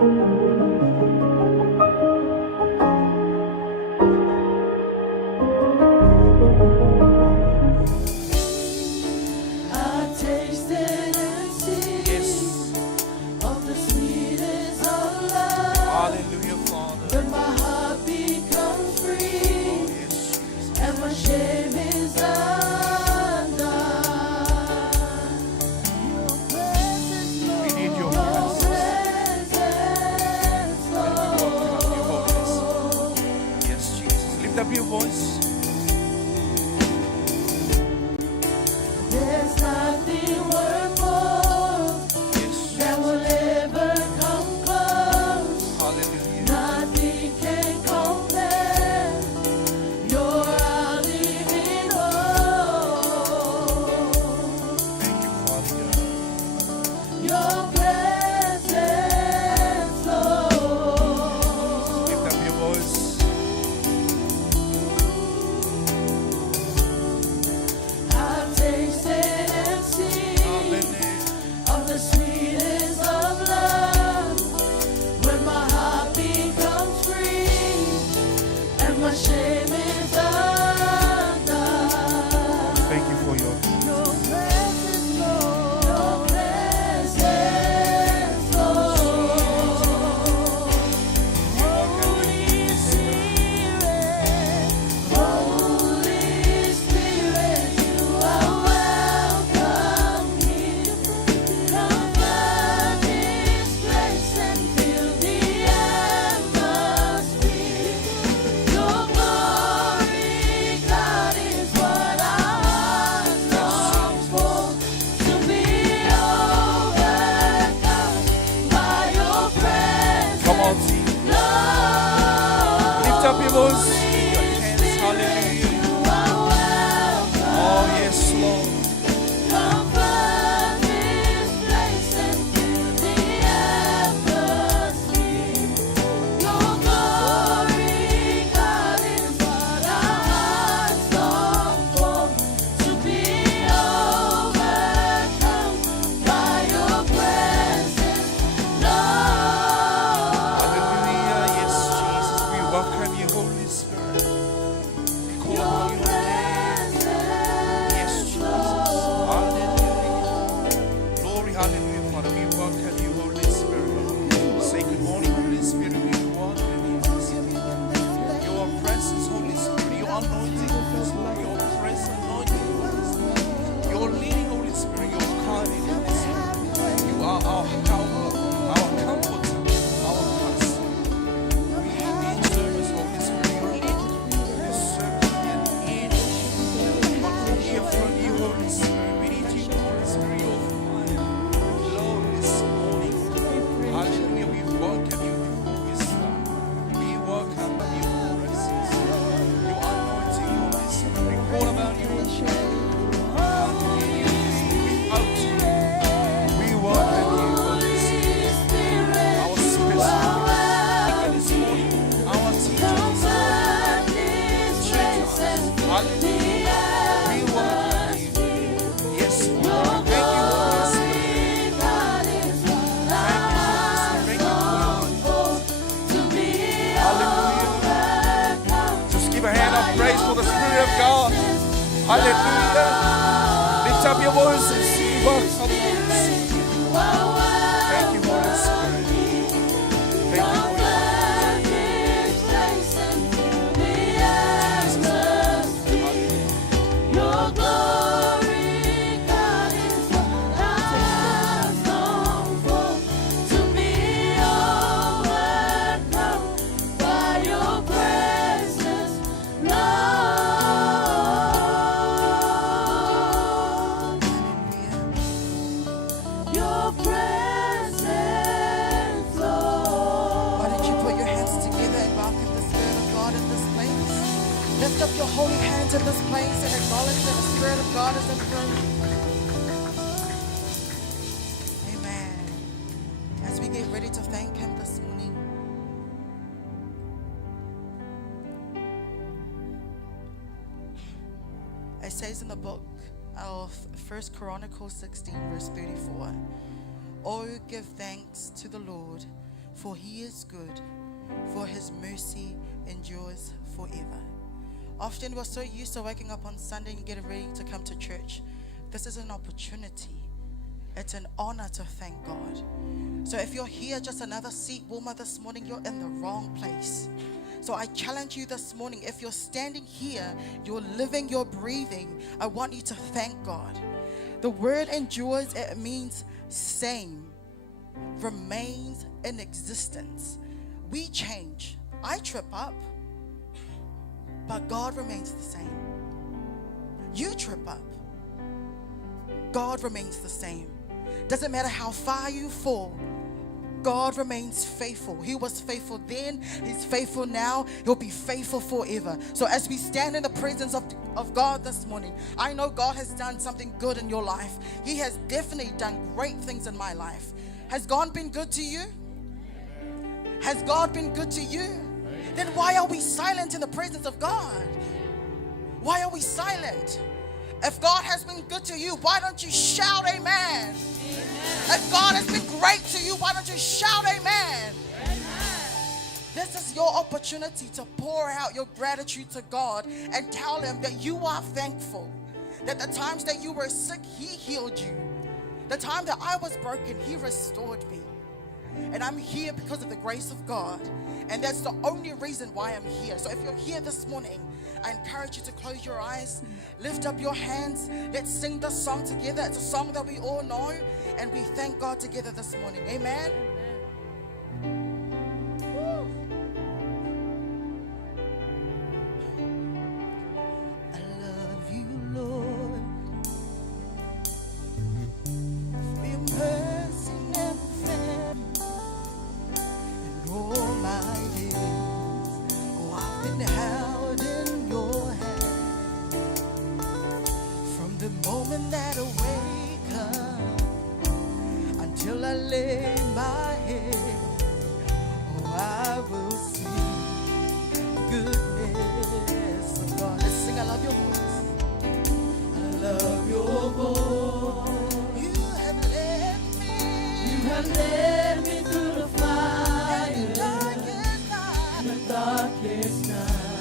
Hallelujah. Lift up your voice and sing works of the Lord. Thank you, Holy Spirit. Thank you for your glory, God, is what I long for, to be overcome by your presence, Lord. Your presence, Lord. Why don't you put your hands together and welcome the Spirit of God in this place? Lift up your holy hands in this place and acknowledge that the Spirit of God is in the room. Amen. As we get ready to thank Him this morning, it says in the book of 1 Chronicles 16 verse 34, "Oh, give thanks to the Lord, for he is good, for his mercy endures forever. Often we're so used to waking up on Sunday and getting ready to come to church. This is an opportunity. It's an honor to thank God. So if you're here just another seat warmer this morning, you're in the wrong place. So I challenge you this morning, if you're standing here, you're living, you're breathing, I want you to thank God. The word endures, it means same, remains in existence. We change. I trip up, but God remains the same. You trip up, God remains the same. Doesn't matter how far you fall, God remains faithful. He was faithful then, he's faithful now, he'll be faithful forever. So as we stand in the presence of God this morning, I know God has done something good in your life. He has definitely done great things in my life. Has God been good to you? Has God been good to you? Then why are we silent in the presence of God? Why are we silent? If God has been good to you, why don't you shout amen? Amen. If God has been great to you, why don't you shout amen? Amen. This is your opportunity to pour out your gratitude to God and tell him that you are thankful. That the times that you were sick, he healed you. The time that I was broken, he restored me. And I'm here because of the grace of God. And that's the only reason why I'm here. So if you're here this morning, I encourage you to close your eyes, lift up your hands. Let's sing this song together. It's a song that we all know, and we thank God together this morning. Amen. I love you, Lord, for your mercy never fails. And all my days, oh, I've been held in your hand. From the moment that I wake up until I lay my head, oh, I will sing goodness of God. Let's sing, I love your voice. I love your voice. You have led me. You have led me through the fire, in the darkest night. the darkest night.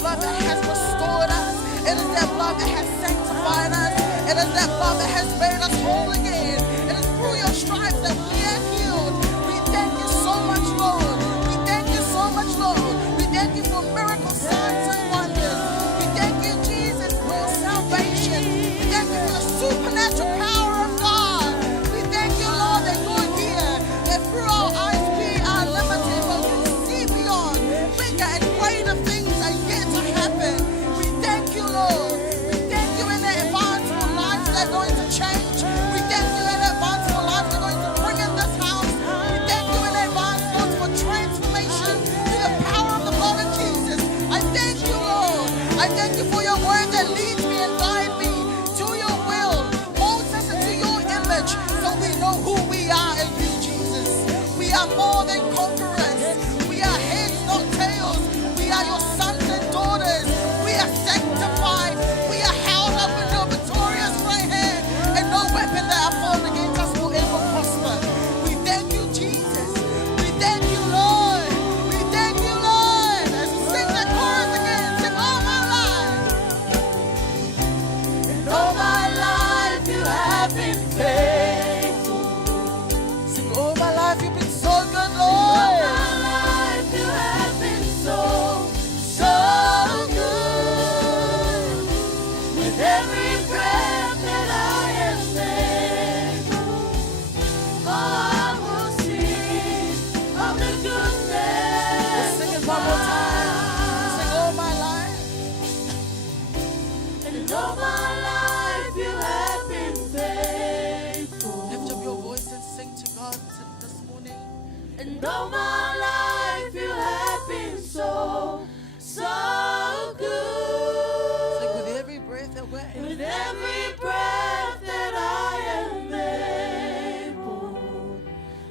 blood that has restored us. It is that blood that has sanctified us. It is that blood that has made us whole again. It is through your stripes that we are healed. We thank you so much, Lord. We thank you so much, Lord. We thank you for miracles, signs, and wonders. We thank you, Jesus, for your salvation. We thank you for the supernatural power of God. We thank you, Lord, that you're here. That through our eyes we are limited, but we see beyond. Bigger and greater things are yet to happen. We thank you, Lord. We thank you in advance for lives that are going to change. We thank you in advance for lives that are going to bring in this house. We thank you in advance, Lord, for transformation through the power of the blood of Jesus. I thank you, Lord. I thank you for your word that leads me and guides me to your will, molds us into your image, so we know who we are in you, Jesus. We are more than conquerors. We are heads, not tails. We are your sons and daughters. We are sanctified. We are held up in your victorious right hand, and no weapon that are formed against us will ever prosper. We thank you, Jesus. We thank you, Lord. We thank you, Lord. As we sing that chorus again, sing all my life. And all my life you have been faithful. Sing all my life, you've been so good, All Lord. my life you have been so, so good. With every breath that I am able, oh, I will sing of the goodness. Let's sing it one more time. Sing all my life. And all my life you have been faithful. Lift up your voice and sing to God this morning. And all my life you have been so, so good. Sing with every breath that we're in. With every breath that I am able,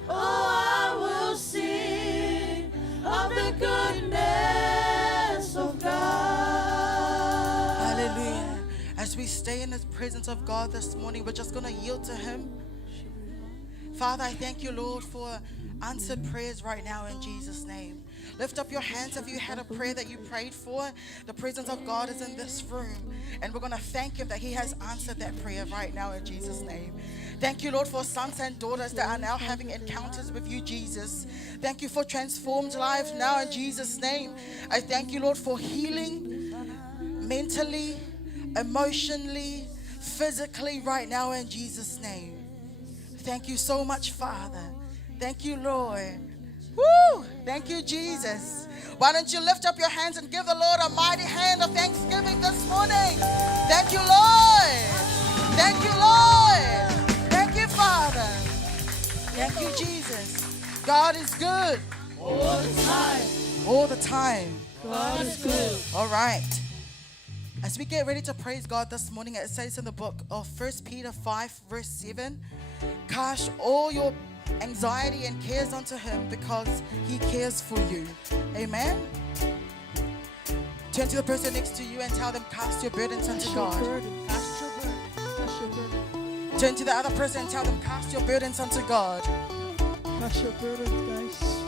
oh, I will sing of the goodness of God. Hallelujah. As we stay in the presence of God this morning, we're just going to yield to Him. Father, I thank you, Lord, for answered prayers right now in Jesus' name. Lift up your hands if you had a prayer that you prayed for. The presence of God is in this room, and we're going to thank Him that He has answered that prayer right now in Jesus' name. Thank you, Lord, for sons and daughters that are now having encounters with you, Jesus. Thank you for transformed lives now in Jesus' name. I thank you, Lord, for healing mentally, emotionally, physically right now in Jesus' name. Thank you so much, Father. Thank you, Lord. Woo! Thank you, Jesus. Why don't you lift up your hands and give the Lord a mighty hand of thanksgiving this morning? Thank you, Lord. Thank you, Lord. Thank you, Father. Thank you, Jesus. God is good. All the time, All the time. God is good. All right. As we get ready to praise God this morning, it says in the book of 1 Peter 5, verse 7, cast all your anxiety and cares onto Him because He cares for you. Amen. Turn to the person next to you and tell them, cast your burdens unto God. Cast your burden. Cast your burden. Turn to the other person and tell them, cast your burdens unto God. Cast your burdens, guys.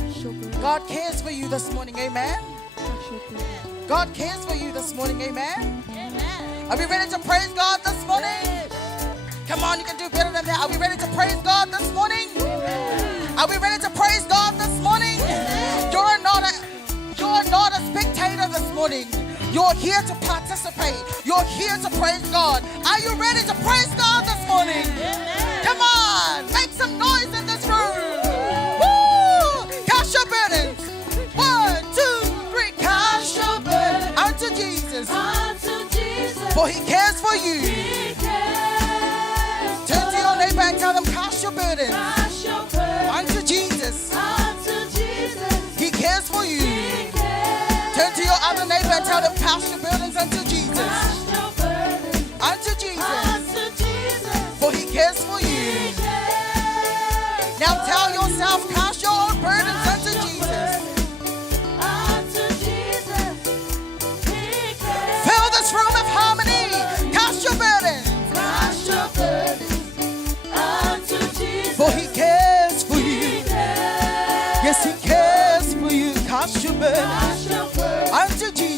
Cast your burden. God cares for you this morning. Amen. Cast your burden. God cares for you this morning. Amen. Amen. Are we ready to praise God this morning? Come on, you can do better than that. Are we ready to praise God this morning? Are we ready to praise God this morning? You're not a spectator this morning. You're here to participate. You're here to praise God. Are you ready to praise God this morning? Come on, make some noise in this room. Woo! Cast your burdens. 1, 2, 3. Cast your burden unto Jesus, Unto Jesus, for He cares for you. He cares. Turn to your neighbor and tell them, cast your burdens Cast your burden unto Jesus. unto Jesus, He cares for you. He cares. Turn to your other neighbor and tell them, cast your burdens unto Jesus. Cast your burden Unto Jesus, unto Jesus, for He cares for He you. cares. Now tell yourself, cast your own burdens Cast unto your Jesus. burden unto Jesus, He cares. Fill this room with harmony. Cast your burdens, Cast your burden unto Jesus, for He cares for He you. cares. Yes, He cares for you. Cast your burdens Cast your burden unto Jesus.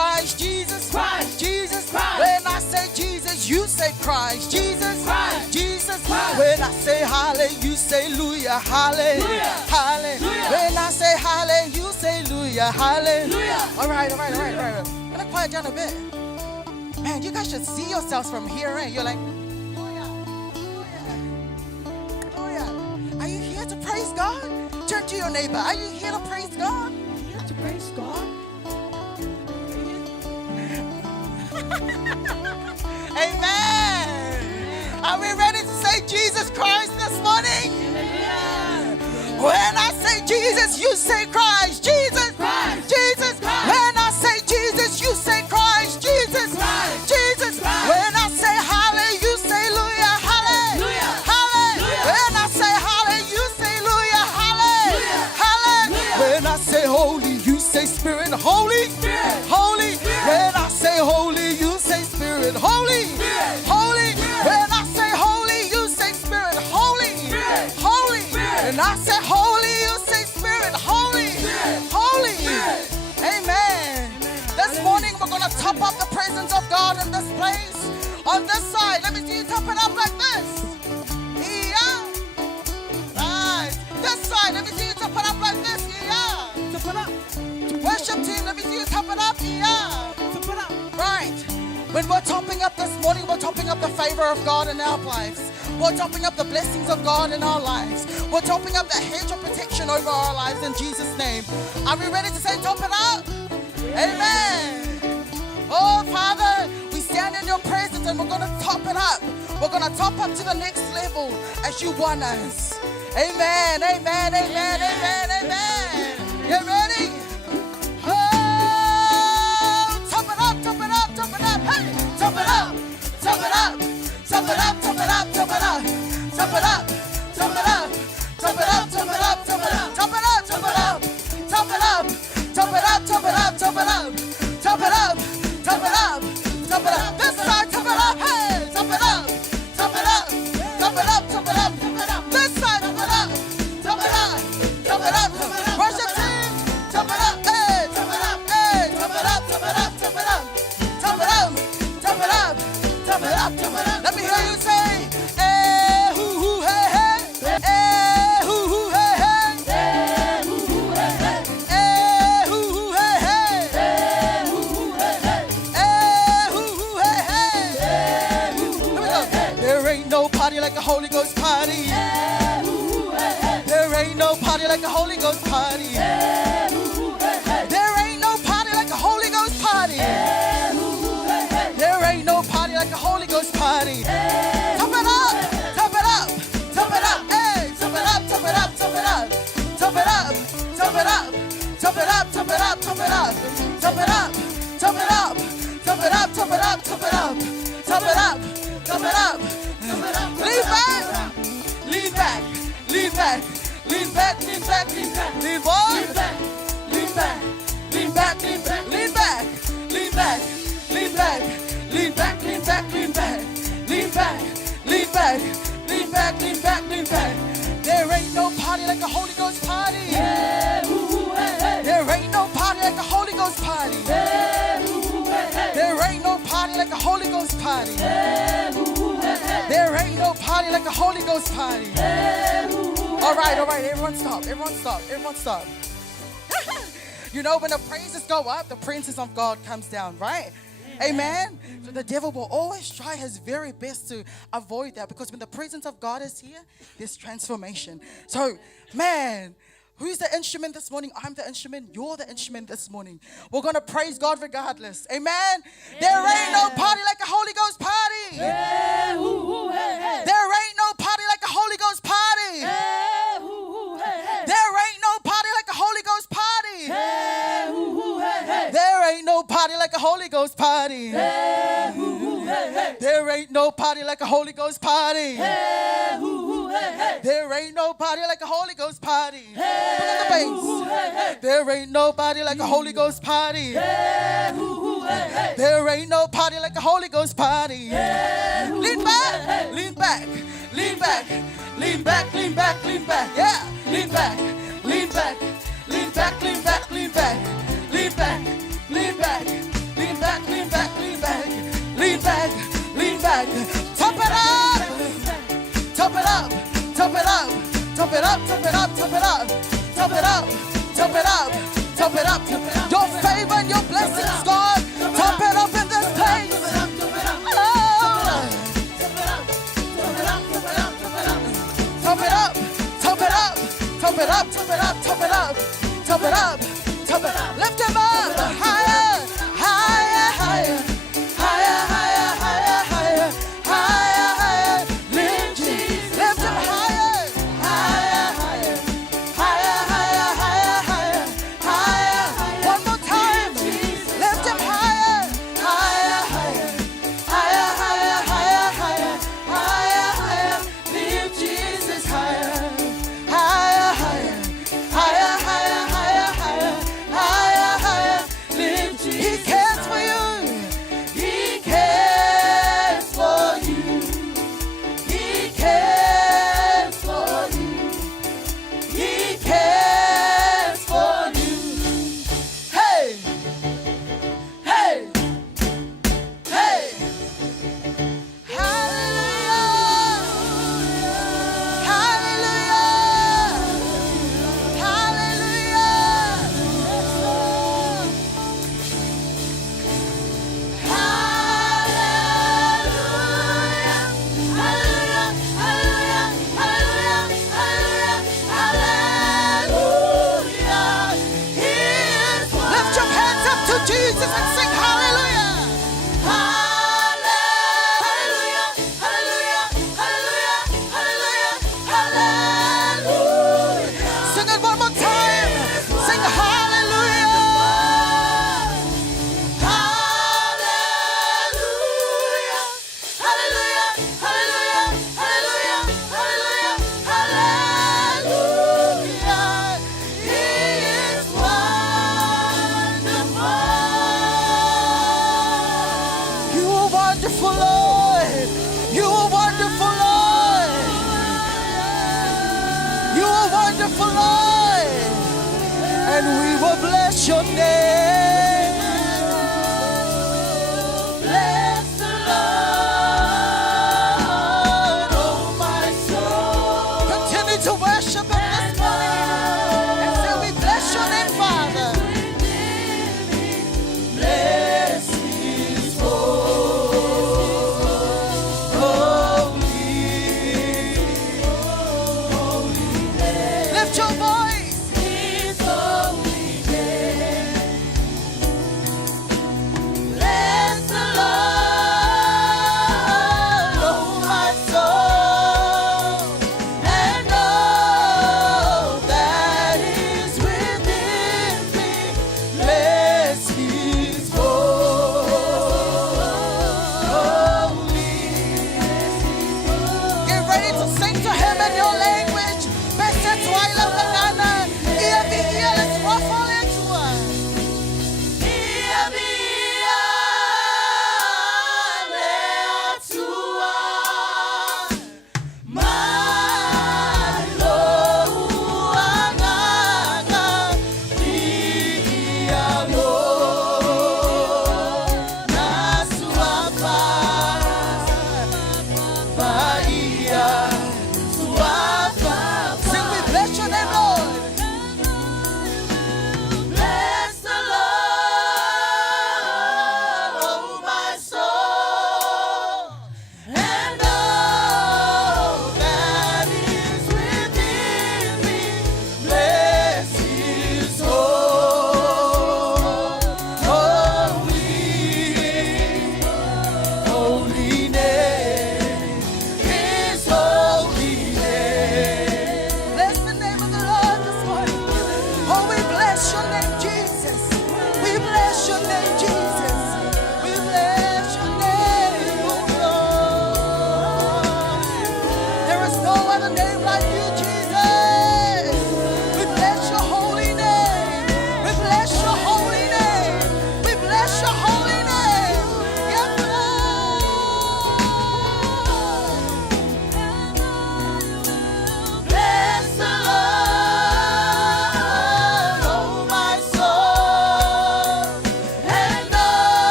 Christ, Jesus, Christ, Jesus. Christ. When I say Jesus, you say Christ, Jesus, Christ, Jesus. Christ. When I say hallelujah, you say hallelujah, hallelujah, hallelujah. When I say hallelujah, you say hallelujah, hallelujah. All right. I'm gonna quiet down a bit. Man, you guys should see yourselves from here, right? You're like, hallelujah. Are you here to praise God? Turn to your neighbor. Are you here to praise God? Here to praise God. Amen. Are we ready to say Jesus Christ this morning? When I say Jesus, you say Christ, Jesus, Christ, Jesus. Christ. When I say Jesus, you say Christ, Jesus, Christ, Jesus. Christ. When I say hallelujah, you say hallelujah, hallelujah, hallelujah. When I say hallelujah, you say hallelujah, hallelujah, hallelujah. When I say holy, you say spirit, holy, Spirit. holy. Spirit. When I say holy, you say spirit, holy, Spirit. holy. Spirit. When I say holy, you say spirit, holy, Spirit. holy. Spirit. When I say holy, you say spirit, holy, Spirit. holy. Spirit. Amen. This morning we're going to top up the presence of God in this place. On this side, let me see you top it up like this. Yeah. Nice. This side, let me see you top it up like this. Yeah. Top it up. Worship team, let me see you top it up. Yeah. Top it up. Right. When we're topping up this morning, we're topping up the favor of God in our lives. We're topping up the blessings of God in our lives. We're topping up the hedge of protection over our lives in Jesus' name. Are we ready to say top it up? Amen. Oh, Father, we stand in your presence and we're going to top it up. We're going to top up to the next level as you want us. Amen, amen, amen, amen, amen. You ready? Oh, top it up, top it up, top it up. Hey, top it up, top it up, top it up, top it up, top it up, top it up, top it up, top it up, top it up, top it up, top it up, top it up, top it up, top it up, top it up, top it up, top it up, top it up, top it up. This side, top it up. Hey, top it up, top it up, top it up, top it up, top it up. This side, top it up, top it up, top it up. Worship team, top it up. Hey, top it up. Hey, top it up, top it up, top it up, top it up, top it up, top it up, top it up. Let me hear you say, eh, hoo, hoo, hey, hey, eh, hoo, hoo, hey, hey, Eh, hoo, hoo, hey, hey. eh, hoo, hoo, hey, hey, Eh, hoo, hoo, hey, hey. eh, hoo, hoo, hey, hey. Eh, hoo, hoo, Here we hey, go. hey. There ain't no party like a Holy Ghost party. Eh, hoo, hoo, hey, hey. There ain't no party like a Holy Ghost party. Eh, hoo, hoo, hey, hey. There ain't no party like a Holy Ghost party. Eh, hoo, hoo, hey, hey. There ain't no party like a Holy Ghost party. Eh, Top it up, top it up, top it up, hey, top it up, top it up, top it up, top it up, top it up, top it up, top it up, top it up, top it up, top it up, top it up, top it up, top it up, top it up, top it up, top it up. Lean back, lean back, lean back, lean back, lean back, lean back, lean what? lean back, lean back, Lean back, lean back, lean back, lean back, lean back, lean back, lean back, lean back, lean back, lean back, lean back, lean back. There ain't no party like a Holy Ghost party. Eh, hoo, hoo, hey, hey. There ain't no party like a Holy Ghost party. Eh, hoo, hoo, hey, hey. There ain't no party like a Holy Ghost party. Eh, hoo, hoo, hey, hey. There ain't no party like a Holy Ghost party. Eh, hoo, hoo, hey, All right, hey. everyone stop, everyone stop, everyone stop. You know, when the praises go up, the presence of God comes down, right? Amen. So the devil will always try his very best to avoid that, because when the presence of God is here, there's transformation. So, man, who's the instrument this morning? I'm the instrument. You're the instrument this morning. We're going to praise God regardless. Amen. There ain't no party like a Holy Ghost party. Eh, hoo, hoo, hey, hey. There ain't no party like a Holy Ghost party. Eh, hoo, hoo, hey, hey. There ain't no party like a Holy Ghost party. Eh, hoo, hoo, hey, hey. There ain't no party like a Holy Ghost party. Eh, hoo, hoo, hey, hey. There ain't no party like a Holy Ghost party. Eh, hoo, hoo, hey, hey. There ain't no party like a Holy Ghost party. Look at the Eh, hoo, hoo, bass. hey, hey. There ain't nobody like a Holy Ghost party. Eh, hoo, hoo, hey, hey. There ain't no party like a Holy Ghost party. Eh, hoo, Lean hoo, back, hey, hey. lean back, lean back, lean back, lean back, lean back. Yeah, lean back, lean back, lean back, lean back, lean back, lean back, lean back, it up, top it up, top it up, top it up, top it up, top it up. Your favor and your blessings, God, top it up in this place. Top it up, top it up, top it up, top it up, top it up, top it up, top it up. Lift him up, higher, higher, higher, higher, higher, higher, higher, higher, higher. Lift him higher, higher, higher, higher, higher, higher, higher, higher. One more time, lift him higher, higher, higher, higher, higher, higher, higher, higher, higher. Lift Jesus higher, higher, higher, higher, higher, higher, higher, higher, higher. Lift Jesus. He cares for you. He cares for you. He cares for you. He cares for you. Hey, hey, hey. Hallelujah. Hallelujah. Hallelujah. Lift your hands up to Jesus and sing hallelujah. Hallelujah. Hallelujah. Hallelujah. Hallelujah. Hallelujah. Sing it one more time. Sing hallelujah. Hallelujah. Hallelujah. Hallelujah. Hallelujah. Hallelujah. Hallelujah. He is wonderful. You are wonderful, Lord. You are wonderful, Lord. You are wonderful, Lord. And we will bless your name. Bless the Lord, oh my soul. Continue to worship him this morning and say, we bless your name, Father. Bless his holy name. Lift your voice. His holy name.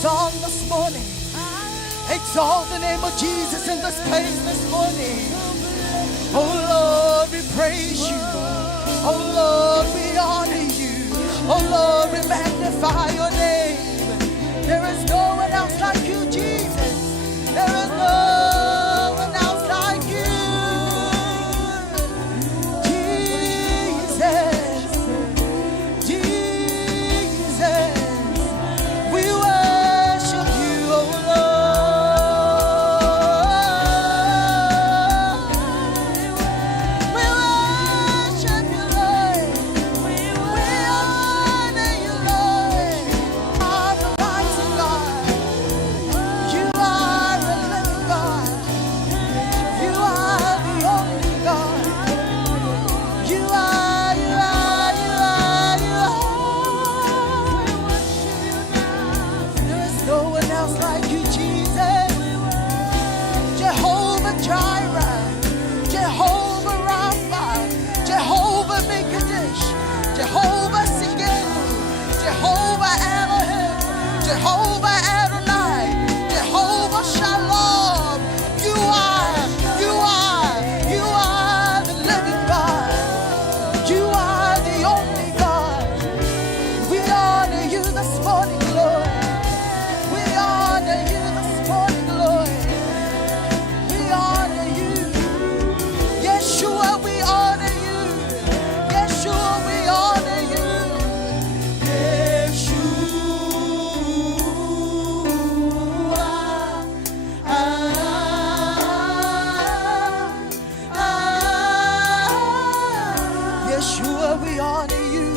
song this morning. Exalt the name of Jesus in this place this morning. Oh Lord, we praise you. Oh Lord, we honor you. Oh Lord, we magnify your name. There is no one else like you, Jesus. There is no one else like you. Jesus, Jesus, we worship you, oh Lord. We worship you, Lord. We honor you, Lord. You are the mighty God. You are the living God. You are the only God. You are, you are, you are, you are. There is no one else like you, Jesus. Jehovah Jireh, Jehovah Rapha, Jehovah Mekadesh, Jehovah Sikenu, Jehovah Elohim, Jehovah Adonai, Jehovah Shalom. You are, you are, you are the living God. You are the only God. We honor you this morning, Lord. We honor you this morning, Lord. We honor you. Yeshua, we honor you. Yeshua, we honor you. Yeshua, we honor you.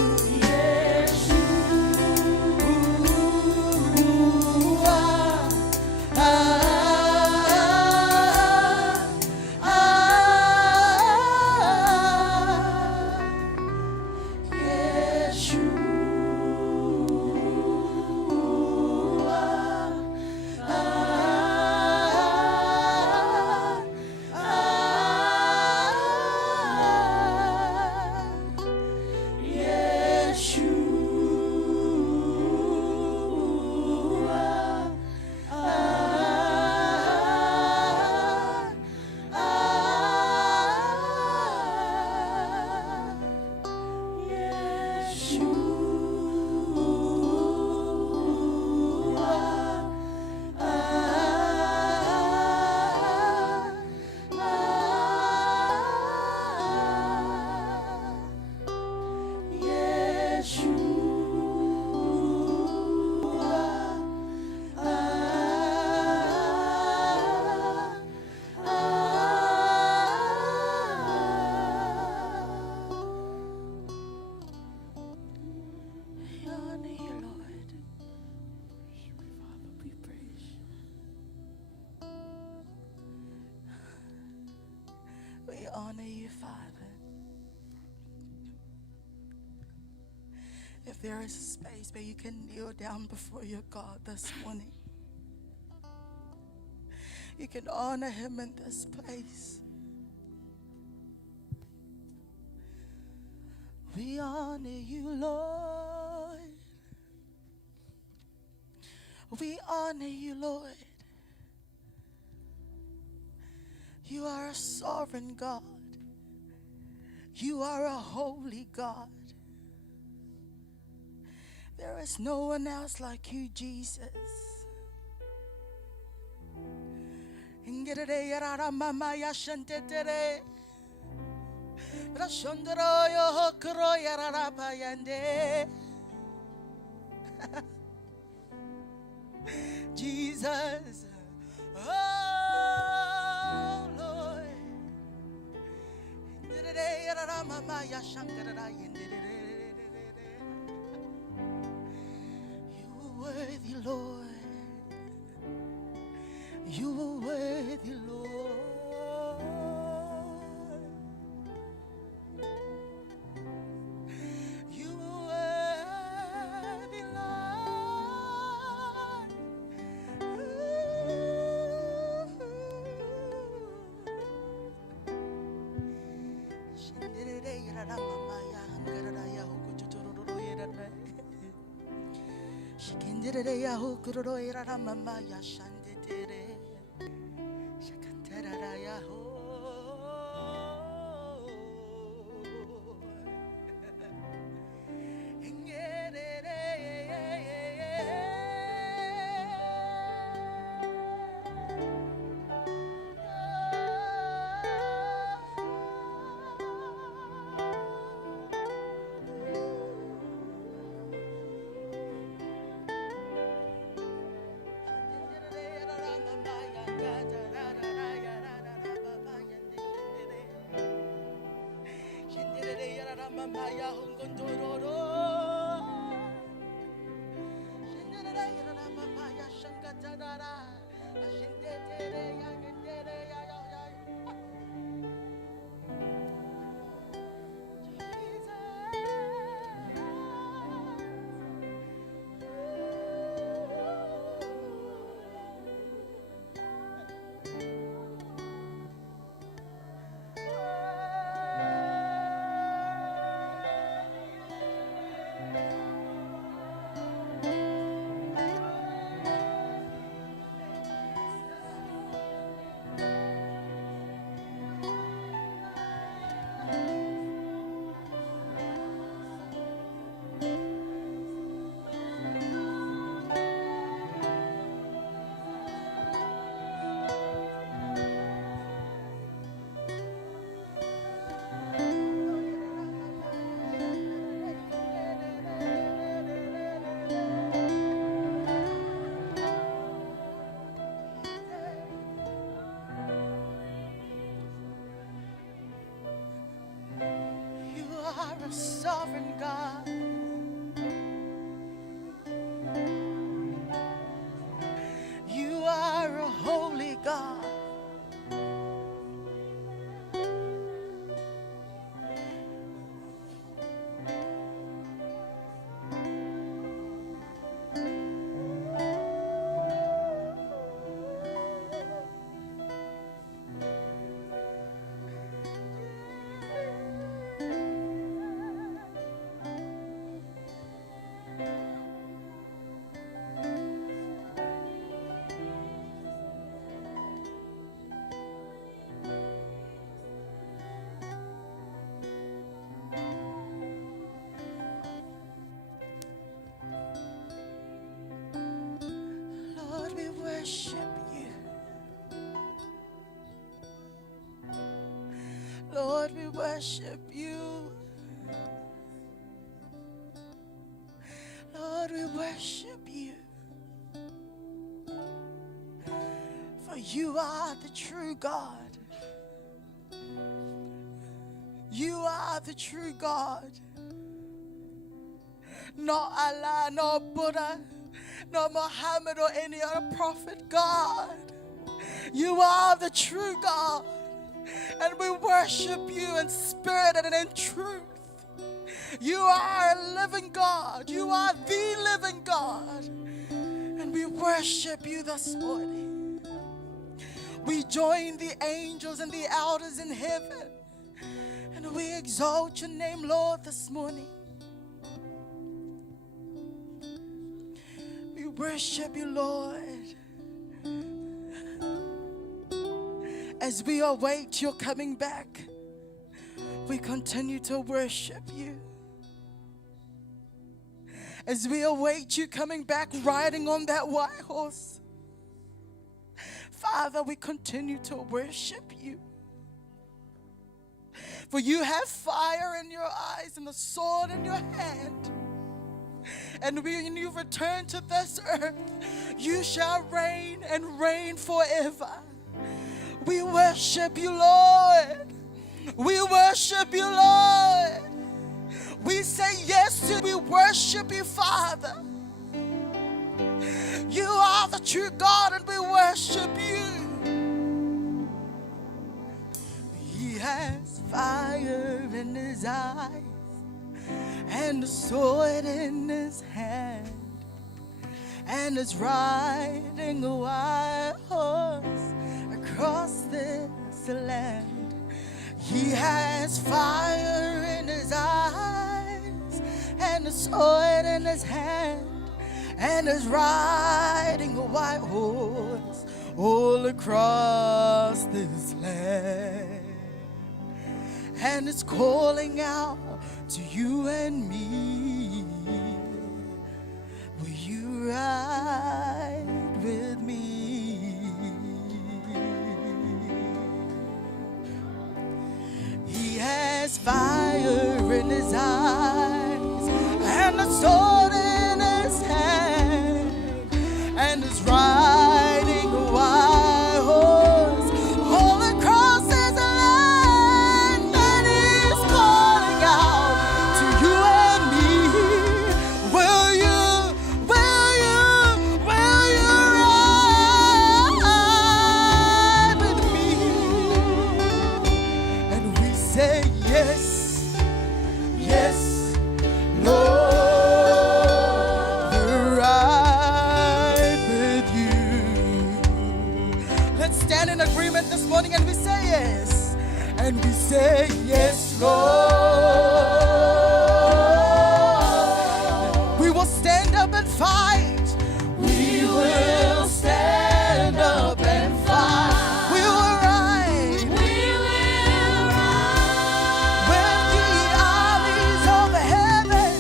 We honor you, Father. If there is a space where you can kneel down before your God this morning, you can honor him in this place. We honor you, Lord. We honor you, Lord. You are a sovereign God. You are a holy God. There is no one else like you, Jesus. Jesus. Oh, Lord. You are worthy, Lord. You are worthy, Lord. You are worthy, Lord. Shikindere ya hukuro irara mama ya shanditere. Shakantera ya ho. Maya Hungondoro Shinera Maya Shankatara Shintere Yangendere a sovereign God. You are a holy God. Lord, we worship you. Lord, we worship you. Lord, we worship you. For you are the true God. You are the true God. Not Allah, not Buddha, not Muhammad or any other prophet. God, you are the true God. And we worship you in spirit and in truth. You are a living God. You are the living God. And we worship you this morning. We join the angels and the elders in heaven. And we exalt your name, Lord, this morning. We worship you, Lord. As we await your coming back, we continue to worship you. As we await you coming back riding on that white horse, Father, we continue to worship you. For you have fire in your eyes and the sword in your hand. And when you return to this earth, you shall reign and reign forever. We worship you, Lord. We worship you, Lord. We say yes to you. We worship you, Father. You are the true God and we worship you. He has fire in his eyes and a sword in his hand, and is riding a white horse across this land. He has fire in his eyes and a sword in his hand, and is riding a white horse all across this land. And it's calling out to you and me. Will you ride with me? He has fire in his eyes and a sword in his hand, and is riding a white horse all across his land. And he's calling out to you and me. Will you ride with me? And we say yes, yes, Lord, we'll ride with you. Let's stand in agreement this morning and we say yes. And we say yes, Lord. We will stand up and fight. We will stand up and fight. We will ride. We will ride. With the armies of heaven,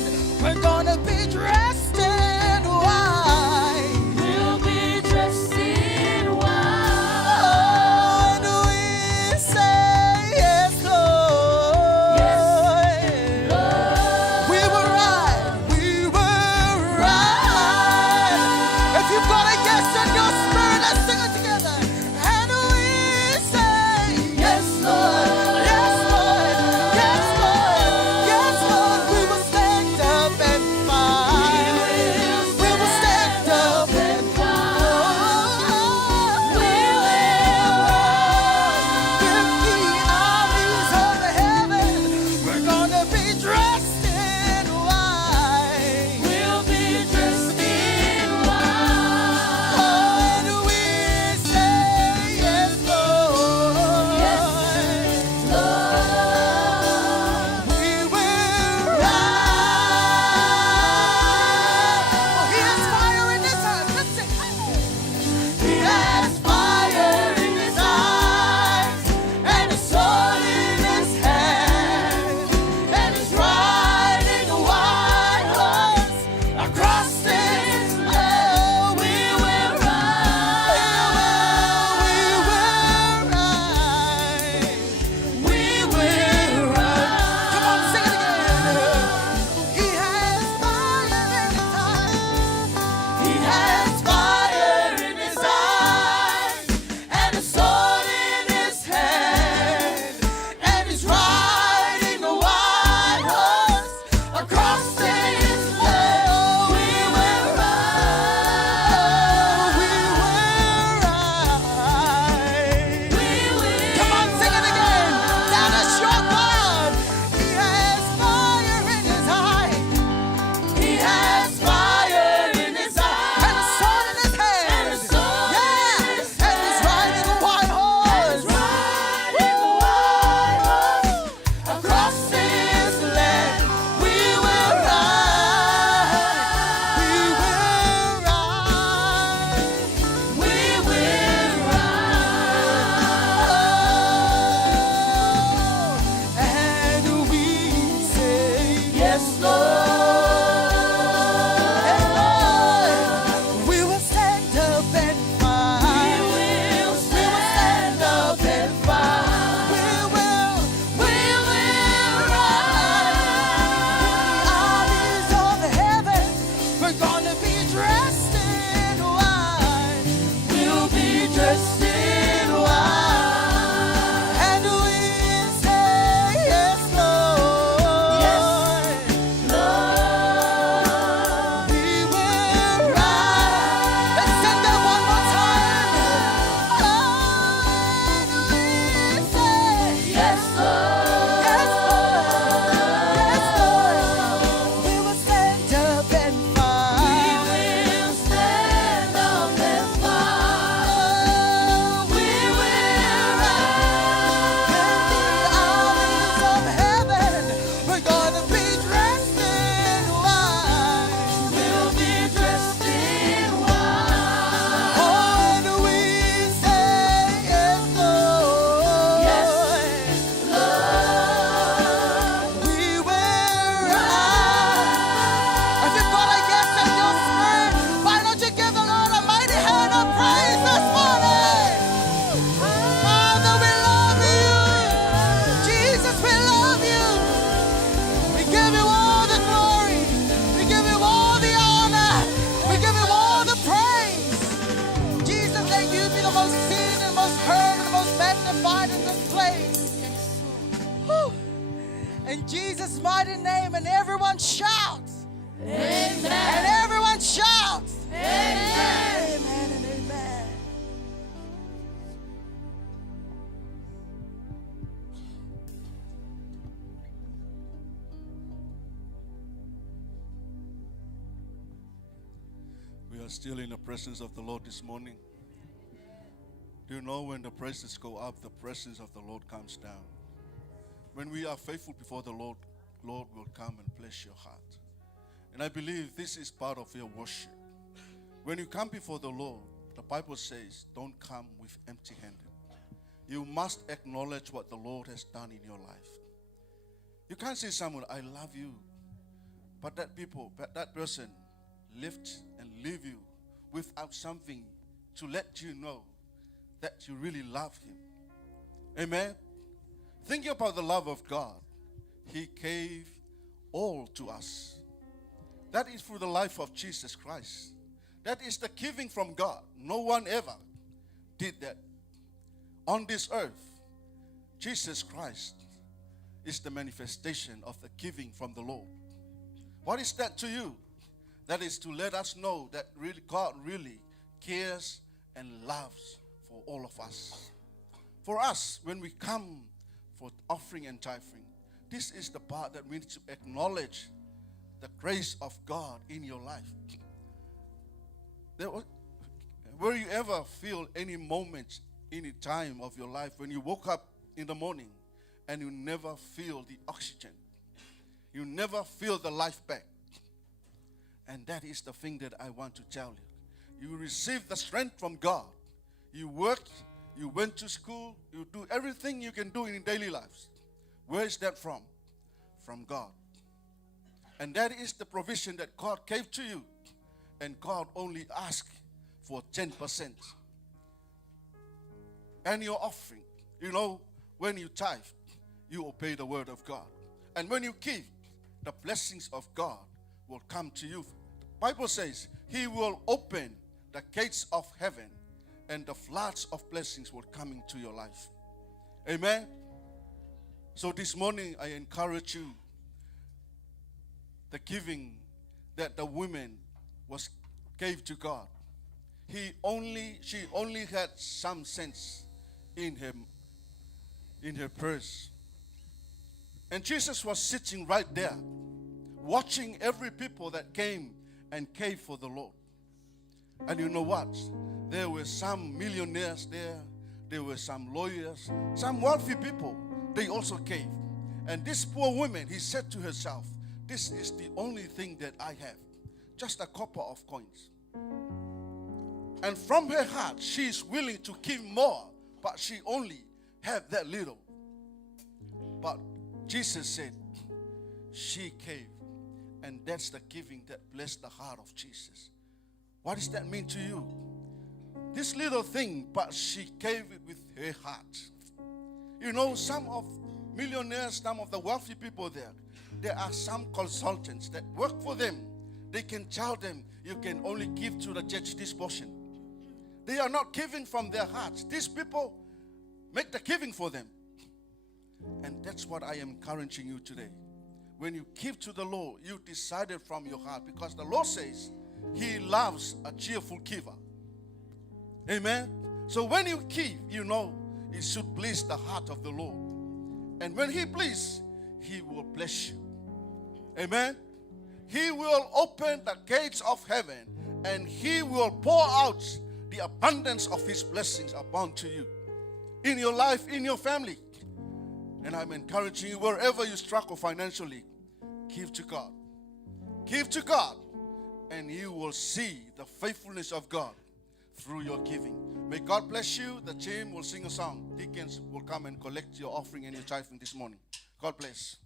we're gonna be dressed in white. We'll be dressed in white. Oh, and we say yes, Lord. Yes, Lord. We will ride. We will ride. If you've got a yes in your spirit, let's sing it together. And we say yes, Lord. Yes, Lord. Yes, Lord. Yes, Lord. We will stand up and fight. We will stand up and fight. We will With the armies of heaven, we're gonna be dressed in white. We'll be dressed in white. And we say yes, Lord. Yes, Lord. We will ride. Oh, he has fire in his eyes. Let's sing. He has fire in his eyes and a sword in his hand, and he's riding a white horse across this land. We will ride. We will ride. We will ride. Come on, sing it again. He has fire in his eyes. He has fire in his eyes and a sword in his hand, and he's riding a white horse across this land. We will ride. We will ride. We will. Come on, sing it again. That is your God. He has fire in his eye. He has fire in his eyes. And a sword in his hand. And a sword in his Yeah. And he's riding a white horse. Riding a white horse Across this land. We will ride. We will ride. We will ride. And we say Yes, Lord. yes, Lord. We will stand up and fight. We will stand up and fight. We will ride. armies of heaven. We're gonna be dressed in white. We'll be dressed in white. And we say yes, Lord. Yes, Lord. In Jesus' mighty name, and everyone shouts. Amen. And everyone shouts. Amen. Amen and amen. We are still in the presence of the Lord this morning. Do you know when the praises go up, the presence of the Lord comes down? When we are faithful before the Lord, Lord will come and bless your heart. And I believe this is part of your worship. When you come before the Lord, the Bible says, don't come with empty-handed. You must acknowledge what the Lord has done in your life. You can't say someone, I love you, but that person left and leave you without something to let you know that you really love him. Amen. Thinking about the love of God, he gave all to us. That is through the life of Jesus Christ. That is the giving from God. No one ever did that. On this earth, Jesus Christ is the manifestation of the giving from the Lord. What is that to you? That is to let us know that really God really cares and loves for all of us. For us, when we come for offering and tithing, this is the part that we need to acknowledge the grace of God in your life. Will you ever feel any moment, any time of your life when you woke up in the morning and you never feel the oxygen? You never feel the life back. And that is the thing that I want to tell you. You receive the strength from God. You worked, you went to school, you do everything you can do in daily lives. Where is that from? From God. And that is the provision that God gave to you. And God only asked for 10%. And your offering, when you tithe, you obey the word of God. And when you give, the blessings of God will come to you. The Bible says he will open the gates of heaven and the floods of blessings will come into your life. Amen. So this morning I encourage you, the giving that the woman gave to God. She only had some sense in her purse. And Jesus was sitting right there, watching every people that came and gave for the Lord. And you know what? There were some millionaires there. There were some lawyers, some wealthy people. They also gave. And this poor woman, he said to herself, this is the only thing that I have. Just a couple of coins. And from her heart, she is willing to give more, but she only had that little. But Jesus said, she gave. And that's the giving that blessed the heart of Jesus. What does that mean to you? This little thing, but she gave it with her heart. Some of millionaires, some of the wealthy people there are some consultants that work for them. They can tell them, you can only give to the church this portion. They are not giving from their hearts. These people make the giving for them. And that's what I am encouraging you today. When you give to the Lord, you decided from your heart, because the Lord says he loves a cheerful giver. Amen. So when you give, it should please the heart of the Lord. And when he pleases, he will bless you. Amen. He will open the gates of heaven and he will pour out the abundance of his blessings upon to you, in your life, in your family. And I'm encouraging you, wherever you struggle financially, give to God. Give to God, and you will see the faithfulness of God through your giving. May God bless you. The team will sing a song. Deacons will come and collect your offering and your tithing this morning. God bless.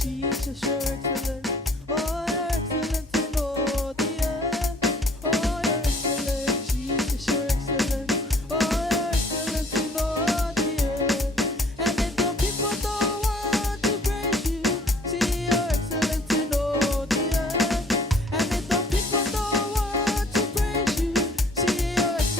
Jesus, you're excellent. Oh, you're excellent in all the earth. Oh, you're excellent. Jesus, you're excellent. Oh, you're excellent in all the earth. And if the people don't want to praise you, see you're excellent in all the earth. And if the people don't want to praise you, see you're excellent.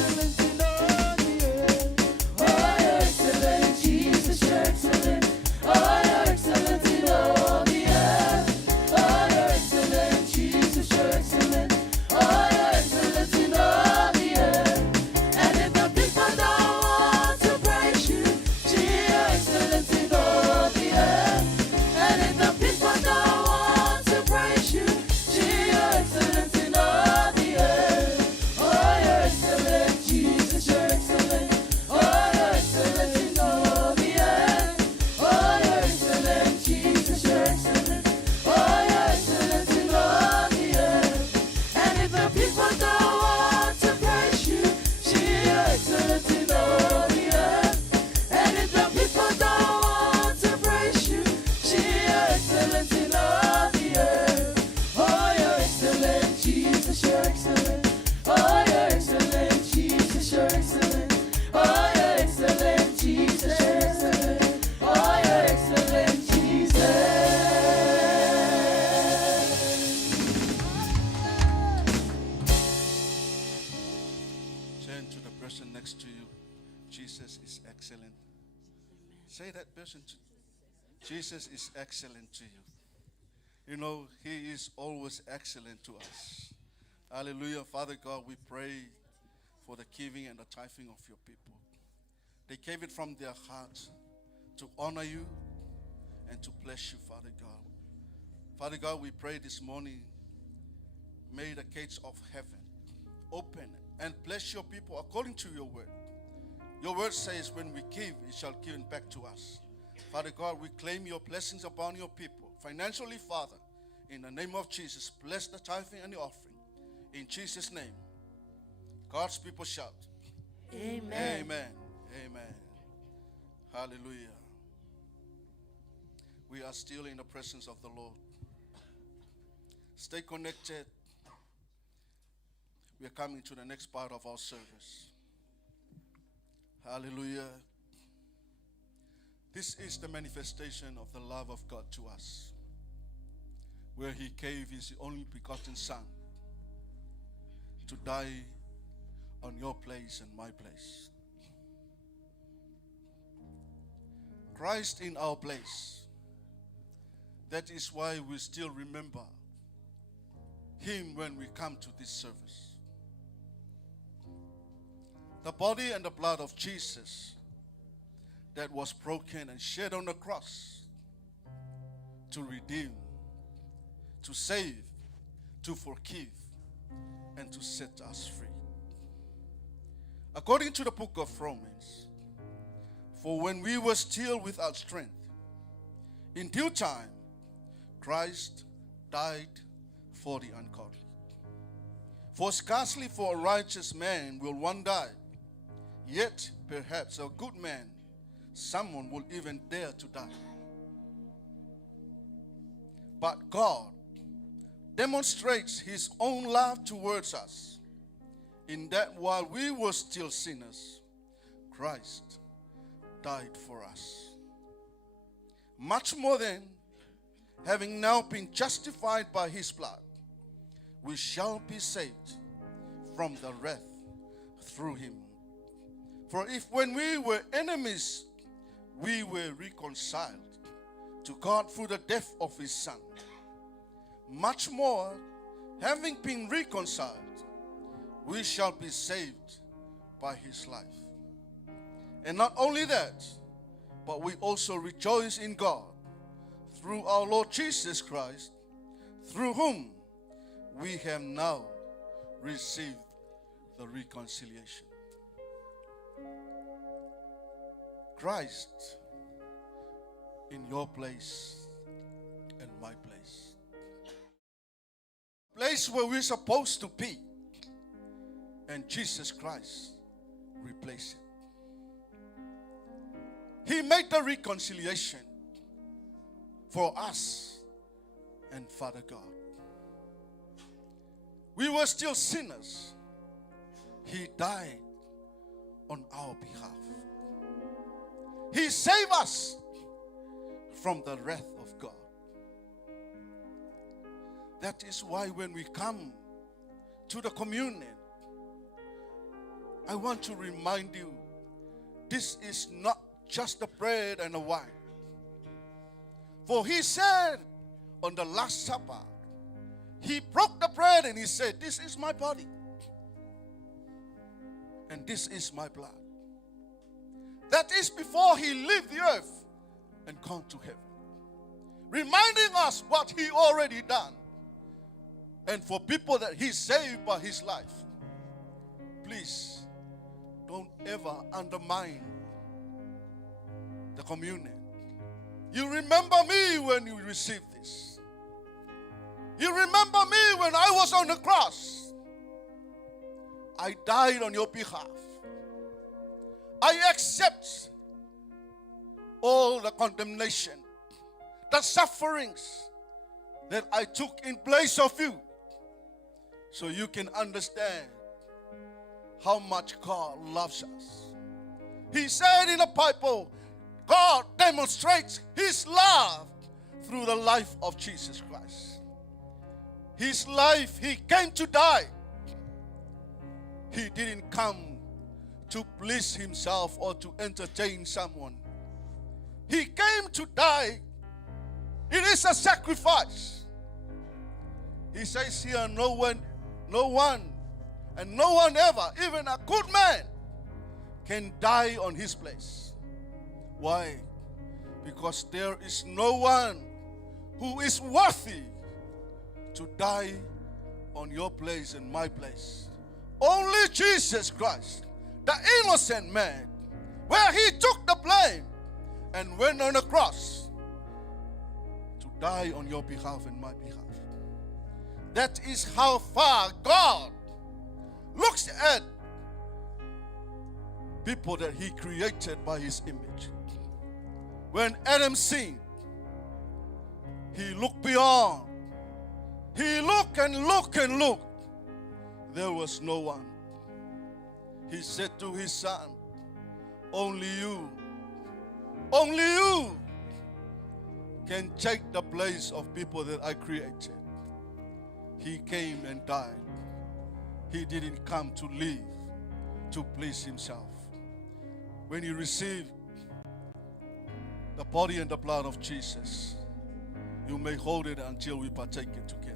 to you, Jesus is excellent. Say that person, Jesus is excellent to you. You know, he is always excellent to us. Hallelujah. Father God, we pray for the giving and the tithing of your people. They gave it from their hearts to honor you and to bless you, Father God. Father God, we pray this morning, may the gates of heaven open and bless your people according to your word. Your word says when we give, it shall be given back to us. Father God, we claim your blessings upon your people. Financially, Father, in the name of Jesus, bless the tithing and the offering. In Jesus' name, God's people shout. Amen. Amen. Amen. Hallelujah. We are still in the presence of the Lord. Stay connected. We are coming to the next part of our service. Hallelujah. This is the manifestation of the love of God to us, where he gave his only begotten Son to die on your place and my place. Christ in our place. That is why we still remember him when we come to this service. The body and the blood of Jesus that was broken and shed on the cross to redeem, to save, to forgive, and to set us free. According to the book of Romans, for when we were still without strength, in due time, Christ died for the ungodly. For scarcely for a righteous man will one die, yet perhaps a good man, someone will even dare to die. But God demonstrates his own love towards us, in that while we were still sinners, Christ died for us. Much more then, having now been justified by his blood, we shall be saved from the wrath through him. For if when we were enemies, we were reconciled to God through the death of his Son, much more, having been reconciled, we shall be saved by his life. And not only that, but we also rejoice in God through our Lord Jesus Christ, through whom we have now received the reconciliation. Christ in your place and my place. Place where we're supposed to be, and Jesus Christ replaced it. He made the reconciliation for us and Father God. We were still sinners. He died on our behalf. He saved us from the wrath of God. That is why when we come to the communion, I want to remind you, this is not just the bread and the wine. For he said on the Last Supper, he broke the bread and he said, this is my body and this is my blood. That is before he left the earth and gone to heaven, reminding us what he already done. And for people that he saved by his life, please don't ever undermine the communion. You remember me when you received this. You remember me when I was on the cross. I died on your behalf. I accept all the condemnation, the sufferings that I took in place of you, so you can understand how much God loves us. He said in the Bible, God demonstrates his love through the life of Jesus Christ. His life, he came to die. He didn't come to please himself or to entertain someone. He came to die. It is a sacrifice. He says here, no one, and no one ever, even a good man, can die on his place. Why? Because there is no one who is worthy to die on your place and my place. Only Jesus Christ, the innocent man, where he took the blame and went on the cross to die on your behalf and my behalf. That is how far God looks at people that he created by his image. When Adam sinned, he looked beyond. He looked and looked and looked. There was no one. He said to his son, only you can take the place of people that I created. He came and died. He didn't come to live to please himself. When you receive the body and the blood of Jesus, you may hold it until we partake it together.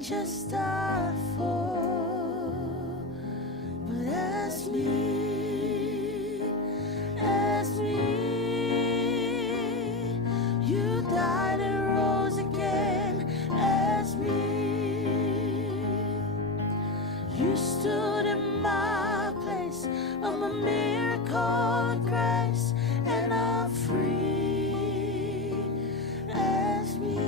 Just die for, but ask me, you died and rose again, ask me, you stood in my place, I'm a miracle of grace, and I'm free, ask me.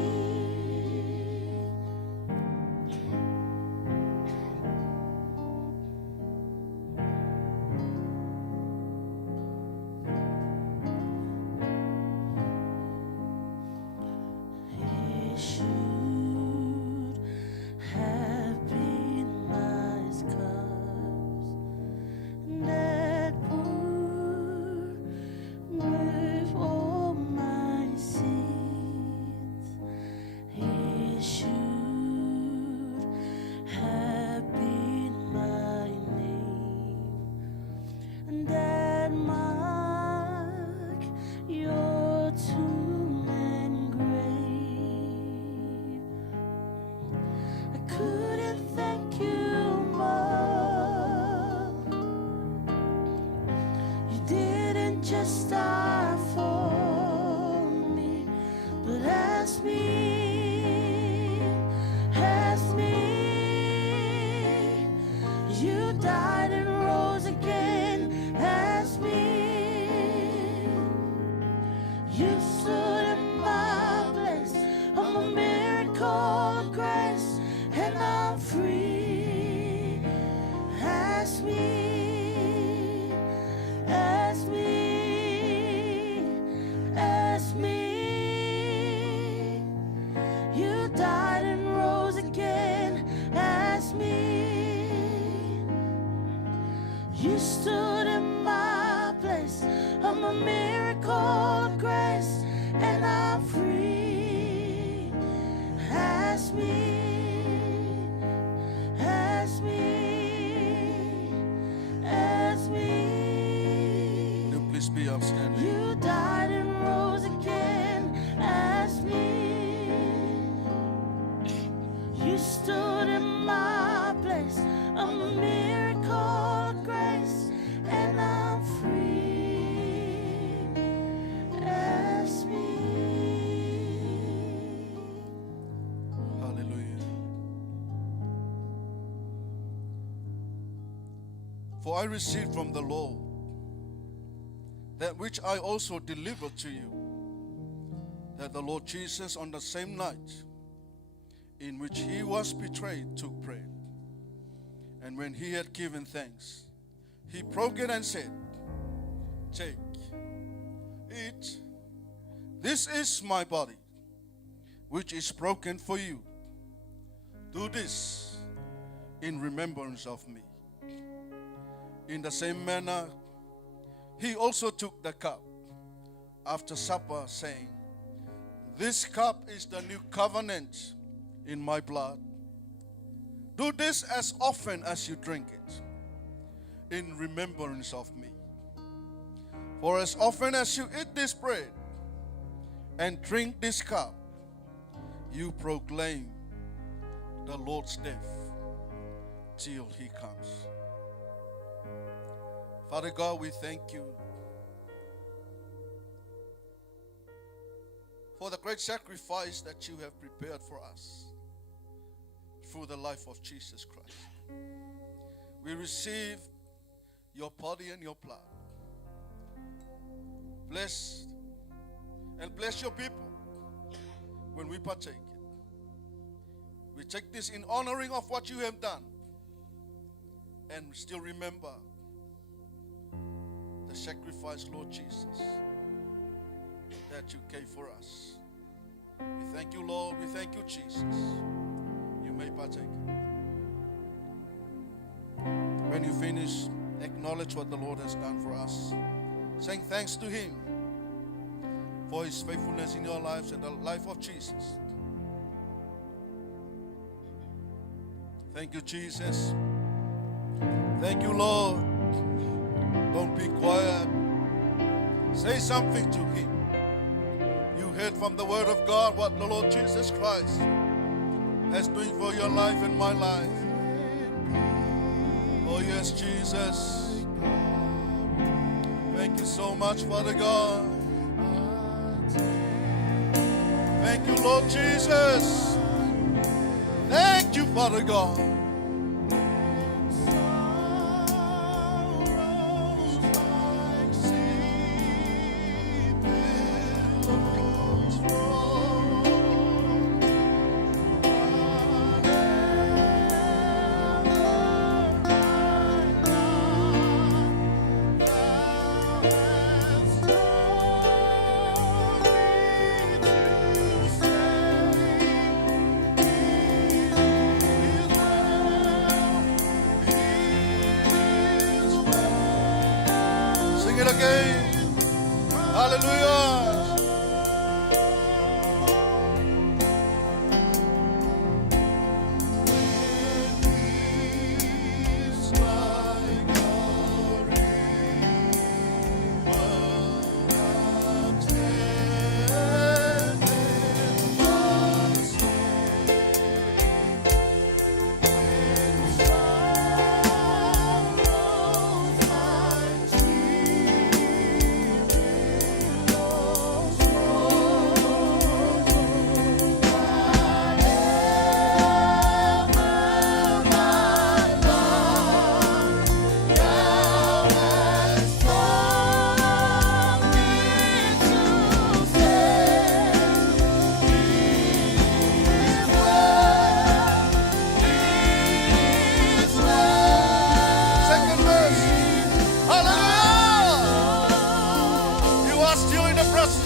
Just die for me, but ask me, you died and rose again, ask me, you stood in my place, I'm a miracle of grace, and I'm free, ask me. Died and rose again, ask me. You stood in my place, I'm a miracle of grace, and I'm free, ask me, be upstanding. You died and rose again as me. You stood in my place, a miracle of grace, and I'm free as me. Hallelujah. For I received from the Lord that which I also delivered to you, that the Lord Jesus, on the same night in which he was betrayed, took bread. And when he had given thanks, he broke it and said, "Take, eat. This is my body, which is broken for you. Do this in remembrance of me." In the same manner, he also took the cup after supper, saying, "This cup is the new covenant in my blood. Do this as often as you drink it, in remembrance of me. For as often as you eat this bread and drink this cup, you proclaim the Lord's death till he comes." Father God, we thank you for the great sacrifice that you have prepared for us through the life of Jesus Christ. We receive your body and your blood. Bless and bless your people when we partake it. We take this in honoring of what you have done, and still remember the sacrifice, Lord Jesus, that you gave for us. We thank you, Lord. We thank you, Jesus. You may partake. When you finish, acknowledge what the Lord has done for us, saying thanks to him for his faithfulness in your lives and the life of Jesus. Thank you, Jesus. Thank you, Lord. Don't be quiet. Say something to him. You heard from the word of God what the Lord Jesus Christ has doing for your life and my life. Oh yes, Jesus. Thank you so much, Father God. Thank you, Lord Jesus. Thank you, Father God. Sing it again. Hallelujah.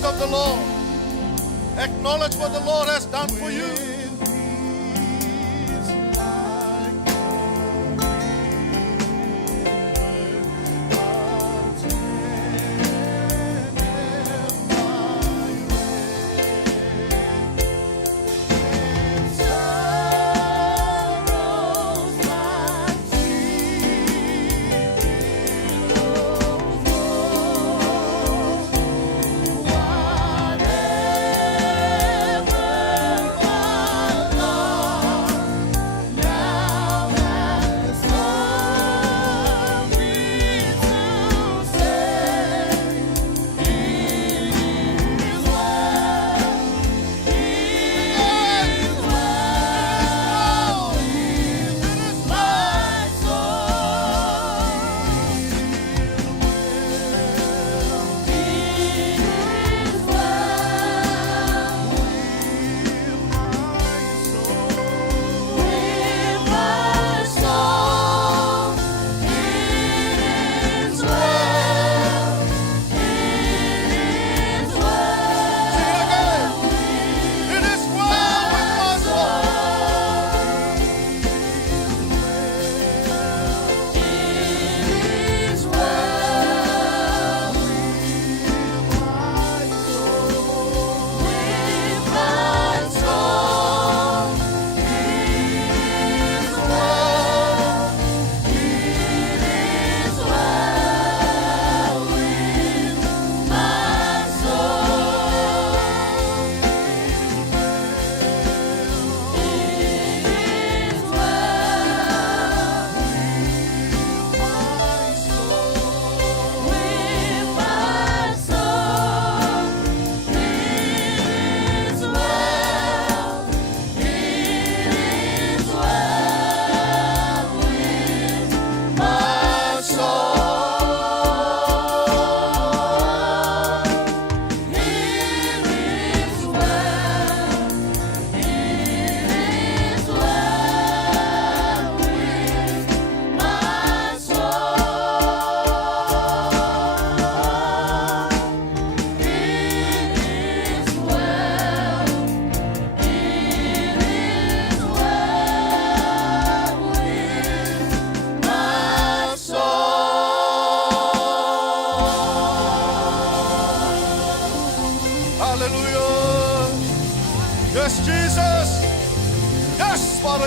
Of the Lord. Acknowledge what the Lord has done for you.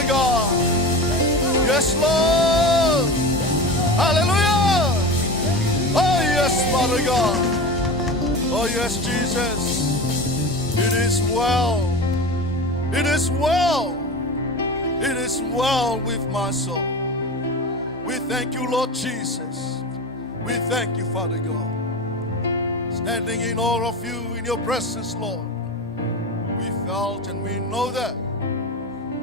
Father God. Yes, Lord. Hallelujah. Oh, yes, Father God. Oh, yes, Jesus. It is well. It is well. It is well with my soul. We thank you, Lord Jesus. We thank you, Father God. Standing in all of you in your presence, Lord. We felt and we know that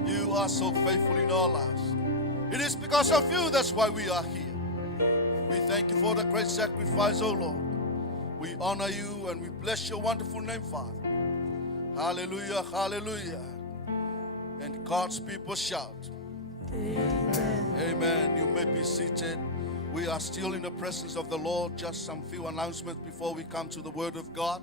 you are so faithful in our lives. It is because of you that's why we are here. We thank you for the great sacrifice, oh Lord. We honor you and we bless your wonderful name, Father. Hallelujah, hallelujah. And God's people shout. Amen. Amen. You may be seated. We are still in the presence of the Lord. Just some few announcements before we come to the Word of God.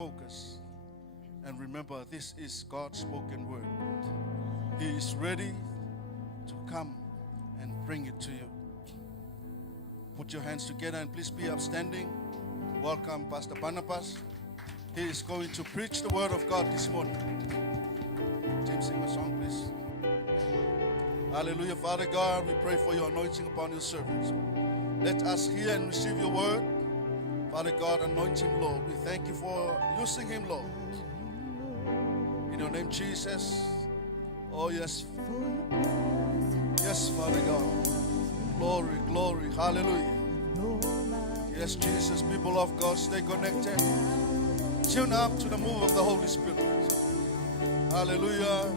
focus. And remember, this is God's spoken word. He is ready to come and bring it to you. Put your hands together and please be upstanding. Welcome Pastor Barnabas. He is going to preach the word of God this morning. Tim, sing a song, please. Hallelujah. Father God, we pray for your anointing upon your servants. Let us hear and receive your word. Father God, anoint him, Lord. We thank you for using him, Lord. In your name, Jesus. Oh, yes. Yes, Father God. Glory, glory. Hallelujah. Yes, Jesus. People of God, stay connected. Tune up to the move of the Holy Spirit. Hallelujah.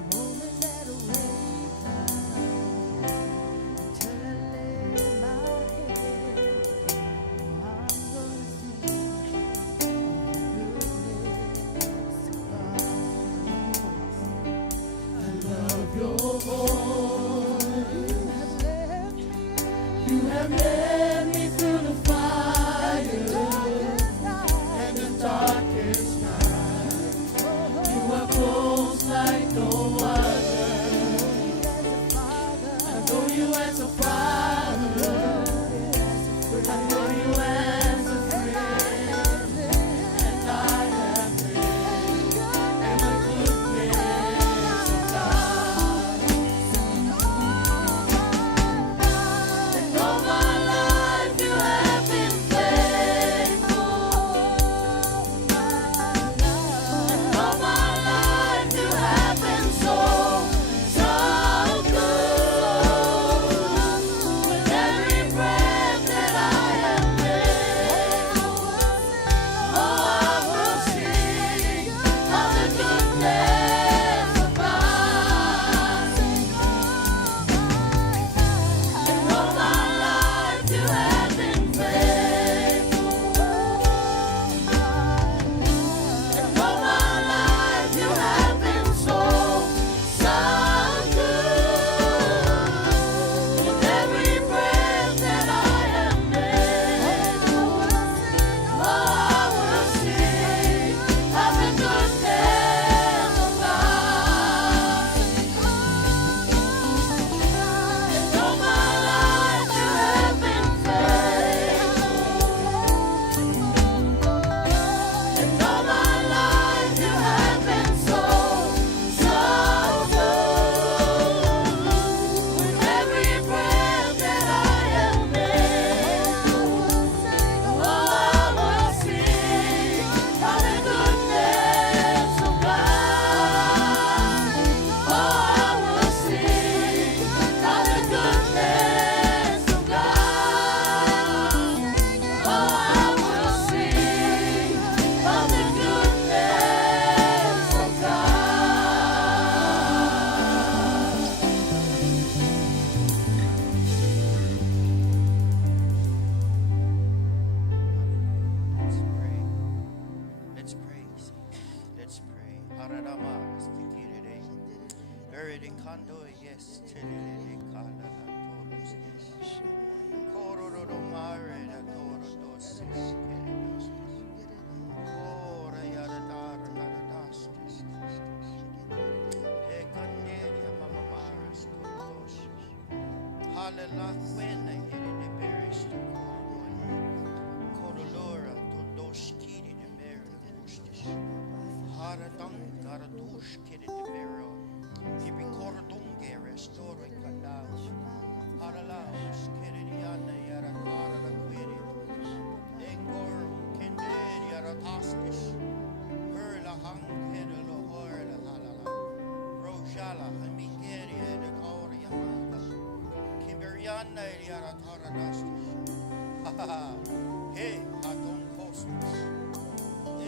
Hey, Atom Cosmos.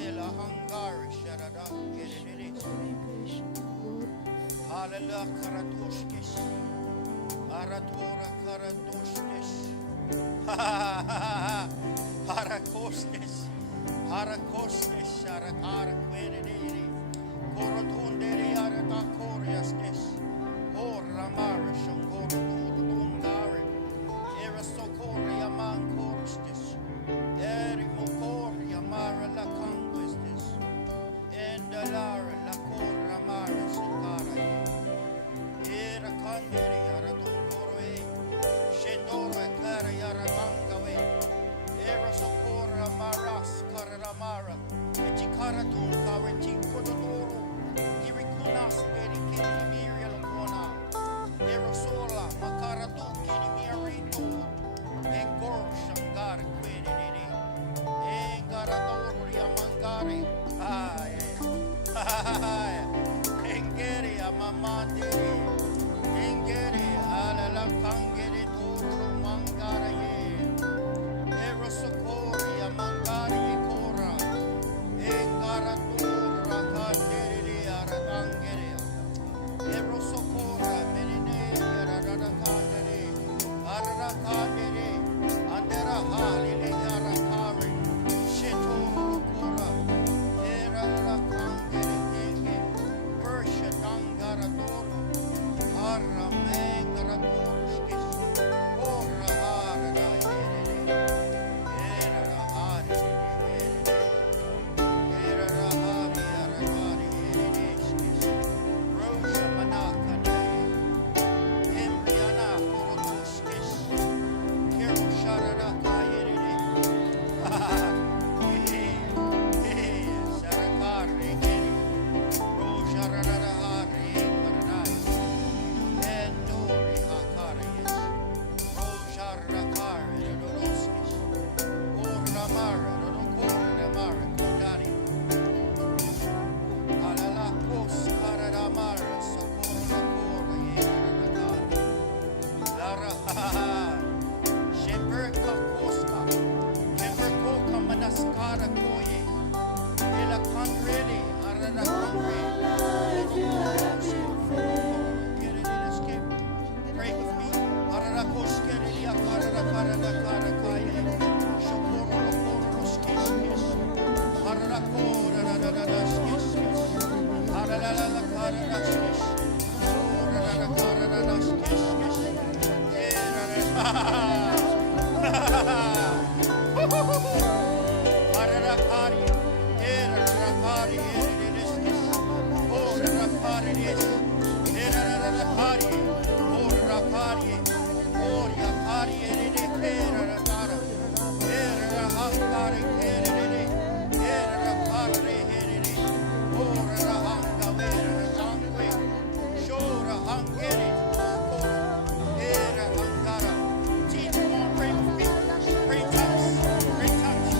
Ela Hangari Sharadan Gedit. Hallelujah Karatoshkish. Aratora Karatoshkish. Harakostis. Harakostis. Sharakara Quediri. Korotunderi Arata Koriastis. Or Ramarish and Korotundari. Erasokoria Man Koristis. Erimokoria Mara La Conguistis. tun kawenchi kototoro. Irikunas peri kini miria lokona. Nerosola makaratu kini miarito. Engor shangar kwenene. Engaradoro riamangare. Engeri amamandiri. Engeri alala kangeri toro mangara ye. Erosokori amangari kora. Engaratura kandiri aratangeri. Erosokora menene aradakandiri. Aradakandiri. Andera halili arakari. Shetoro kora. Eradakandiri kenge. Persha tangaratoro. Aramengaratoro skis. Ora harada yerene. Erara hari yerene. Erara hari aradari yerene skis. Rosha manakanaye. Embriana korotuskis. Kero sharadaka yerene. Sarakari geri. Rosha radahari karanai. Endori hakarias. Rosha rakari dodoskis. Oramara dodokoramara kodari. Alala kos karadamara sakora kora yeradakari. Lara Sheperka koska. Sheperkoka manaskara koye. Ela kandrele arada kandre. Get it in escape. Pray with me. Arada koskere ya karada karada kara kaye. Shokoro lokoro skis. Arada kora da da da da skis. Arada la la kara da skis. Arada da kara da da skis. Aradakari, Eradakari, Eredeskis, Oradakari, Eradakari, Oradakari, Oriakari, Eredekara, Eradakari, Erede, Eradakari, Erede, Oradahanga, Eradakangwe, Shora Hangere, Eradakara. Team, come on, pray with me. Pray tongues. Pray tongues.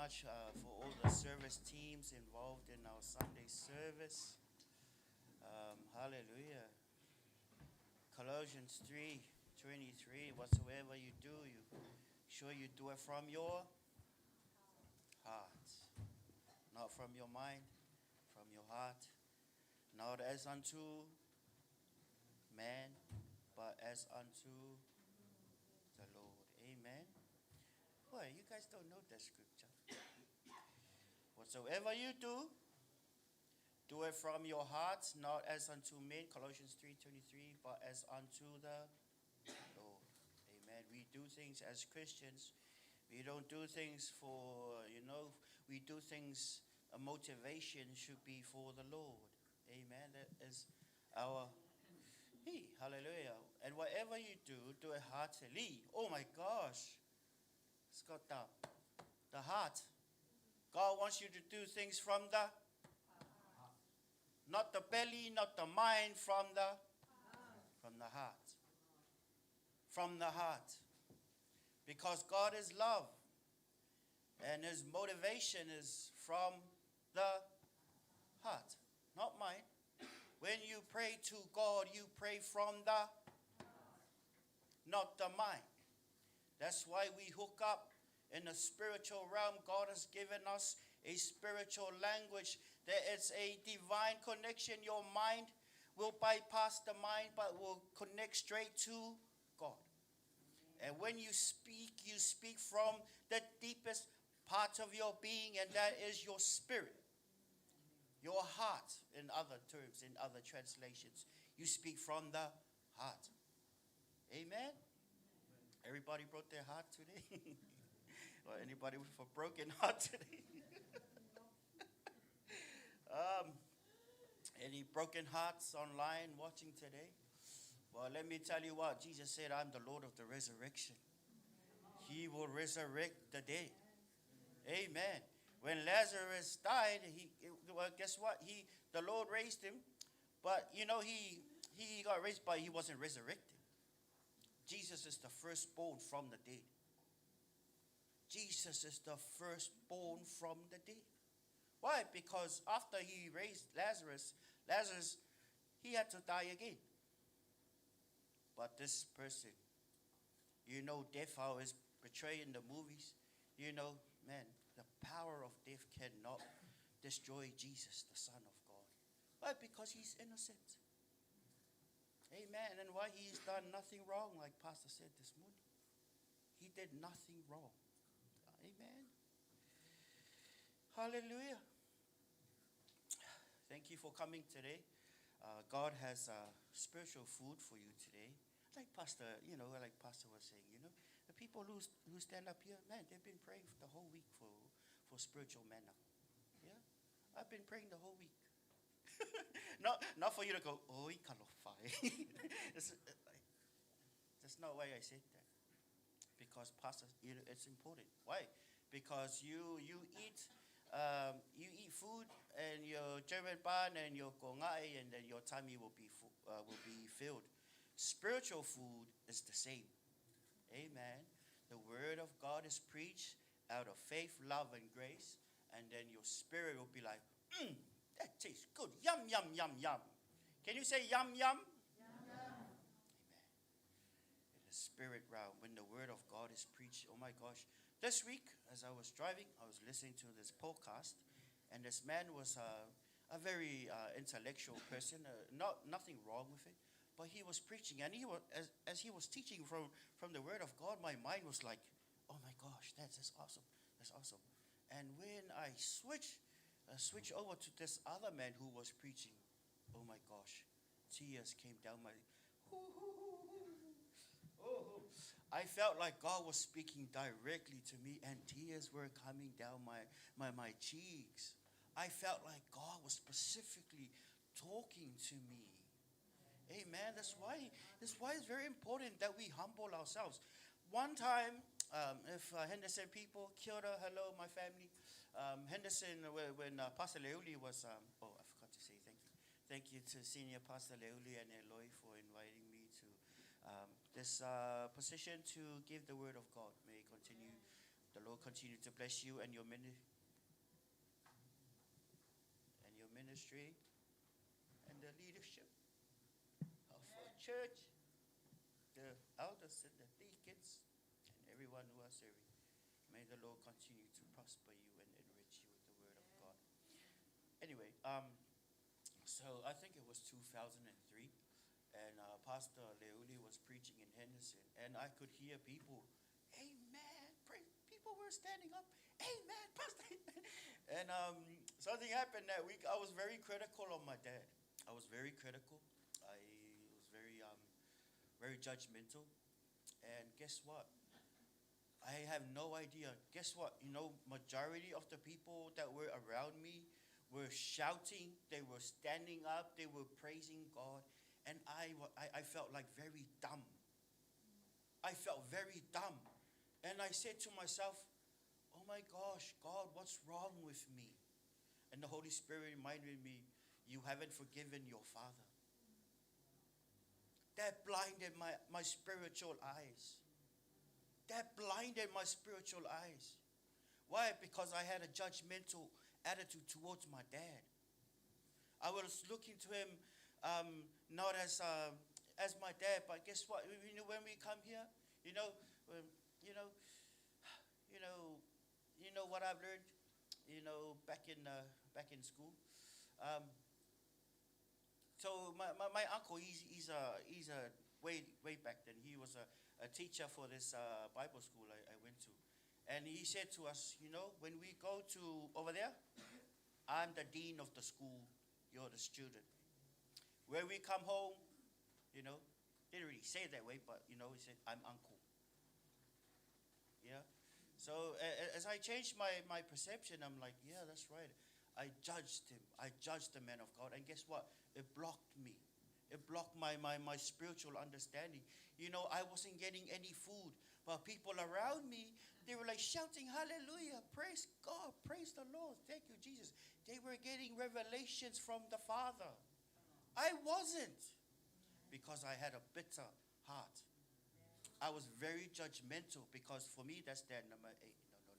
much for all the service teams involved in our Sunday service. Hallelujah. Colossians 3:23, whatsoever you do, you sure you do it from your heart, not from your mind, from your heart, not as unto man, but as unto the Lord. Amen. Boy, you guys don't know that scripture. Whatsoever you do it from your heart, not as unto men, Colossians 3:23, but as unto the Lord. Amen. We do things as Christians. We don't do things for, we do things, a motivation should be for the Lord. Amen. That is our, hallelujah. And whatever you do it heartily. Oh my gosh. It's got the heart. God wants you to do things from the, not the belly, not the mind, from the heart. From the heart. Because God is love. And his motivation is from the heart, not mine. When you pray to God, you pray from the, not the mind. That's why we hook up in the spiritual realm. God has given us a spiritual language. There is a divine connection. Your mind will bypass the mind, but will connect straight to God. And when you speak from the deepest part of your being, and that is your spirit, your heart, in other terms, in other translations. You speak from the heart. Amen? Everybody brought their heart today? Or anybody with a broken heart today? Any broken hearts online watching today? Well, let me tell you what. Jesus said, I'm the Lord of the resurrection. He will resurrect the dead. Amen. When Lazarus died, guess what? The Lord raised him, but he got raised, but he wasn't resurrected. Jesus is the firstborn from the dead. Jesus is the firstborn from the dead. Why? Because after he raised Lazarus, he had to die again. But this person, death, how is portrayed in the movies, man, the power of death cannot destroy Jesus, the Son of God. Why? Because he's innocent. Amen. And why? He's done nothing wrong, like Pastor said this morning. He did nothing wrong. Amen. Hallelujah. Thank you for coming today. God has spiritual food for you today. Like Pastor was saying, the people who stand up here, man, they've been praying the whole week for spiritual manna. Yeah? I've been praying the whole week. Not for you to go, oh, ikalofai. That's not why I said that. Because Pastor, it's important. Why? Because you eat food and your German pan and your kongai, and then your tummy will be filled. Spiritual food is the same. Amen. The word of God is preached out of faith, love, and grace, and then your spirit will be like, that tastes good. Yum, yum, yum, yum. Can you say yum, yum? Yum, yum. Amen. In the spirit realm, when the word of God is preached, oh my gosh. This week, as I was driving, I was listening to this podcast, and this man was a very intellectual person. Nothing wrong with it, but he was preaching, and as he was teaching from the word of God, my mind was like, oh my gosh, that's awesome. That's awesome. And when I switch over to this other man who was preaching, oh my gosh, tears came down my. I felt like God was speaking directly to me, and tears were coming down my cheeks. I felt like God was specifically talking to me. Amen. That's why it's very important that we humble ourselves. One time, if Henderson people, kia ora, hello, my family. Henderson, when Pastor Leuli was, I forgot to say thank you. Thank you to Senior Pastor Leuli and Eloy for inviting me to this position to give the word of God. May the Lord continue to bless you and your ministry and the leadership of our church. the elders and the deacons and everyone who are serving. May the Lord continue to prosper you and enrich you with the word of God. Anyway, so I think it was 2003, and Pastor Leuli was preaching in Henderson, and I could hear people, amen, pray. People were standing up, amen, Pastor, amen. And something happened that week. I was very critical of my dad. I was very critical. I was very judgmental. And guess what? I have no idea. Guess what? You know, majority of the people that were around me were shouting. They were standing up. They were praising God. And I felt like very dumb. I felt very dumb. And I said to myself, oh my gosh, God, what's wrong with me? And the Holy Spirit reminded me, you haven't forgiven your father. That blinded my spiritual eyes. That blinded my spiritual eyes. Why? Because I had a judgmental attitude towards my dad. I was looking to him not as my dad, but guess what? You know, when we come here, you know what I've learned, back in school. So my uncle, he's a way back then. He was a teacher for this Bible school I went to, and he said to us, when we go to over there, I'm the dean of the school. You're the student. When we come home, didn't really say it that way, but he said, I'm uncle. Yeah. So as I changed my perception, I'm like, yeah, that's right. I judged him. I judged the man of God. And guess what? It blocked me. It blocked my spiritual understanding. I wasn't getting any food. But people around me, they were like shouting, hallelujah, praise God, praise the Lord. Thank you, Jesus. They were getting revelations from the Father. I wasn't, because I had a bitter heart. I was very judgmental, because for me, that's that number 8. No. I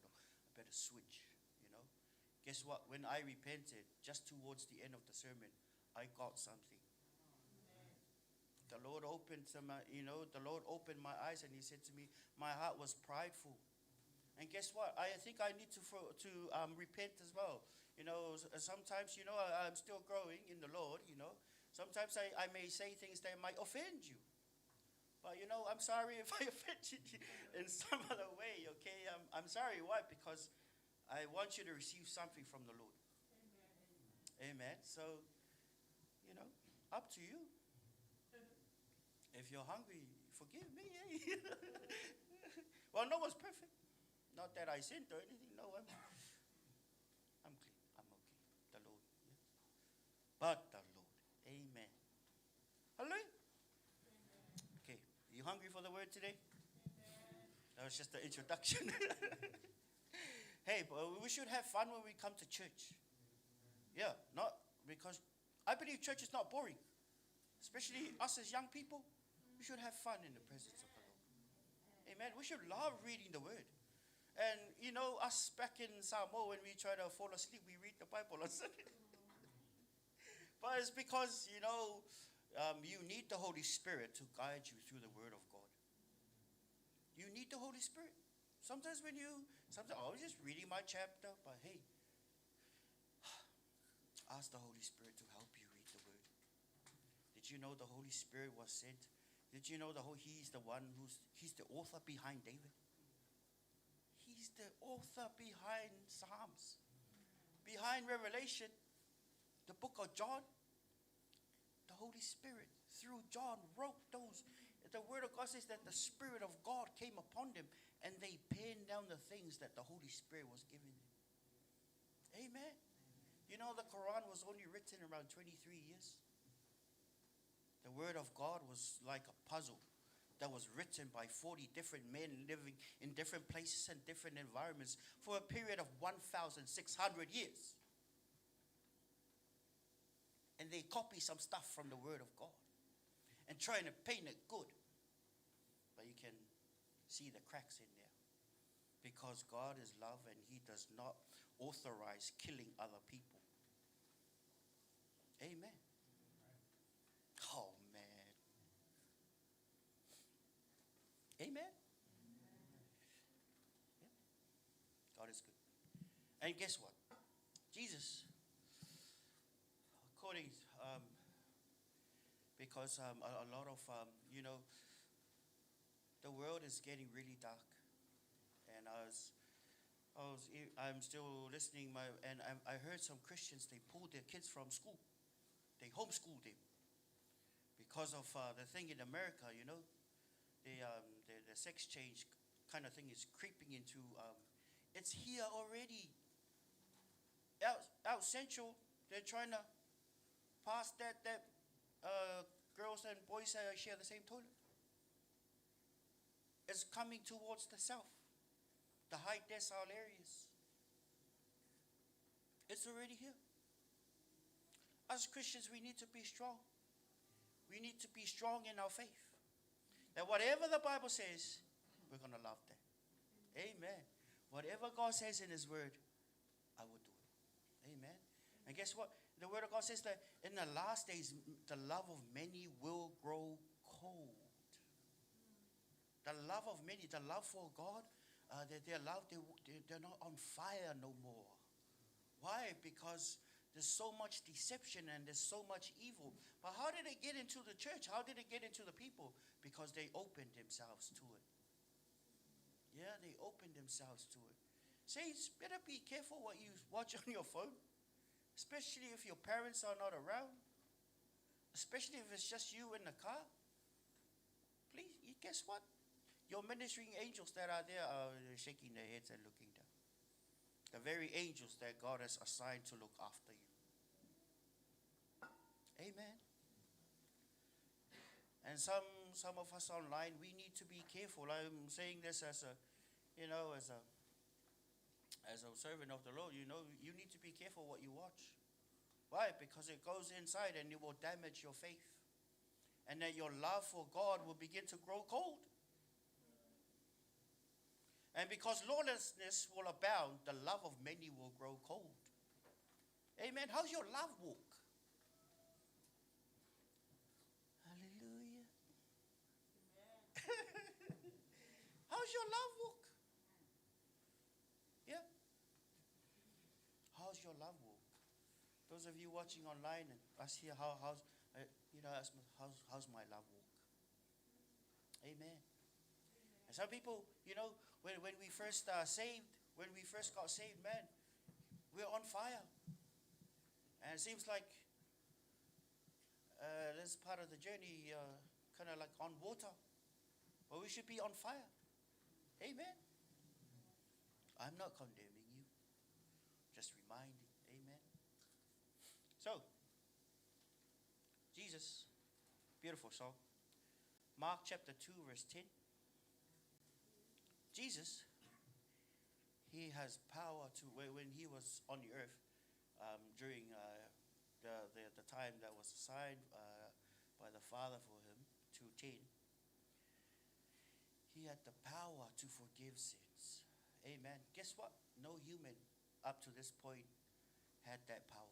better switch, Guess what? When I repented, just towards the end of the sermon, I got something. The Lord opened the Lord opened my eyes, and He said to me, my heart was prideful. And guess what? I think I need to repent as well. Sometimes, I'm still growing in the Lord, Sometimes I may say things that might offend you. But, I'm sorry if I offended you in some other way, okay? I'm sorry. Why? Because I want you to receive something from the Lord. Amen. So, up to you. If you're hungry, forgive me. Eh? Well, no one's perfect. Not that I sinned or anything. No, I'm clean. I'm okay. The Lord. Yeah. But the Lord. Amen. Hallelujah. Okay. Are you hungry for the word today? That was just the introduction. Hey, but we should have fun when we come to church. Yeah, not because I believe church is not boring. Especially us as young people. We should have fun in the presence of the Lord. Amen. We should love reading the word. And, us back in Samoa, when we try to fall asleep, we read the Bible on Sunday. But it's because, you need the Holy Spirit to guide you through the word of God. You need the Holy Spirit. Sometimes I was just reading my chapter, but hey, ask the Holy Spirit to help you read the word. Did you know the Holy Spirit was sent? Did you know He's the one He's the author behind David? He's the author behind Psalms, behind Revelation, the book of John. The Holy Spirit, through John, wrote those. The Word of God says that the Spirit of God came upon them, and they penned down the things that the Holy Spirit was giving them. Amen. The Quran was only written around 23 years. The Word of God was like a puzzle that was written by 40 different men living in different places and different environments for a period of 1,600 years. And they copy some stuff from the Word of God and trying to paint it good. But you can see the cracks in there. Because God is love, and He does not authorize killing other people. Amen. Oh, man. Amen. Yeah. God is good. And guess what? Jesus, according, because a lot of, the world is getting really dark. And I'm still listening, and I heard some Christians, they pulled their kids from school. They homeschooled them because of the thing in America, the sex change kind of thing is creeping into, it's here already. Out central, they're trying to pass that girls and boys share the same toilet. It's coming towards the south, the high decile areas. It's already here. As Christians, we need to be strong. We need to be strong in our faith. That whatever the Bible says, we're going to love that. Amen. Whatever God says in His Word, I will do it. Amen. And guess what? The Word of God says that in the last days, the love of many will grow cold. The love of many, the love for God, they're not on fire no more. Why? Because there's so much deception and there's so much evil. But how did it get into the church? How did it get into the people? Because they opened themselves to it. Yeah, they opened themselves to it. Saints, better be careful what you watch on your phone. Especially if your parents are not around. Especially if it's just you in the car. Please, guess what? Your ministering angels that are there are shaking their heads and looking down. The very angels that God has assigned to look after you. Amen. And some of us online, we need to be careful. I'm saying this as a servant of the Lord. You need to be careful what you watch. Why? Because it goes inside and it will damage your faith. And that your love for God will begin to grow cold. And because lawlessness will abound, the love of many will grow cold. Amen. How's your love walk? Hallelujah. How's your love walk? Yeah. How's your love walk? Those of you watching online and us here, how's my love walk? Amen. And some people, when we first got saved, man, we're on fire. And it seems like this part of the journey, kind of like on water. But we should be on fire. Amen. I'm not condemning you. Just reminding. Amen. So, Jesus, beautiful song. Mark chapter 2, verse 10. Jesus, He has power to, when He was on the earth, during the time that was assigned by the Father for Him to attain, He had the power to forgive sins. Amen. Guess what? No human up to this point had that power.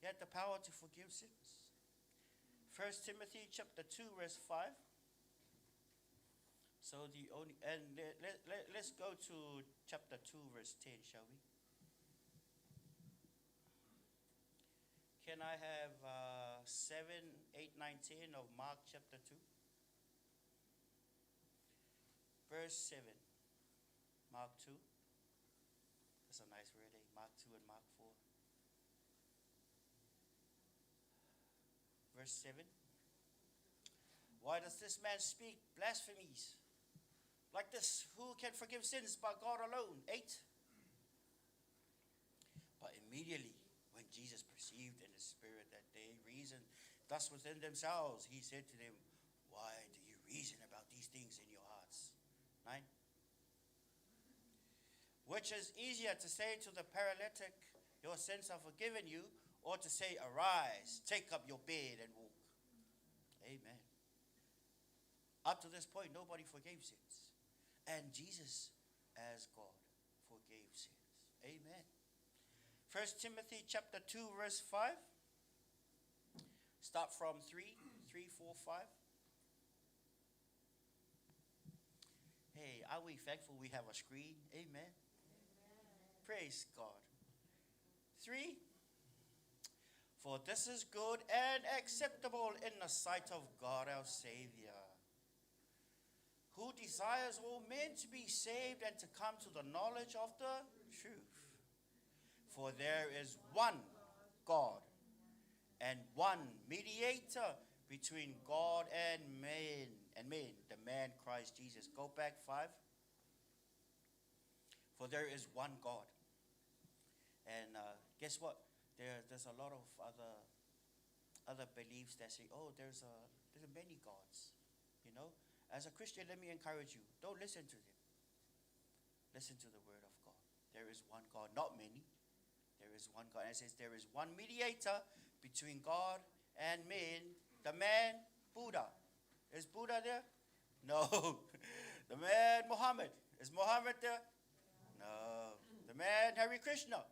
He had the power to forgive sins. 1 Timothy chapter 2, verse 5. So let's go to chapter 2, verse 10, shall we? Can I have 7, 8, 9, 10 of Mark chapter 2? Verse 7. Mark 2. That's a nice word, eh? Mark 2 and Mark 4. Verse 7. Why does this man speak blasphemies like this? Who can forgive sins but God alone? 8. But immediately, when Jesus perceived in his spirit that they reasoned thus within themselves, he said to them, why do you reason about these things in your hearts? 9. Which is easier to say to the paralytic, your sins are forgiven you, or to say, arise, take up your bed and walk? Amen. Up to this point, nobody forgave sins. And Jesus, as God, forgave sins. Amen. 1 Timothy chapter 2, verse 5. Start from 3, 4, 5. Are we thankful we have a screen? Amen. Praise God. 3. For this is good and acceptable in the sight of God our Savior, who desires all men to be saved and to come to the knowledge of the truth. For there is one God and one mediator between God and men, the man Christ Jesus. Go back 5. For there is one God. And guess what? There's a lot of other beliefs that say, oh, there's many gods. You know, as a Christian, let me encourage you. Don't listen to them. Listen to the word of God. There is one God, not many. There is one God. And it says there is one mediator between God and men, the man Buddha. Is Buddha there? No. The man Muhammad. Is Muhammad there? No. The man Hare Krishna.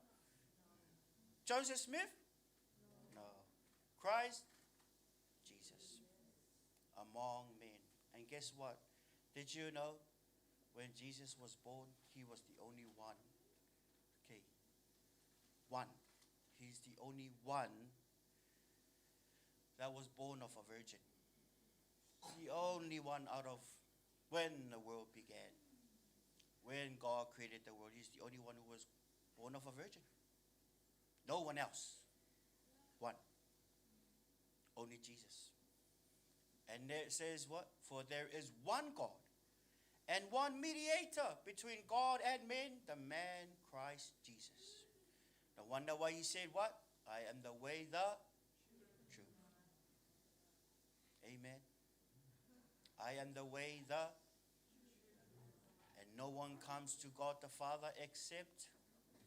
Joseph Smith? No. Christ? Jesus. Among men. And guess what? Did you know when Jesus was born, he was the only one? Okay. One. He's the only one that was born of a virgin. The only one out of when the world began. When God created the world, he's the only one who was born of a virgin. No one else. One. Only Jesus. And there it says what? For there is one God and one mediator between God and men, the man Christ Jesus. No wonder why he said what? I am the way, the truth. Amen. I am the way, and no one comes to God the Father except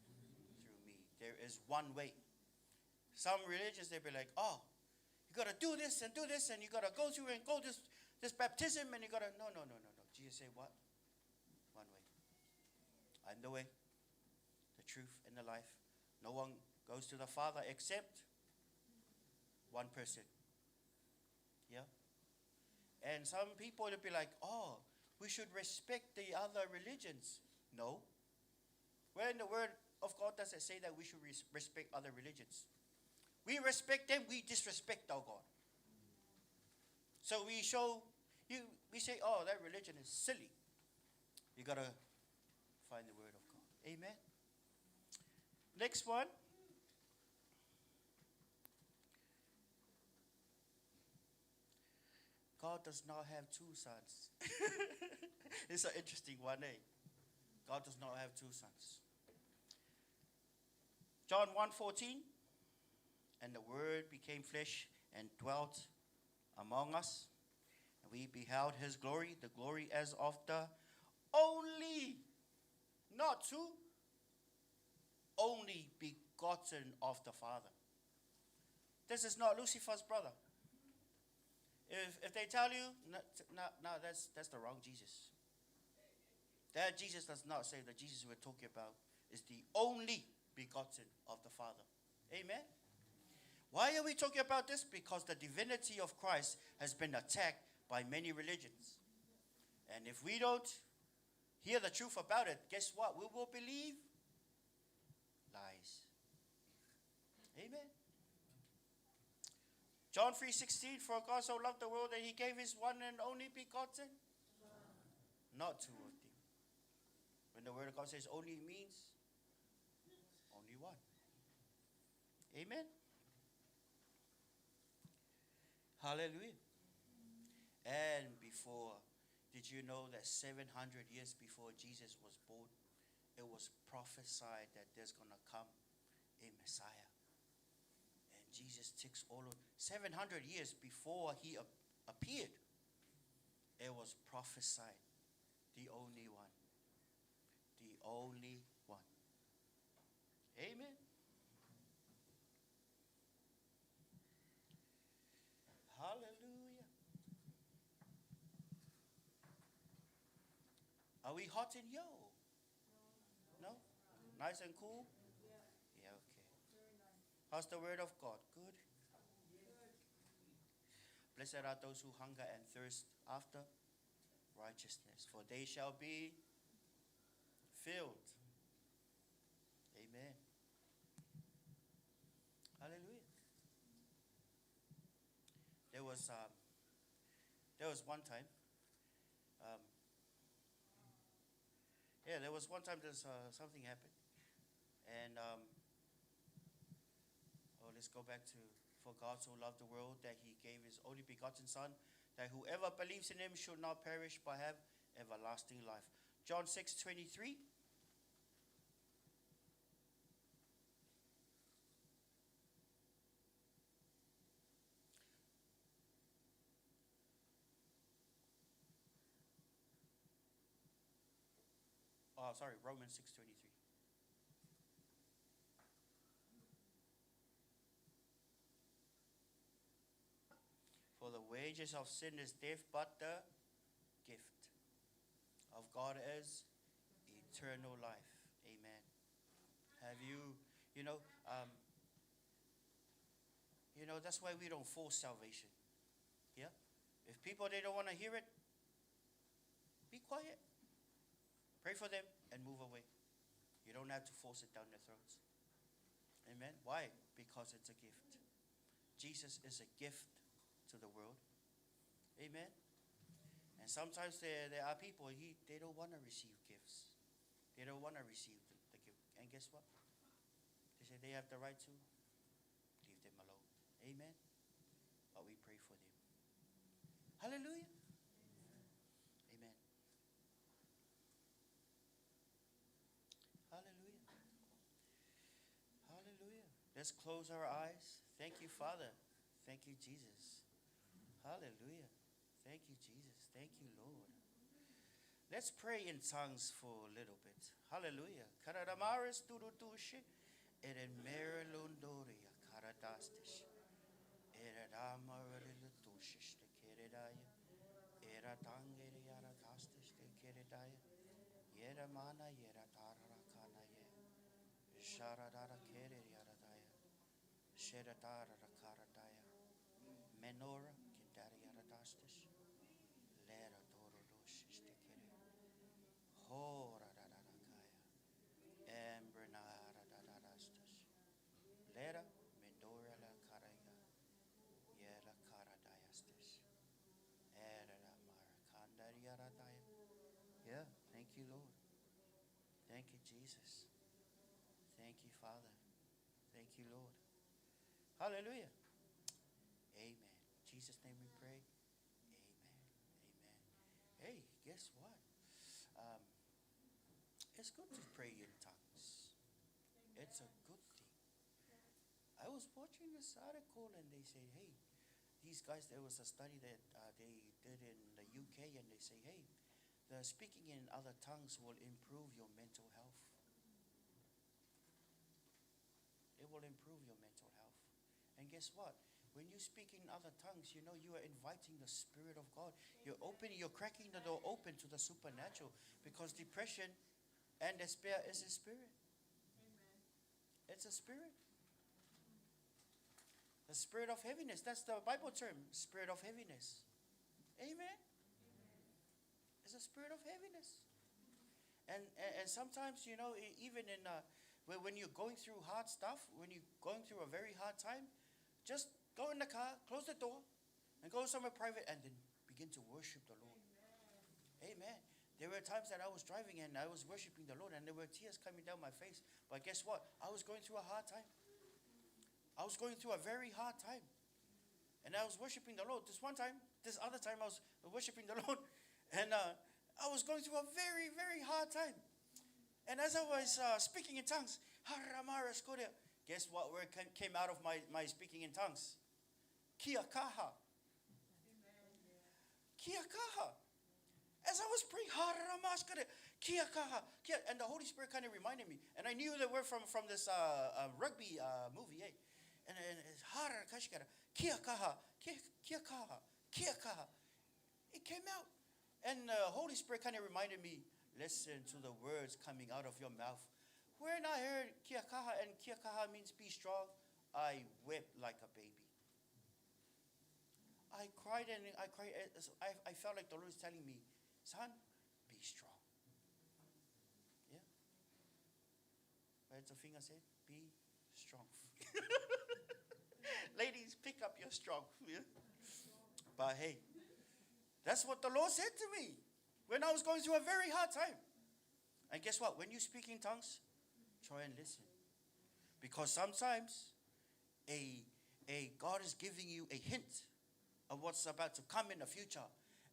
through me. There is one way. Some religions, they'll be like, oh, you got to do this, and you got to go through and go this baptism, and you got to, no. Jesus said what? One way. I'm the way, the truth, and the life. No one goes to the Father except one person. Yeah? And some people will be like, oh, we should respect the other religions. No. Where in the Word of God does it say that we should respect other religions? We respect them, we disrespect our God. So we say, oh, that religion is silly. You got to find the Word of God. Amen. Next one. God does not have two sons. It's an interesting one, eh? God does not have two sons. John 1:14, and the Word became flesh and dwelt among us. And we beheld his glory, the glory as of the only, not two, only begotten of the Father. This is not Lucifer's brother. If they tell you, no, that's the wrong Jesus. That Jesus does not say the Jesus we're talking about is the only begotten of the Father. Amen? Why are we talking about this? Because the divinity of Christ has been attacked by many religions. And if we don't hear the truth about it, guess what? We will believe lies. Amen? John 3:16, for God so loved the world that he gave his one and only begotten. Not two of them. When the word of God says only, it means only one. Amen. Hallelujah. And before, did you know that 700 years before Jesus was born, it was prophesied that there's going to come a Messiah. And Jesus ticks all of 700 years before he appeared. It was prophesied. The only one. The only one. Amen. Hallelujah. Are we hot in yo? No? Nice and cool? Yeah, okay. How's the word of God? Good? Blessed are those who hunger and thirst after righteousness, for they shall be filled. Amen. Hallelujah. There was one time. There was one time there's something happened, and let's go back to, for God so loved the world that He gave His only begotten Son, that whoever believes in Him should not perish but have everlasting life. John 6:23. Romans 6:23. For the wages of sin is death, but the gift of God is eternal life. Amen. Have that's why we don't force salvation. Yeah? If people, they don't want to hear it, be quiet. Pray for them and move away. You don't have to force it down their throats. Amen. Why? Because it's a gift. Jesus is a gift to the world. Amen. And sometimes there are people, they don't want to receive gifts. They don't want to receive the gift. And guess what? They say they have the right to. Leave them alone. Amen. But we pray for them. Hallelujah. Amen. Hallelujah. Hallelujah. Let's close our eyes. Thank you, Father. Thank you, Jesus. Hallelujah. Thank you, Jesus. Thank you, Lord. Let's pray in tongues for a little bit. Hallelujah. Karadamaris turutushi. Eremerelundoria karadastish. Eredamarilutushish te keredaya. Eratangeriaratastish te keredaya. Yeramana yeratararakana ye. Sharadara kereriaradaya. Shedatara karadaya. Menora kindariaratastish. Lera doroloshish te kere. Horadadakaya. Embrenadadadastash. Lera Mendora la Karaya. Yera Karadayastash. Era Marakandariaradaya. Yeah, thank you, Lord. Thank you, Jesus. Thank you, Father. Thank you, Lord. Hallelujah. Amen. In Jesus' name we pray. Amen. Amen. Hey, guess what? It's good to pray in tongues. It's a good thing. I was watching this article and they say, hey, these guys, there was a study that they did in the UK and they say, hey, the speaking in other tongues will improve your mental health. It will improve your mental health. And guess what? When you speak in other tongues, you are inviting the Spirit of God. You're cracking the door open to the supernatural, because depression and despair is a spirit. It's a spirit. The spirit of heaviness. That's the Bible term, spirit of heaviness. Amen. It's a spirit of heaviness. And sometimes, even in when you're going through hard stuff, when you're going through a very hard time, just go in the car, close the door, and go somewhere private, and then begin to worship the Lord. Amen. There were times that I was driving and I was worshiping the Lord, and there were tears coming down my face. But guess what? I was going through a hard time. I was going through a very hard time. And I was worshiping the Lord. This other time I was worshiping the Lord. And I was going through a very, very hard time. And as I was speaking in tongues, guess what word came out of my speaking in tongues? Kia kaha. Kia kaha. As I was praying, kia kaha, kia, and the Holy Spirit kind of reminded me. And I knew the word from this rugby movie, eh? And it's hara kashkara, kia kaha, kia kaha, kia kaha. It came out. And the Holy Spirit kind of reminded me, listen to the words coming out of your mouth. When I heard kia kaha, and kia kaha means be strong, I wept like a baby. I cried and I cried. I felt like the Lord was telling me, Son, be strong. Yeah. Where's the finger said? Be strong. Ladies, pick up your strong. Yeah? But hey, that's what the Lord said to me when I was going through a very hard time. And guess what? When you speak in tongues, try and listen. Because sometimes God is giving you a hint of what's about to come in the future.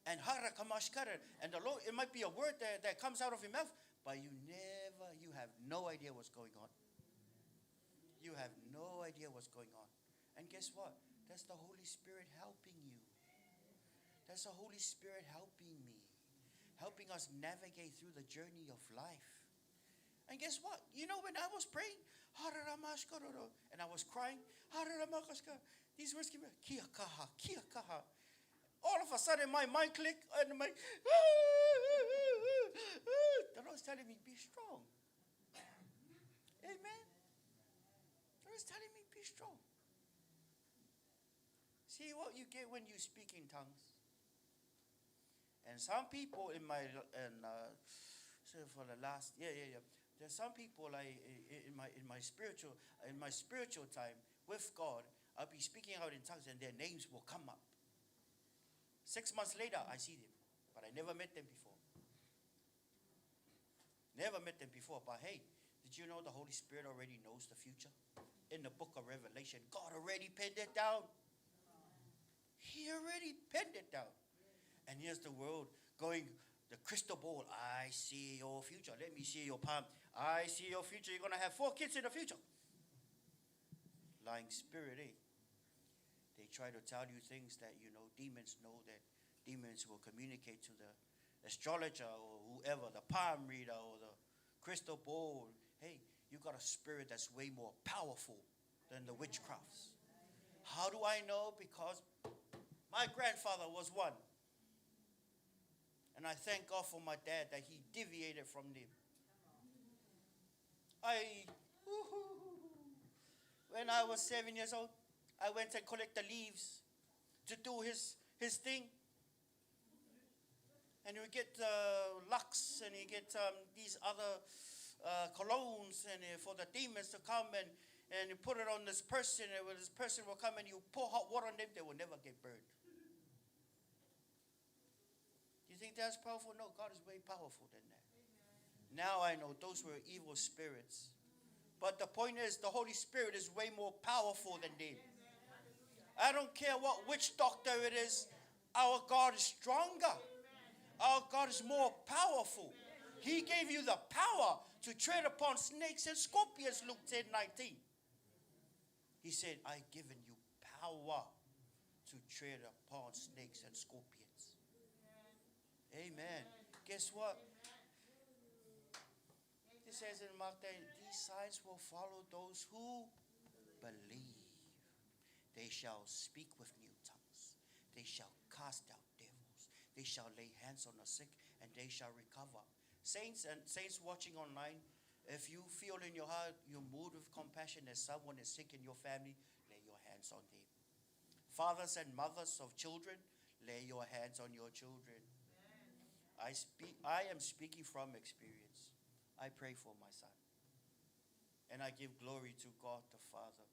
And and the Lord, it might be a word that comes out of your mouth, but you have no idea what's going on. You have no idea what's going on. And guess what? That's the Holy Spirit helping you. That's the Holy Spirit helping me, helping us navigate through the journey of life. And guess what? You know, when I was praying, and I was crying, these words came out, kia kaha, kia kaha. All of a sudden, my mind clicked, and my, the Lord's telling me, be strong. Amen. The Lord's telling me, be strong. See what you get when you speak in tongues. And some people in my, so for the last, there's some people in my spiritual time with God, I'll be speaking out in tongues and their names will come up. 6 months later, I see them, but I never met them before. Never met them before, but hey, did you know the Holy Spirit already knows the future? In the book of Revelation, God already penned it down. He already penned it down. And here's the world going, the crystal ball, I see your future. Let me see your palm. I see your future. You're going to have 4 kids in the future. Lying spirit, eh? They try to tell you things that, demons know that demons will communicate to the astrologer or whoever, the palm reader or the crystal ball. Hey, you got a spirit that's way more powerful than the witchcrafts. How do I know? Because my grandfather was one. And I thank God for my dad that he deviated from them. When I was 7 years old, I went and collected the leaves to do his thing. And you get Lux and you get these other colognes and for the demons to come and you put it on this person, and when this person will come and you pour hot water on them, they will never get burned. You think that's powerful? No, God is way powerful than that. Amen. Now I know those were evil spirits. But the point is, the Holy Spirit is way more powerful than them. I don't care what witch doctor it is. Our God is stronger. Our God is more powerful. He gave you the power to tread upon snakes and scorpions, Luke 10:19. He said, I've given you power to tread upon snakes and scorpions. Amen. Guess what? It says in Mark 10, these signs will follow those who believe. They shall speak with new tongues. They shall cast out devils. They shall lay hands on the sick and they shall recover. Saints and saints watching online, if you feel in your heart, you're moved with compassion that someone is sick in your family, lay your hands on them. Fathers and mothers of children, lay your hands on your children. I am speaking from experience. I pray for my son. And I give glory to God the Father.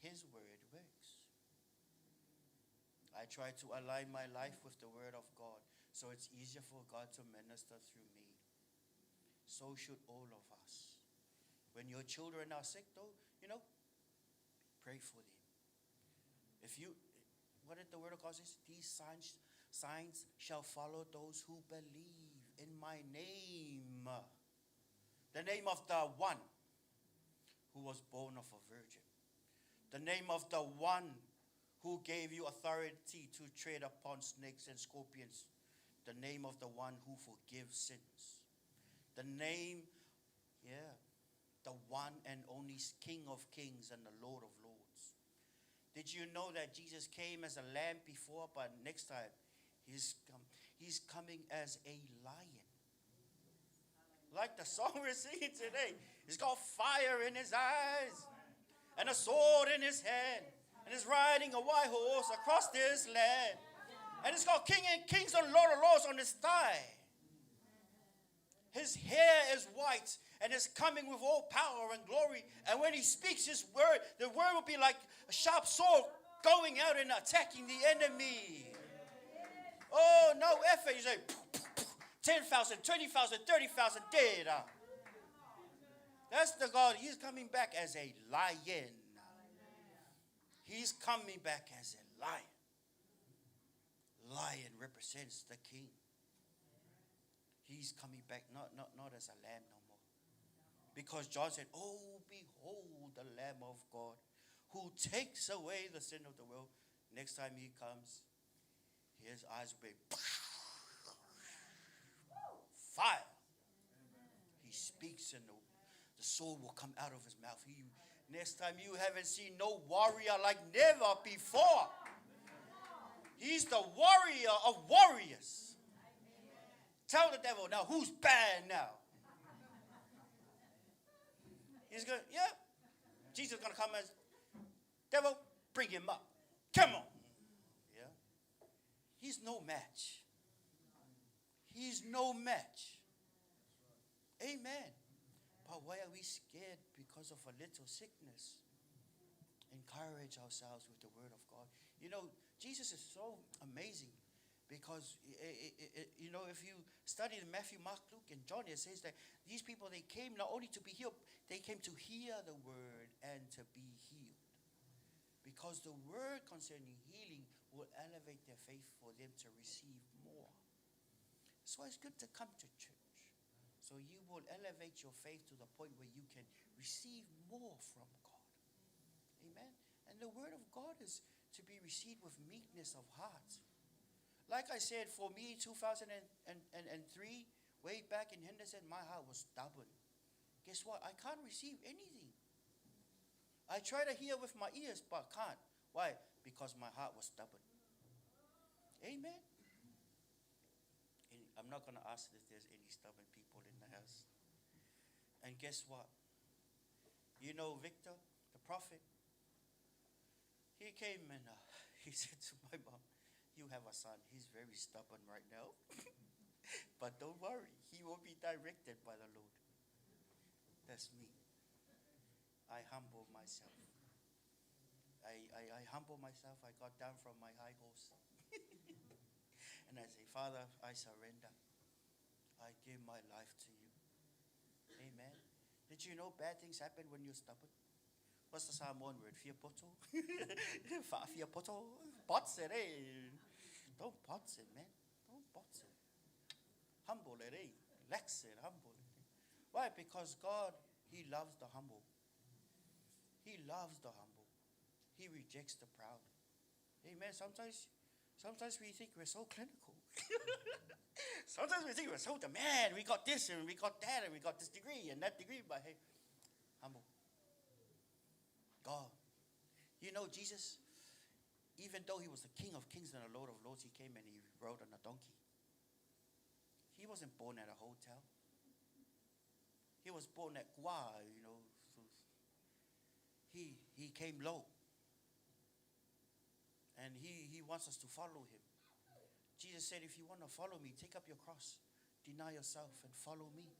His word works. I try to align my life with the word of God so it's easier for God to minister through me. So should all of us. When your children are sick, though, pray for them. What did the word of God say? These signs shall follow those who believe in my name. The name of the one who was born of a virgin. The name of the one who gave you authority to tread upon snakes and scorpions. The name of the one who forgives sins. The name, the one and only King of kings and the Lord of lords. Did you know that Jesus came as a lamb before, but next time he's coming as a lion? Like the song we're singing today. He's got fire in his eyes and a sword in his hand. And he's riding a white horse across this land. And he's got King and Kings and Lord of Lords on his thigh. His hair is white and is coming with all power and glory. And when he speaks his word, the word will be like a sharp sword going out and attacking the enemy. Oh, no effort. You say, 10,000, 20,000, 30,000 dead. That's the God. He's coming back as a lion. He's coming back as a lion. Lion represents the king. He's coming back not as a lamb no more. Because John said, oh, behold the Lamb of God who takes away the sin of the world. Next time he comes, his eyes will be fire. He speaks and the sword will come out of his mouth. Next time you haven't seen no warrior like never before. He's the warrior of warriors. Tell the devil, now who's bad now? He's going, yeah. Jesus is going to come as, devil, bring him up. Come on. Yeah. He's no match. He's no match. Amen. But why are we scared? Because of a little sickness. Encourage ourselves with the word of God. You know, Jesus is so amazing. Because, if you study Matthew, Mark, Luke, and John, it says that these people, they came not only to be healed, they came to hear the word and to be healed. Because the word concerning healing will elevate their faith for them to receive more. So it's good to come to church. So you will elevate your faith to the point where you can receive more from God. Amen. And the word of God is to be received with meekness of heart. Like I said, for me, 2003, way back in Henderson, my heart was stubborn. Guess what? I can't receive anything. I try to hear with my ears, but can't. Why? Because my heart was stubborn. Amen. And I'm not going to ask if there's any stubborn people in the house. And guess what? You know Victor, the prophet? He came and he said to my mom, you have a son. He's very stubborn right now. But don't worry. He will be directed by the Lord. That's me. I humble myself. I humble myself. I got down from my high horse. And I say, Father, I surrender. I give my life to you. Amen. Did you know bad things happen when you're stubborn? What's the Samoan word? Fiapoto? Fiapoto? Bots it, eh? Don't bots it, man. Don't bots it. Humble it, eh? Relax it, humble it. Why? Because God, He loves the humble. He loves the humble. He rejects the proud. Amen. Sometimes we think we're so clinical. Sometimes we think we're so the man. We got this and we got that and we got this degree and that degree. But hey, humble. God. You know, Jesus, even though he was the King of Kings and the Lord of Lords, he came and he rode on a donkey. He wasn't born at a hotel. He was born at Gua, you know. So he came low. And he wants us to follow him. Jesus said, if you want to follow me, take up your cross, deny yourself, and follow me.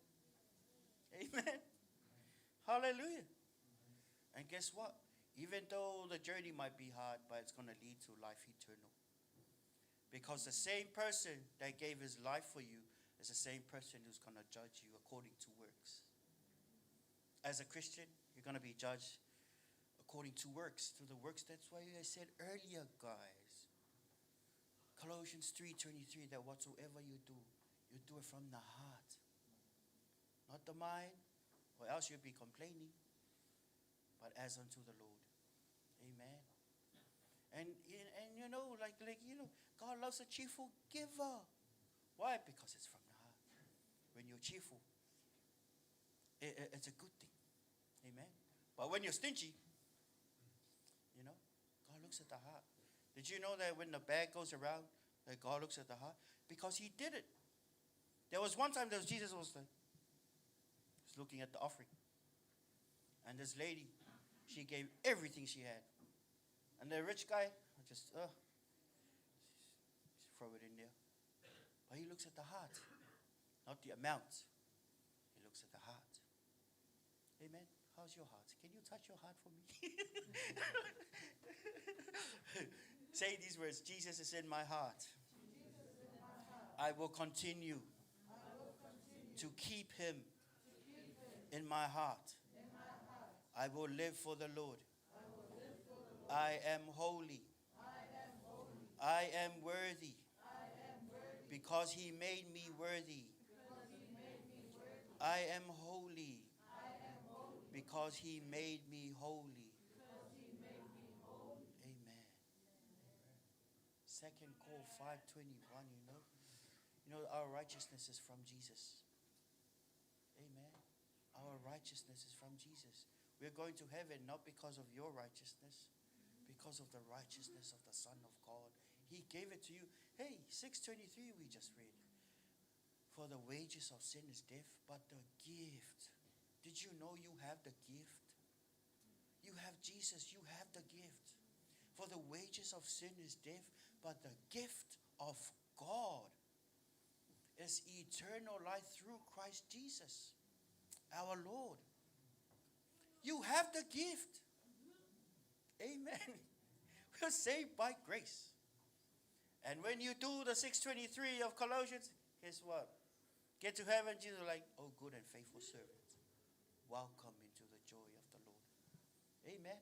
Amen. Hallelujah. And guess what? Even though the journey might be hard, but it's going to lead to life eternal. Because the same person that gave his life for you is the same person who's going to judge you according to works. As a Christian, you're going to be judged according to works, to the works. That's why I said earlier, guys, Colossians 3:23, that whatsoever you do it from the heart, not the mind, or else you'll be complaining, but as unto the Lord. Amen. And you know, like God loves a cheerful giver. Why? Because it's from the heart. When you're cheerful, it's a good thing. Amen. But when you're stingy, God looks at the heart. Did you know that when the bag goes around, that God looks at the heart? Because he did it. There was one time that Jesus was looking at the offering. And this lady, she gave everything she had. And the rich guy just throw it in there. But he looks at the heart, not the amount. looks at the heart. Amen. How's your heart? Can you touch your heart for me? Say these words. Jesus is in my heart. I will continue to keep him in my heart. I will live for the Lord. I am holy. I am worthy. Because he made me worthy. I am holy. Because he made me holy. Amen. Second Call 5:21, You know, our righteousness is from Jesus. Amen. Our righteousness is from Jesus. We're going to heaven not because of your righteousness, because of the righteousness of the Son of God. He gave it to you. Hey, 6:23 we just read. For the wages of sin is death, but the gift. Did you know you have the gift? You have Jesus, you have the gift. For the wages of sin is death, but the gift of God is eternal life through Christ Jesus, our Lord. You have the gift. Amen. We're saved by grace. And when you do the 6:23 of Colossians, guess what? Get to heaven, Jesus is like, oh, good and faithful servant. Welcome into the joy of the Lord. Amen.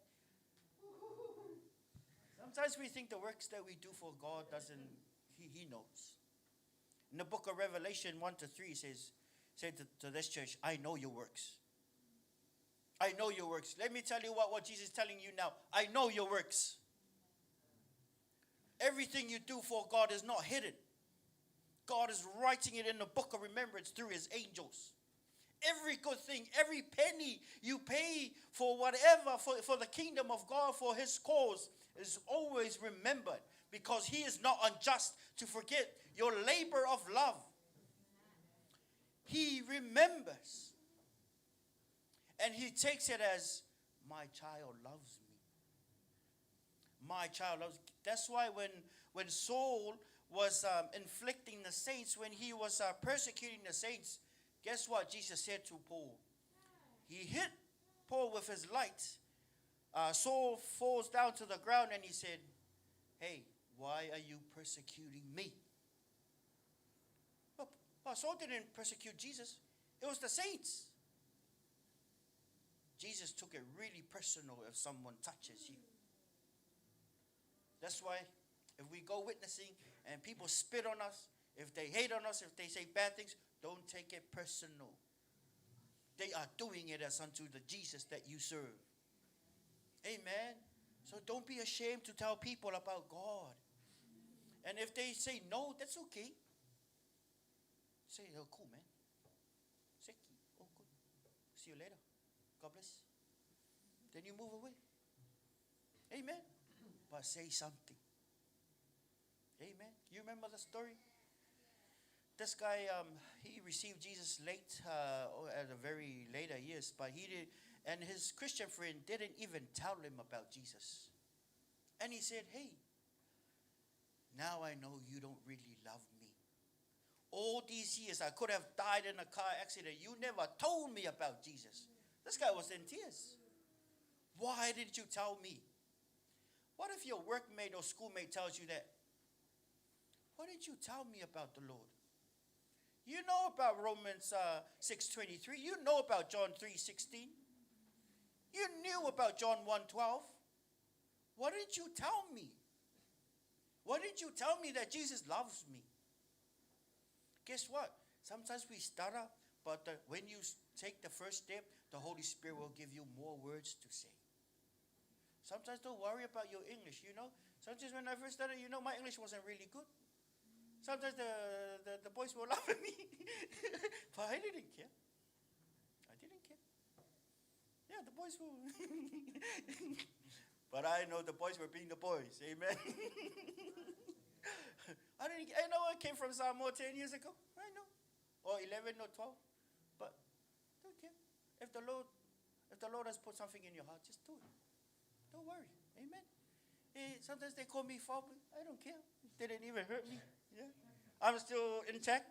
Sometimes we think the works that we do for God He knows. In the book of Revelation 1-3 said to this church, I know your works. I know your works. Let me tell you what Jesus is telling you now. I know your works. Everything you do for God is not hidden. God is writing it in the book of remembrance through his angels. Every good thing, every penny you pay for whatever, for the kingdom of God, for his cause, is always remembered, because he is not unjust to forget your labor of love. He remembers. And he takes it as, my child loves me. My child loves me. That's why when Saul was inflicting the saints, when he was persecuting the saints, guess what Jesus said to Paul? He hit Paul with his light. Saul falls down to the ground and he said, hey, why are you persecuting me? But Saul didn't persecute Jesus. It was the saints. Jesus took it really personal if someone touches you. That's why if we go witnessing and people spit on us, if they hate on us, if they say bad things, don't take it personal. They are doing it as unto the Jesus that you serve. Amen. So don't be ashamed to tell people about God. And if they say no, that's okay. Say, oh, cool, man. Say, oh, good. See you later. God bless. Then you move away. Amen. But say something. Amen. You remember the story? This guy, he received Jesus late, at a very later years, but he did, and his Christian friend didn't even tell him about Jesus. And he said, hey, now I know you don't really love me. All these years I could have died in a car accident. You never told me about Jesus. This guy was in tears. Why didn't you tell me? What if your workmate or schoolmate tells you that? Why didn't you tell me about the Lord? You know about Romans 6:23. You know about John 3:16. You knew about John 1:12. Why didn't you tell me? Why didn't you tell me that Jesus loves me? Guess what? Sometimes we stutter, but when you take the first step, the Holy Spirit will give you more words to say. Sometimes don't worry about your English, Sometimes when I first started, my English wasn't really good. Sometimes the boys will laugh at me. But I didn't care. I didn't care. Yeah, the boys will. But I know the boys were being the boys. Amen. I know I came from Samoa 10 years ago. I know. Or 11 or 12. But don't care. If the Lord has put something in your heart, just do it. Don't worry. Amen. Sometimes they call me foul. I don't care. They didn't even hurt me. Yeah. I'm still intact.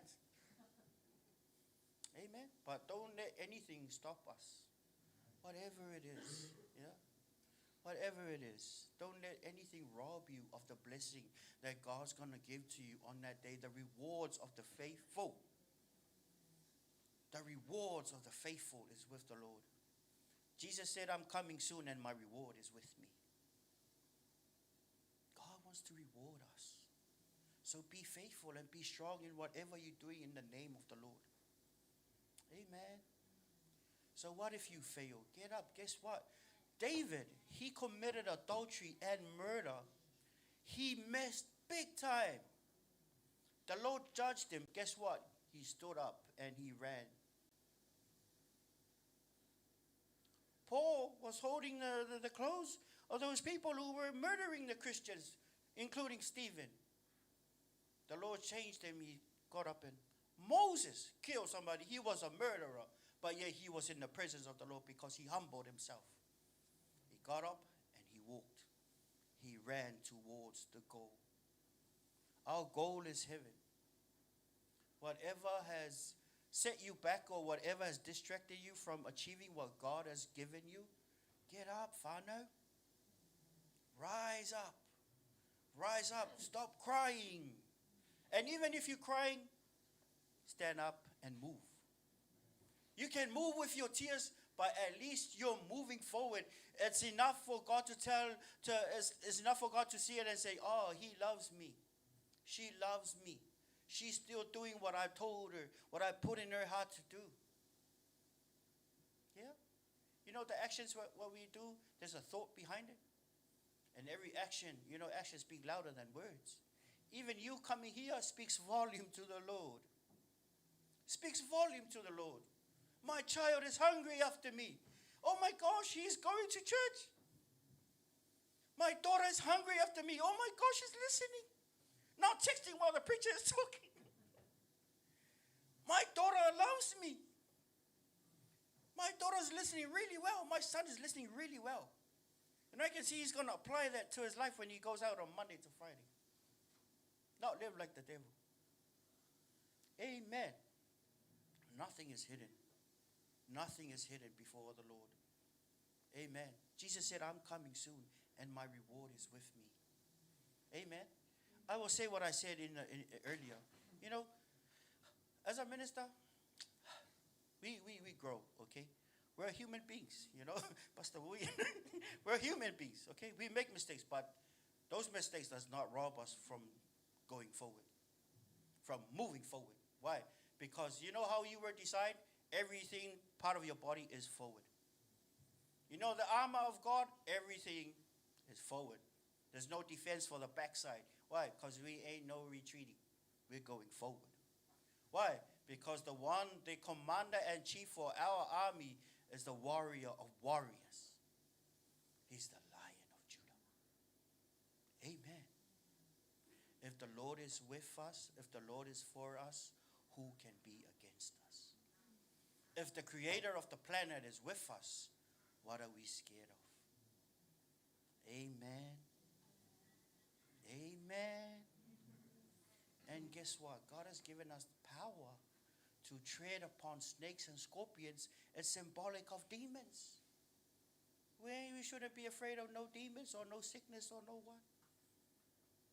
Amen. But don't let anything stop us. Whatever it is, yeah. Whatever it is, don't let anything rob you of the blessing that God's going to give to you on that day. The rewards of the faithful. The rewards of the faithful is with the Lord. Jesus said, I'm coming soon and my reward is with me. God wants to reward us. So be faithful and be strong in whatever you're doing in the name of the Lord. Amen. So what if you fail? Get up. Guess what? David, he committed adultery and murder. He messed big time. The Lord judged him. Guess what? He stood up and he ran. Paul was holding the clothes of those people who were murdering the Christians, including Stephen. The Lord changed him. He got up and Moses killed somebody. He was a murderer, but yet he was in the presence of the Lord because he humbled himself. He got up and he walked. He ran towards the goal. Our goal is heaven. Whatever has set you back or whatever has distracted you from achieving what God has given you, get up, whānau. Rise up. Rise up. Stop crying. And even if you're crying, stand up and move. You can move with your tears, but at least you're moving forward. It's enough for God it's enough for God to see it and say, oh, he loves me. She loves me. She's still doing what I told her, what I put in her heart to do. Yeah? You know, the actions, what we do, there's a thought behind it. And every action, actions speak louder than words. Even you coming here speaks volume to the Lord. Speaks volume to the Lord. My child is hungry after me. Oh my gosh, he's going to church. My daughter is hungry after me. Oh my gosh, she's listening. Not texting while the preacher is talking. My daughter loves me. My daughter's listening really well. My son is listening really well. And I can see he's going to apply that to his life when he goes out on Monday to Friday. Not live like the devil. Amen. Nothing is hidden. Nothing is hidden before the Lord. Amen. Jesus said, I'm coming soon and my reward is with me. Amen. I will say what I said earlier. As a minister, we grow, okay? We're human beings, Pastor William. We're human beings, okay? We make mistakes, but those mistakes does not rob us from going forward, from moving forward. Why? Because you know how you were designed? Everything, part of your body is forward. The armor of God, everything is forward. There's no defense for the backside. Why? Because we ain't no retreating. We're going forward. Why? Because the commander and chief for our army is the warrior of warriors. He's the Lion of Judah. Amen. If the Lord is with us, if the Lord is for us, who can be against us? If the creator of the planet is with us, what are we scared of? Amen. Amen. And guess what? God has given us power to tread upon snakes and scorpions. It's symbolic of demons. We shouldn't be afraid of no demons or no sickness or no what.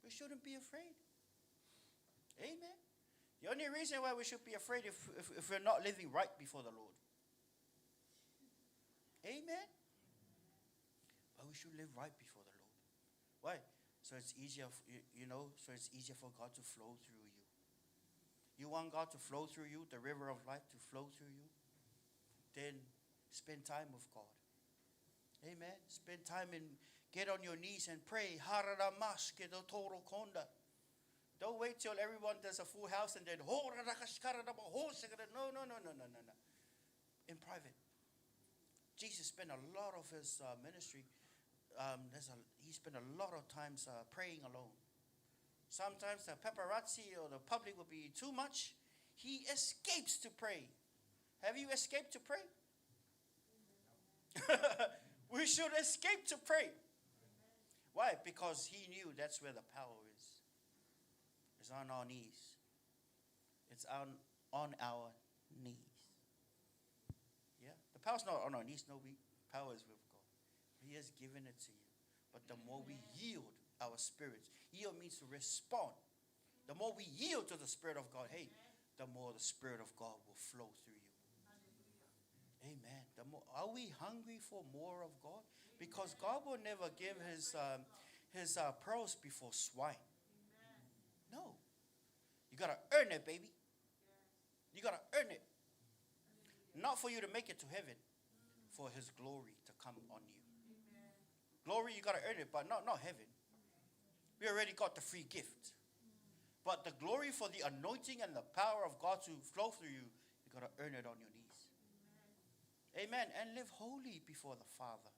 We shouldn't be afraid. Amen. The only reason why we should be afraid if we're not living right before the Lord. Amen. But we should live right before the Lord. Why? So it's easier, so it's easier for God to flow through you. You want God to flow through you, the river of life to flow through you? Then spend time with God. Amen. Spend time and get on your knees and pray. Don't wait till everyone does a full house and then no. In private. Jesus spent a lot of his ministry. He spent a lot of times praying alone. Sometimes the paparazzi or the public will be too much. He escapes to pray. Have you escaped to pray? We should escape to pray. Why? Because he knew that's where the power is. It's on our knees. It's on our knees. power's not on our knees, no, power is with God. He has given it to you. But the more we yield our spirits, yield means to respond. The more we yield to the Spirit of God, hey, the more the Spirit of God will flow through you. Amen. Are we hungry for more of God? Because God will never give his pearls before swine. No. You got to earn it, baby. You got to earn it. Not for you to make it to heaven, for his glory to come on you. Glory, you got to earn it, but not heaven. We already got the free gift. But the glory for the anointing and the power of God to flow through you, you got to earn it on your knees. Amen. And live holy before the Father.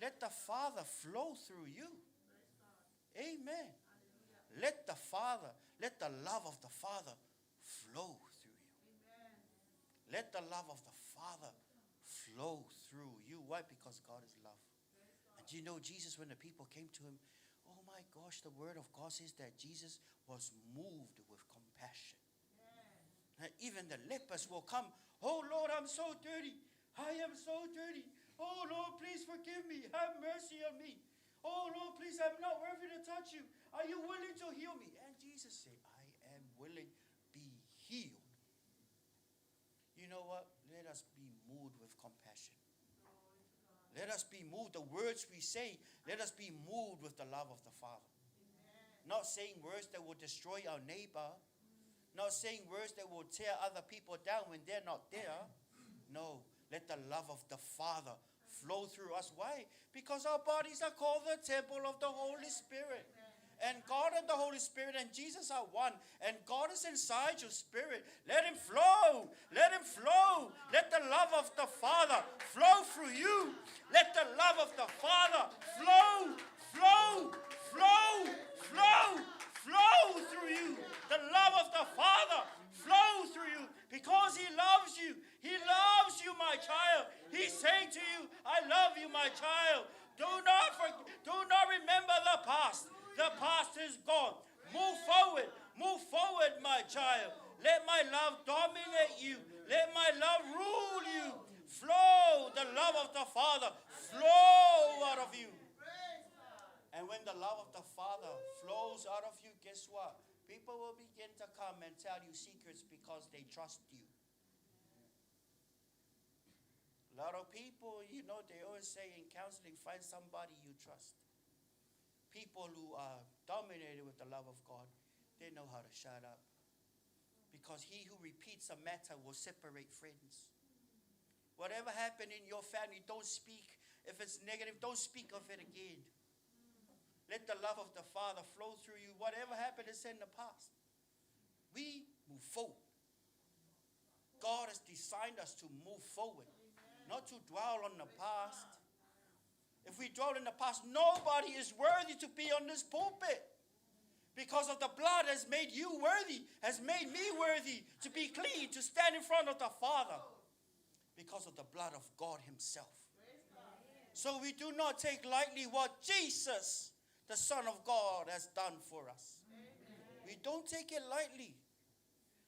Let the Father flow through you. Amen. Let the love of the Father flow through you. Let the love of the Father flow through you. Why? Because God is love. And you know, Jesus, when the people came to him, oh my gosh, the word of God says that Jesus was moved with compassion. And even the lepers will come, oh Lord, I'm so dirty. I am so dirty. Oh Lord, please forgive me. Have mercy on me. Oh Lord, please, I'm not worthy to touch you. Are you willing to heal me? And Jesus said, I am willing, be healed. You know what? Let us be moved with compassion. Let us be moved. The words we say, let us be moved with the love of the Father. Not saying words that will destroy our neighbor. Not saying words that will tear other people down when they're not there. No, let the love of the Father flow through us. Why? Because our bodies are called the temple of the Holy Spirit. And God and the Holy Spirit and Jesus are one. And God is inside your spirit. Let him flow. Let him flow. Let the love of the Father flow through you. Let the love of the Father flow, flow, flow, flow, flow through you. The love of the Father flow through you because he loves you. He loves you, my child. He's saying to you, I love you, my child. Do not remember the past. The past is gone. Move forward. Move forward, my child. Let my love dominate you. Let my love rule you. Flow, the love of the Father, flow out of you. And when the love of the Father flows out of you, guess what? People will begin to come and tell you secrets because they trust you. A lot of people, you know, they always say in counseling, find somebody you trust. People who are dominated with the love of God, they know how to shut up. Because he who repeats a matter will separate friends. Whatever happened in your family, don't speak. If it's negative, don't speak of it again. Let the love of the Father flow through you. Whatever happened is in the past. We move forward. God has designed us to move forward, not to dwell on the past. If we dwell in the past, nobody is worthy to be on this pulpit. Because of the blood has made you worthy, has made me worthy to be clean, to stand in front of the Father. Because of the blood of God himself. So we do not take lightly what Jesus, the Son of God, has done for us. We don't take it lightly.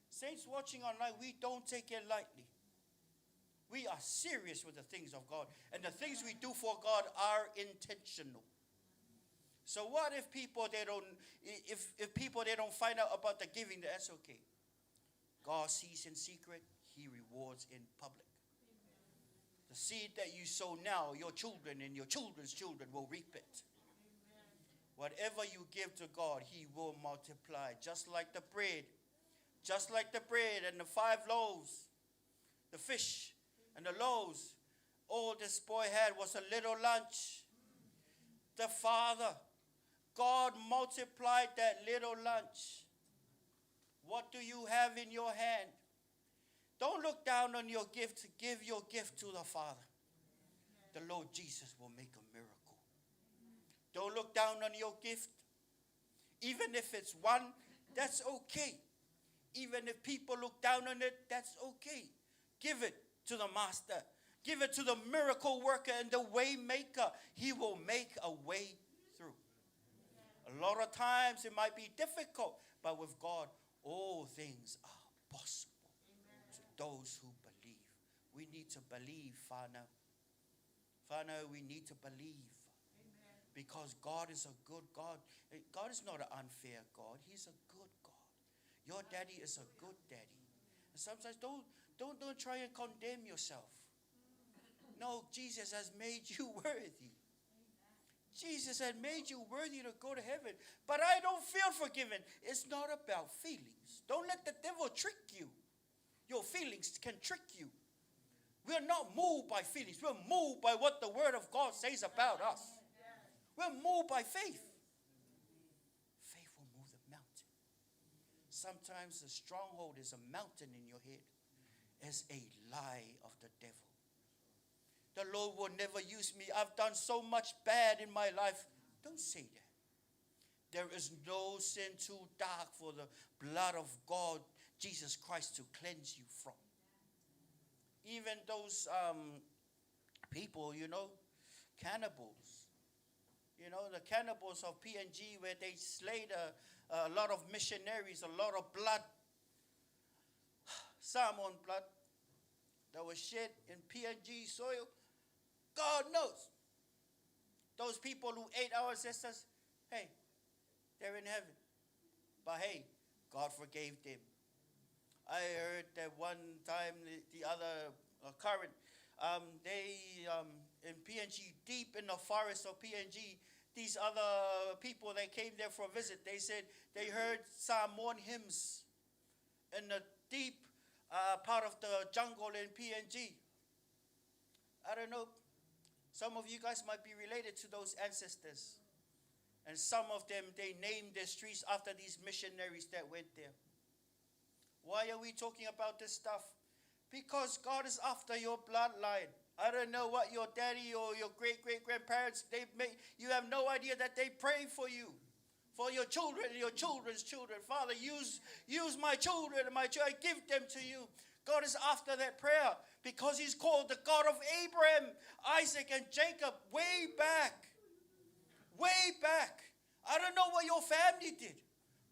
Saints watching online, we don't take it lightly. We are serious with the things of God. And the things we do for God are intentional. So what if people they don't find out about the giving? That's okay. God sees in secret, he rewards in public. The seed that you sow now, your children and your children's children will reap it. Whatever you give to God, he will multiply. Just like the bread and the 5 loaves, the fish and the loaves. All this boy had was a little lunch. The Father, God multiplied that little lunch. What do you have in your hand? Don't look down on your gift. Give your gift to the Father. The Lord Jesus will make a miracle. Don't look down on your gift. Even if it's one, that's okay. Even if people look down on it, that's okay. Give it to the Master. Give it to the miracle worker and the way maker. He will make a way through. A lot of times it might be difficult, but with God, all things are possible. To those who believe. We need to believe, Father. Father, we need to believe. Because God is a good God. God is not an unfair God. He's a good God. Your daddy is a good daddy. And sometimes don't try and condemn yourself. No, Jesus has made you worthy. Jesus had made you worthy to go to heaven. But I don't feel forgiven. It's not about feelings. Don't let the devil trick you. Your feelings can trick you. We're not moved by feelings. We're moved by what the Word of God says about us. We're moved by faith. Faith will move the mountain. Sometimes the stronghold is a mountain in your head. It's a lie of the devil. The Lord will never use me. I've done so much bad in my life. Don't say that. There is no sin too dark for the blood of God, Jesus Christ, to cleanse you from. Even those people, cannibals. The cannibals of PNG, where they slayed a lot of missionaries, a lot of blood, salmon blood that was shed in PNG soil. God knows. Those people who ate our ancestors, hey, they're in heaven. But hey, God forgave them. I heard that one time, the other current, in PNG, deep in the forest of PNG, these other people that came there for a visit, they said they heard Samoan hymns in the deep part of the jungle in PNG. I don't know. Some of you guys might be related to those ancestors. And some of them, they named their streets after these missionaries that went there. Why are we talking about this stuff? Because God is after your bloodline. I don't know what your daddy or your great-great-grandparents, you have no idea that they pray for you, for your children and your children's children. Father, use my children and my children. I give them to you. God is after that prayer because he's called the God of Abraham, Isaac, and Jacob way back. Way back. I don't know what your family did,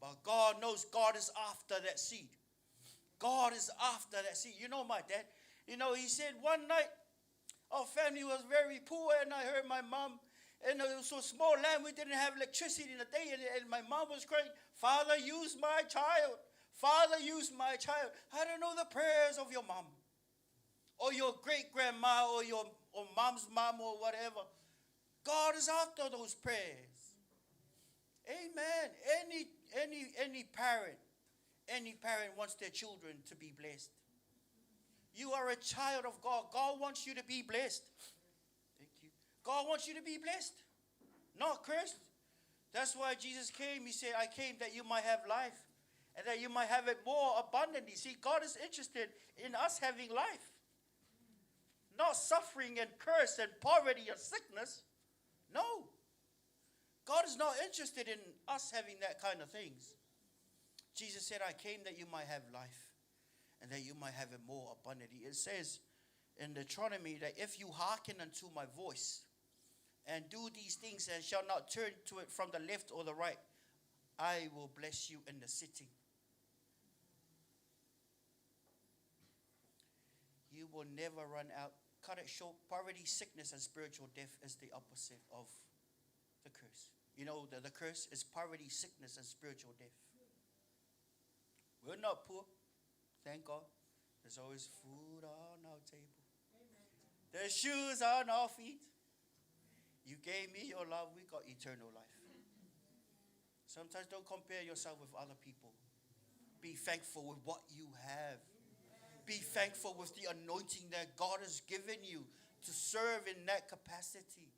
but God knows. God is after that seed. God is after that seed. My dad, he said one night our family was very poor, and I heard my mom, and it was so small land, we didn't have electricity in the day, and my mom was crying, Father, use my child. Father, use my child. I don't know the prayers of your mom, or your great-grandma, or mom's mom, or whatever. God is after those prayers. Amen. Any parent wants their children to be blessed. You are a child of God. God wants you to be blessed. Thank you. God wants you to be blessed, not cursed. That's why Jesus came. He said, I came that you might have life and that you might have it more abundantly. See, God is interested in us having life, not suffering and curse and poverty and sickness. No. God is not interested in us having that kind of things. Jesus said, I came that you might have life and that you might have it more abundantly. It says in Deuteronomy that if you hearken unto my voice and do these things and shall not turn to it from the left or the right, I will bless you in the city. You will never run out. Cut it short. Poverty, sickness, and spiritual death is the opposite of the curse. The curse is poverty, sickness, and spiritual death. We're not poor. Thank God. There's always food on our table. There's shoes on our feet. You gave me your love. We got eternal life. Sometimes don't compare yourself with other people. Be thankful with what you have. Be thankful with the anointing that God has given you to serve in that capacity.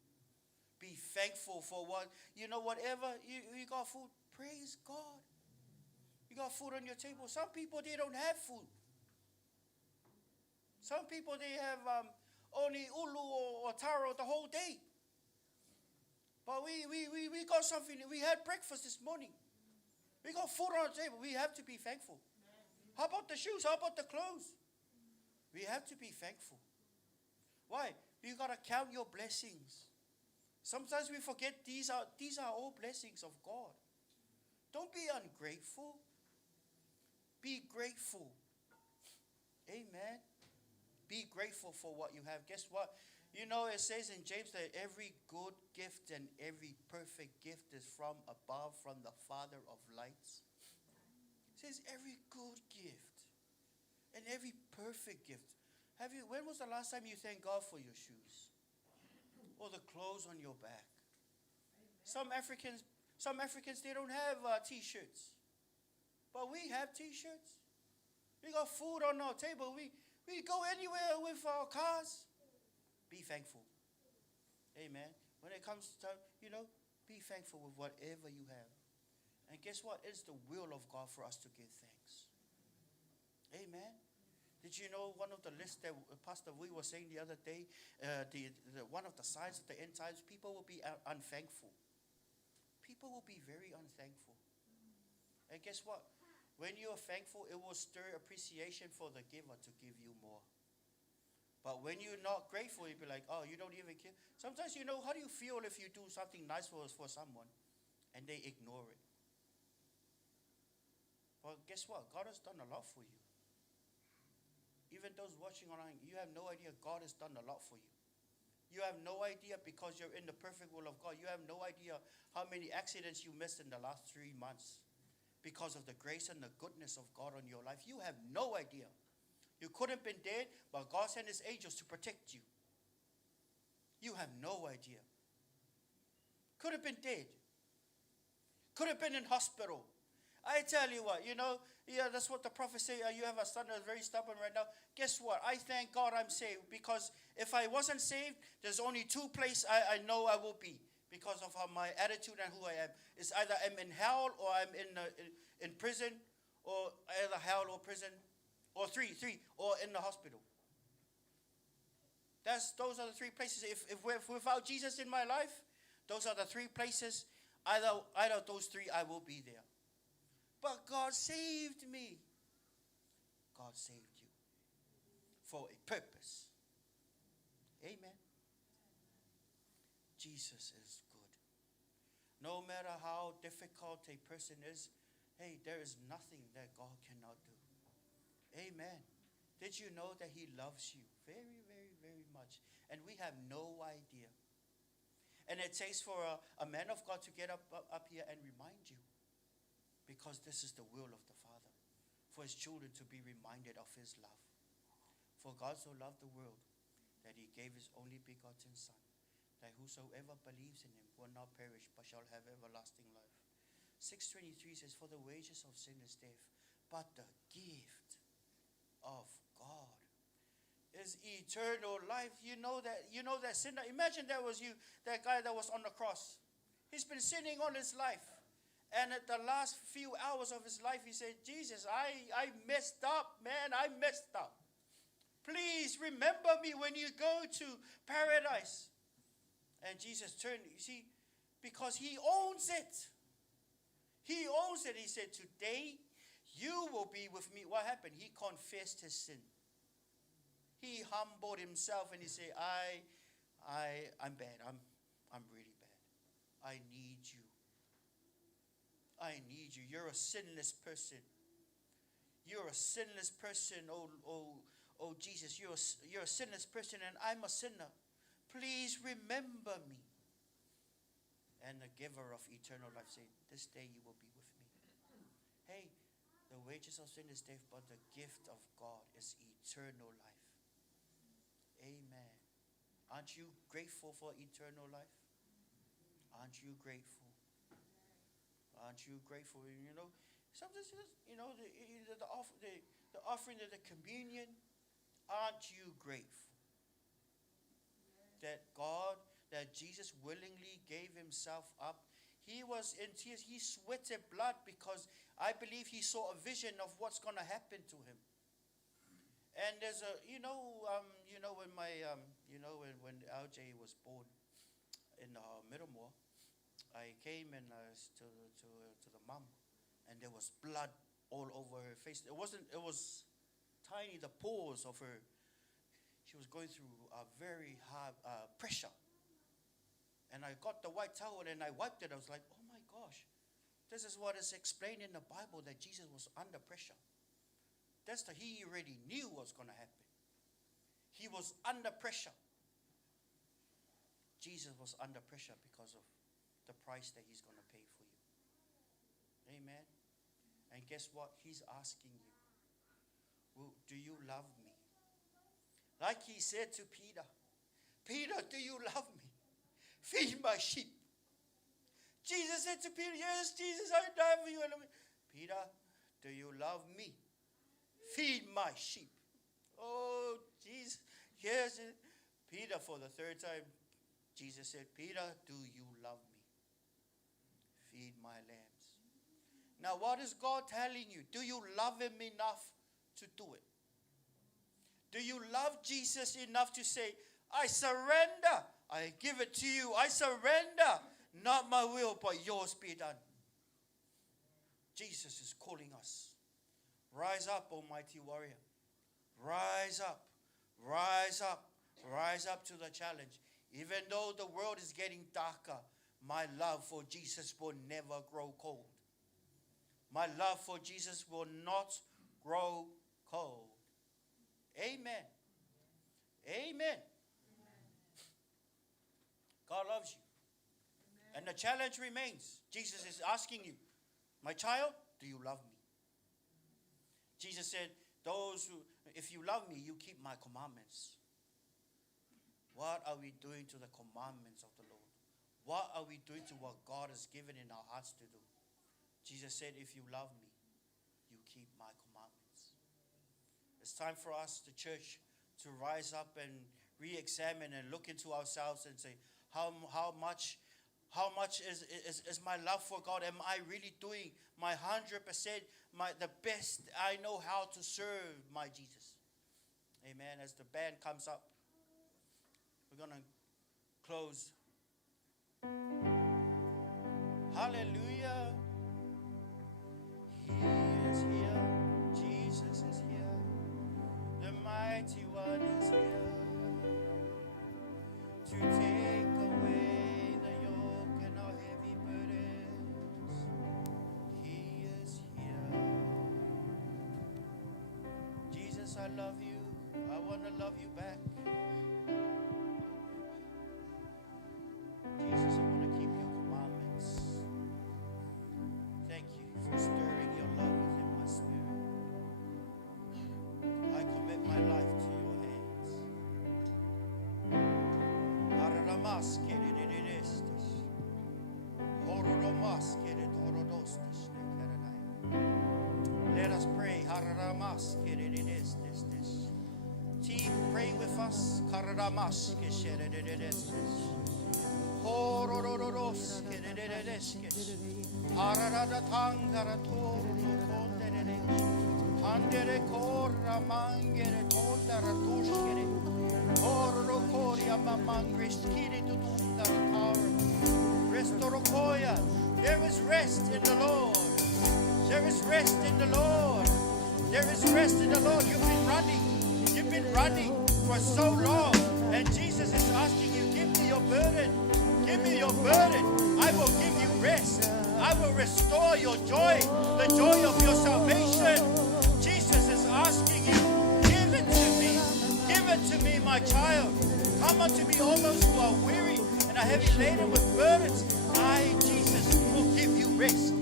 Be thankful for whatever you got food. Praise God. You got food on your table. Some people, they don't have food. Some people, they have only ulu or taro the whole day. But we got something. We had breakfast this morning. We got food on the table. We have to be thankful. How about the shoes? How about the clothes? We have to be thankful. Why? You got to count your blessings. Sometimes we forget these are all blessings of God. Don't be ungrateful. Be grateful. Amen. Be grateful for what you have. Guess what? You know, it says in James that every good gift and every perfect gift is from above, from the Father of lights. It says every good gift and every perfect gift. When was the last time you thanked God for your shoes? Or the clothes on your back? Some Africans, they don't have t-shirts. But we have t-shirts. We got food on our table. We go anywhere with our cars. Be thankful. Amen. When it comes to time, be thankful with whatever you have. And guess what? It's the will of God for us to give thanks. Amen. Did you know one of the lists that Pastor Wee was saying the other day, one of the signs of the end times, people will be unthankful. People will be very unthankful. And guess what? When you're thankful, it will stir appreciation for the giver to give you more. But when you're not grateful, you'll be like, oh, you don't even care. Sometimes, how do you feel if you do something nice for someone and they ignore it? Well, guess what? God has done a lot for you. Even those watching online, you have no idea God has done a lot for you. You have no idea because you're in the perfect will of God. You have no idea how many accidents you missed in the last 3 months because of the grace and the goodness of God on your life. You have no idea. You could have been dead, but God sent his angels to protect you. You have no idea. Could have been dead. Could have been in hospital. I tell you what, that's what the prophet say. You have a son that's very stubborn right now. Guess what? I thank God I'm saved, because if I wasn't saved, there's only two places I know I will be because of my attitude and who I am. It's either I'm in hell or I'm in prison, or either hell or prison, or three, or in the hospital. Those are the three places. If without Jesus in my life, those are the three places. Either of those three, I will be there. But God saved me. God saved you for a purpose. Amen. Jesus is good. No matter how difficult a person is, hey, there is nothing that God cannot do. Amen. Did you know that he loves you very, very, very much? And we have no idea. And it takes for a man of God to get up here and remind you. Because this is the will of the Father, for his children to be reminded of his love. For God so loved the world that he gave his only begotten Son, that whosoever believes in him will not perish but shall have everlasting life. 6:23 says, for the wages of sin is death, but the gift of God is eternal life. You know that sinner. Imagine that was you, that guy that was on the cross. He's been sinning all his life. And at the last few hours of his life, he said, Jesus, I messed up, man. I messed up. Please remember me when you go to paradise. And Jesus turned, you see, because he owns it. He owns it. He said, today you will be with me. What happened? He confessed his sin. He humbled himself and he said, I'm bad. I'm really bad. I need you. I need you. You're a sinless person. You're a sinless person, oh Jesus. You're a sinless person and I'm a sinner. Please remember me. And the giver of eternal life said, this day you will be with me. Hey, the wages of sin is death, but the gift of God is eternal life. Amen. Aren't you grateful for eternal life? Aren't you grateful? Aren't you grateful? Sometimes, the offering of the communion, aren't you grateful? That Jesus willingly gave himself up. He was in tears. He sweated blood because I believe he saw a vision of what's going to happen to him. And there's when LJ was born in Middlemore, I came in to the mom, and there was blood all over her face. It was tiny, the pores of her. She was going through a very hard pressure. And I got the white towel and I wiped it. I was like, oh my gosh. This is what is explained in the Bible, that Jesus was under pressure. He already knew what's going to happen. He was under pressure. Jesus was under pressure because of the price that he's going to pay for you. Amen. And guess what? He's asking you, well, do you love me? Like he said to Peter, Peter, do you love me? Feed my sheep. Jesus said to Peter, yes, Jesus, I die for you. Peter, do you love me? Feed my sheep. Oh, Jesus. Yes. Peter, for the third time, Jesus said, Peter, do you love me? Feed my lambs. Now, what is God telling you? Do you love him enough to do it? Do you love Jesus enough to say, I surrender. I give it to you. I surrender. Not my will, but yours be done. Jesus is calling us. Rise up, almighty warrior. Rise up. Rise up. Rise up to the challenge. Even though the world is getting darker, my love for Jesus will never grow cold. My love for Jesus will not grow cold. Amen. Amen. God loves you. And the challenge remains. Jesus is asking you, my child, do you love me? Jesus said, if you love me, you keep my commandments. What are we doing to the commandments of the Lord? What are we doing to what God has given in our hearts to do? Jesus said, if you love me, you keep my commandments. It's time for us, the church, to rise up and re-examine and look into ourselves and say, how much is my love for God? Am I really doing my 100%, the best I know how to serve my Jesus? Amen. As the band comes up, we're going to close. Hallelujah. He is here. Jesus is here. The mighty one is here to take away the yoke and our heavy burdens. He is here. Jesus, I love you. I want to love you back. Jesus, I want to keep your commandments. Thank you for stirring your love within my spirit. I commit my life to your hands. Let us pray. Team, pray with us. Andere corra mangere tondara tuskere orro coria mamangre skiri tutundara tara restoro koya. There is rest in the Lord. There is rest in the Lord. There is rest in the Lord. You've been running for so long, and Jesus is asking you, give me your burden. Give me your burden. I will give you rest. I will restore your joy, the joy of your salvation. Jesus is asking you, give it to me. Give it to me, my child. Come unto me, all those who are weary and are heavy laden with burdens. I, Jesus, will give you rest.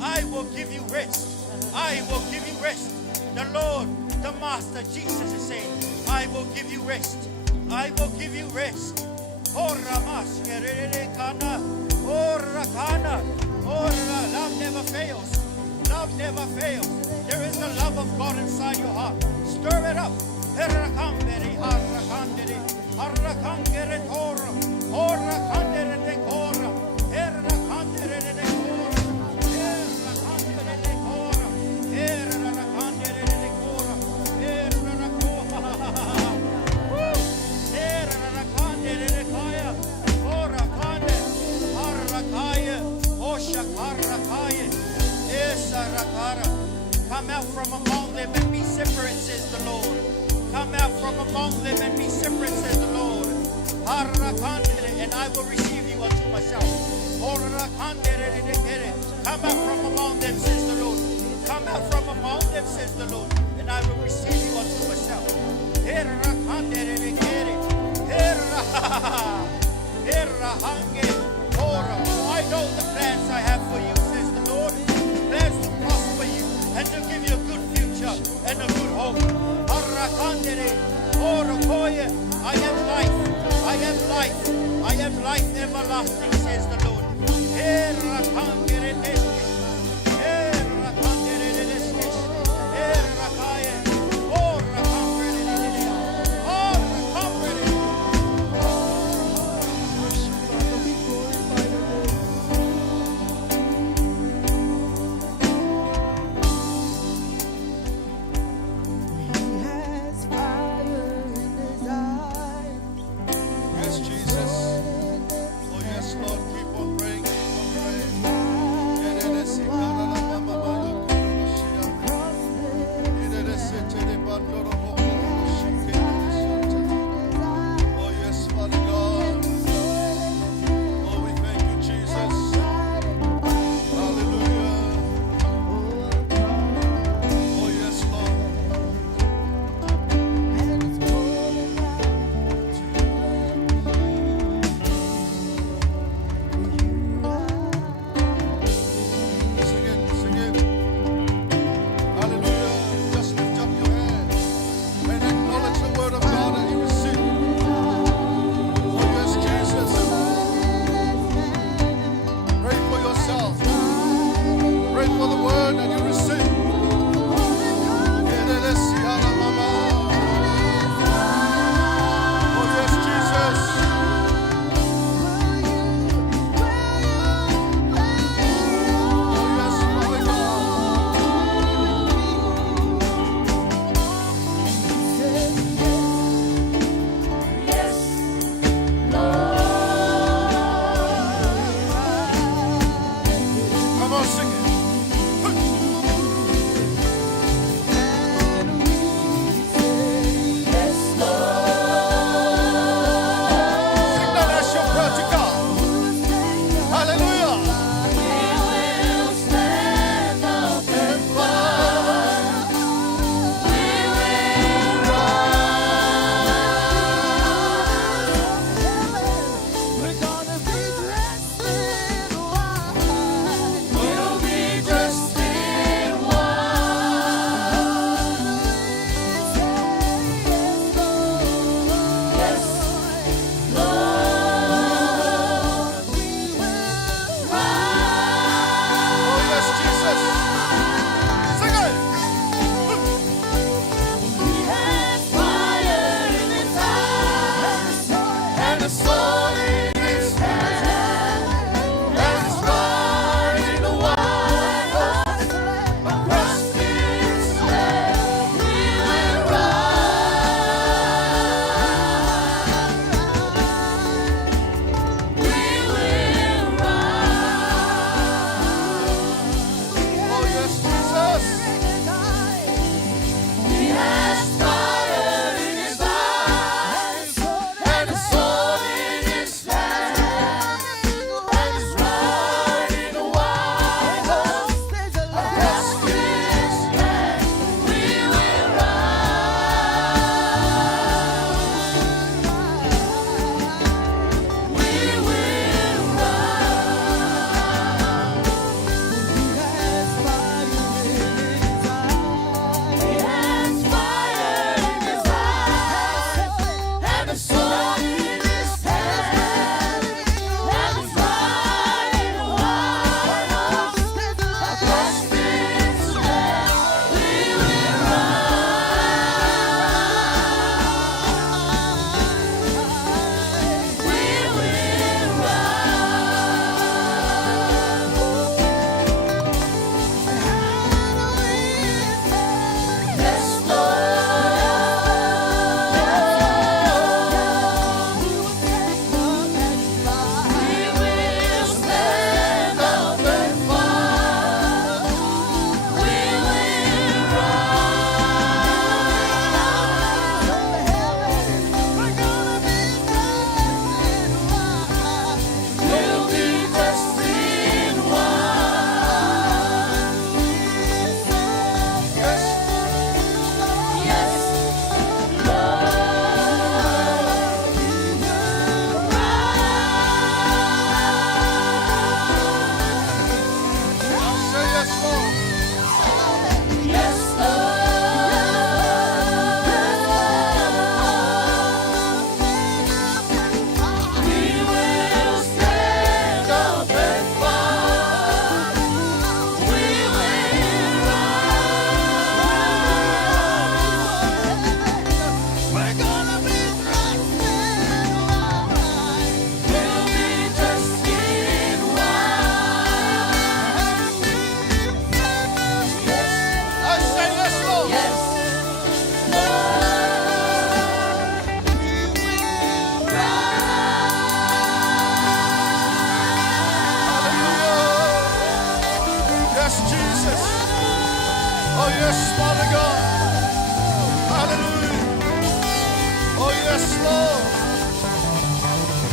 I will give you rest. I will give you rest. The Lord, the Master, Jesus is saying, I will give you rest. I will give you rest. Love never fails. Love never fails. There is the love of God inside your heart. Stir it up. Come out from among them and be separate, says the Lord. Come out from among them and be separate, says the Lord. And I will receive you unto myself. Come out from among them, says the Lord. Come out from among them, says the Lord. And I will receive you unto myself. I know the plans I have for you, says the Lord. Plans to prosper you and to give you a good future and a good hope. I am life. I am life. I am life everlasting, says the Lord. He has fire in his eyes. Yes, Jesus. Oh, yes, Lord. Keep on praying. Keep on praying.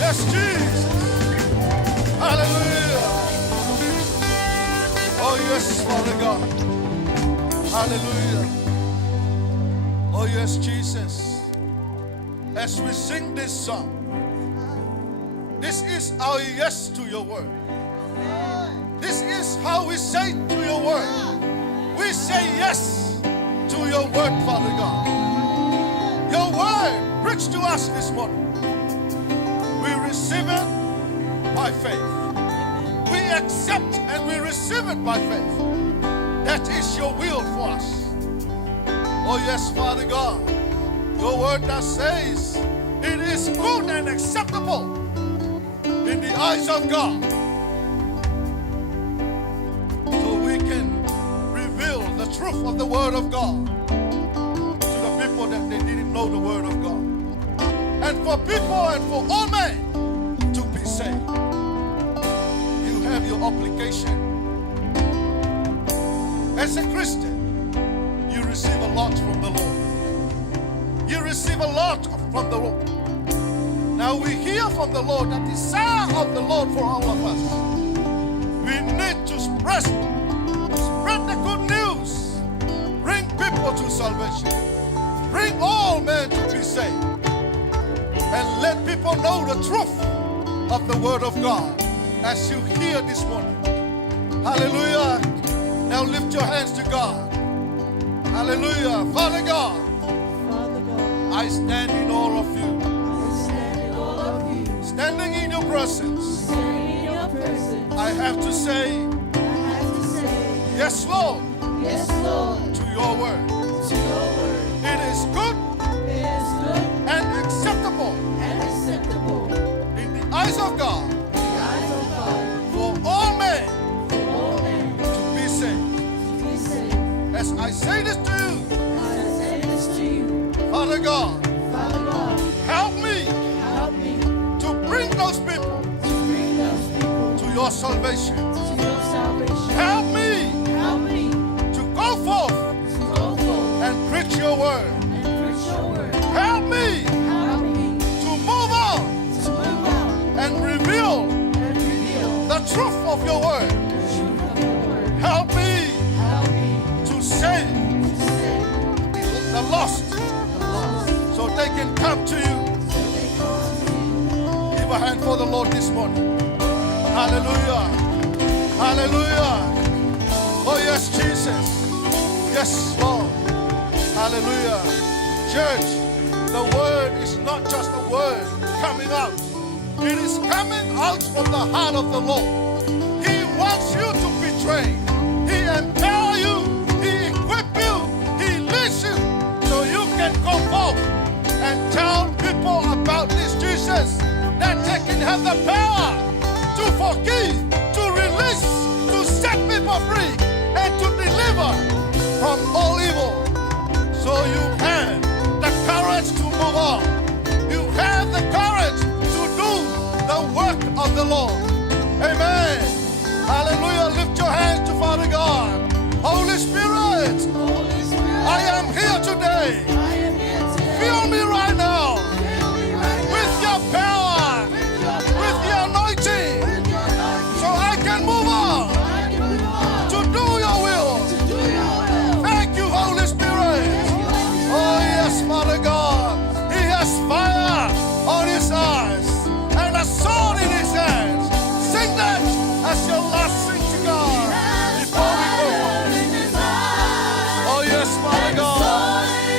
Yes, Jesus. Hallelujah. Oh, yes, Father God. Hallelujah. Oh, yes, Jesus. As we sing this song, this is our yes to your word. This is how we say to your word. We say yes to your word, Father God. Your word preached to us this morning. We receive it by faith. We accept and we receive it by faith. That is your will for us. Oh yes, Father God. Your word that says it is good and acceptable in the eyes of God. So we can reveal the truth of the word of God to the people that they didn't know the word of God. And for people and for all men to be saved. You have your obligation. As a Christian, you receive a lot from the Lord. You receive a lot from the Lord. Now we hear from the Lord the desire of the Lord for all of us. We need to spread the good news. Bring people to salvation. Bring all men to be saved. And let people know the truth of the word of God as you hear this morning. Hallelujah. Now lift your hands to God. Hallelujah. Father God, Father God, I stand in all of you. I stand in all of you. Standing in your presence, Standing in your presence, I have to say, I have to say, yes, Lord, yes, Lord, to your word. to your word. It is good It is good and acceptable and acceptable in the eyes of God in the eyes of God for all men for all men to be saved. to be saved. As I say this to you, As I say this to you, Father God, Father God, help me help me to bring those people to bring those people to your salvation. to your salvation. Help me Help me to go forth to go forth and preach your word. and preach your word. Help me Help me to move on to move on and reveal and reveal the truth of your word. the truth of your word. Help me Help me to save to save the lost the lost so they can come to you. so they come to you. Give a hand for the Lord this morning. Hallelujah. Hallelujah. Oh yes, Jesus. Yes, Lord. Hallelujah. Church, the word is not just a word coming out. It is coming out from the heart of the Lord. He wants you to be trained. He empowers you. He equips you. He leads you so you can go forth and tell people about this Jesus, that they can have the power to forgive, to release, to set people free, and to deliver from all evil. So you have the courage to move on. You have the courage to do the work of the Lord. Amen. Hallelujah. Lift your hands to Father God. Holy Spirit, Holy Spirit, I am here today. I am here today. Fill me right now Fill me right with now your power, with your with the anointing, with your anointing. so I can move on I can move on to do your will. to do your will. Thank you, Holy Spirit. Oh, yes, Father God. He has fire on his eyes and a sword in his hands. Sing that as your last sing to God before we go. Oh, yes, Father God.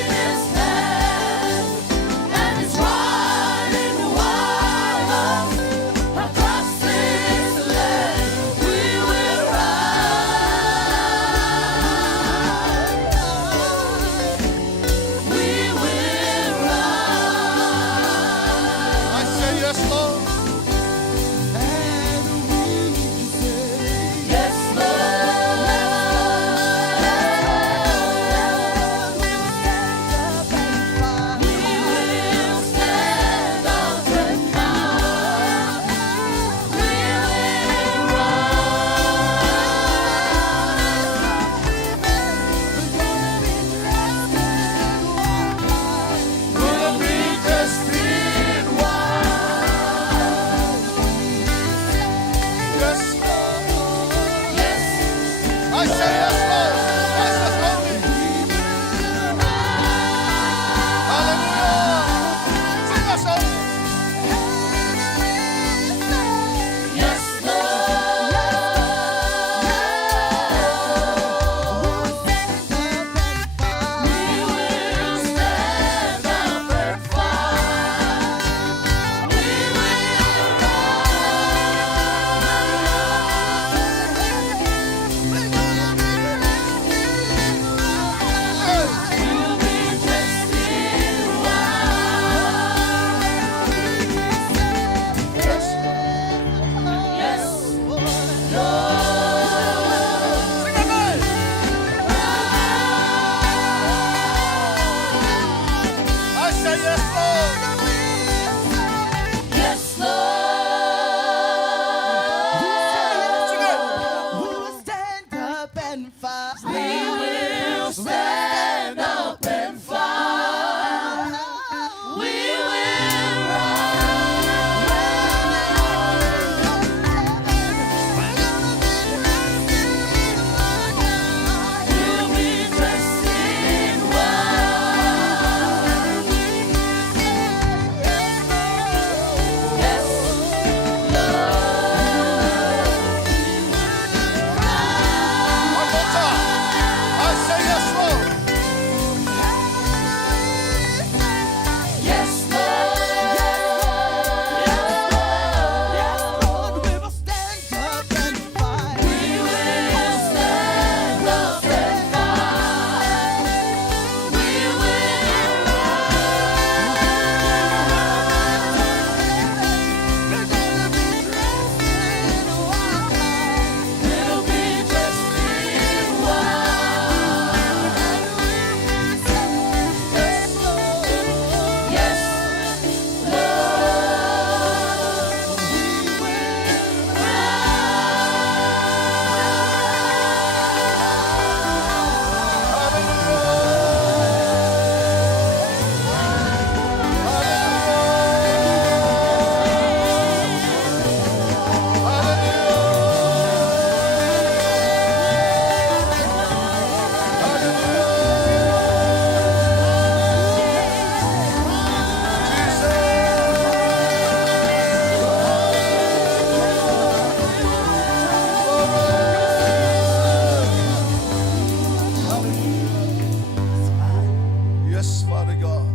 yes, Father God,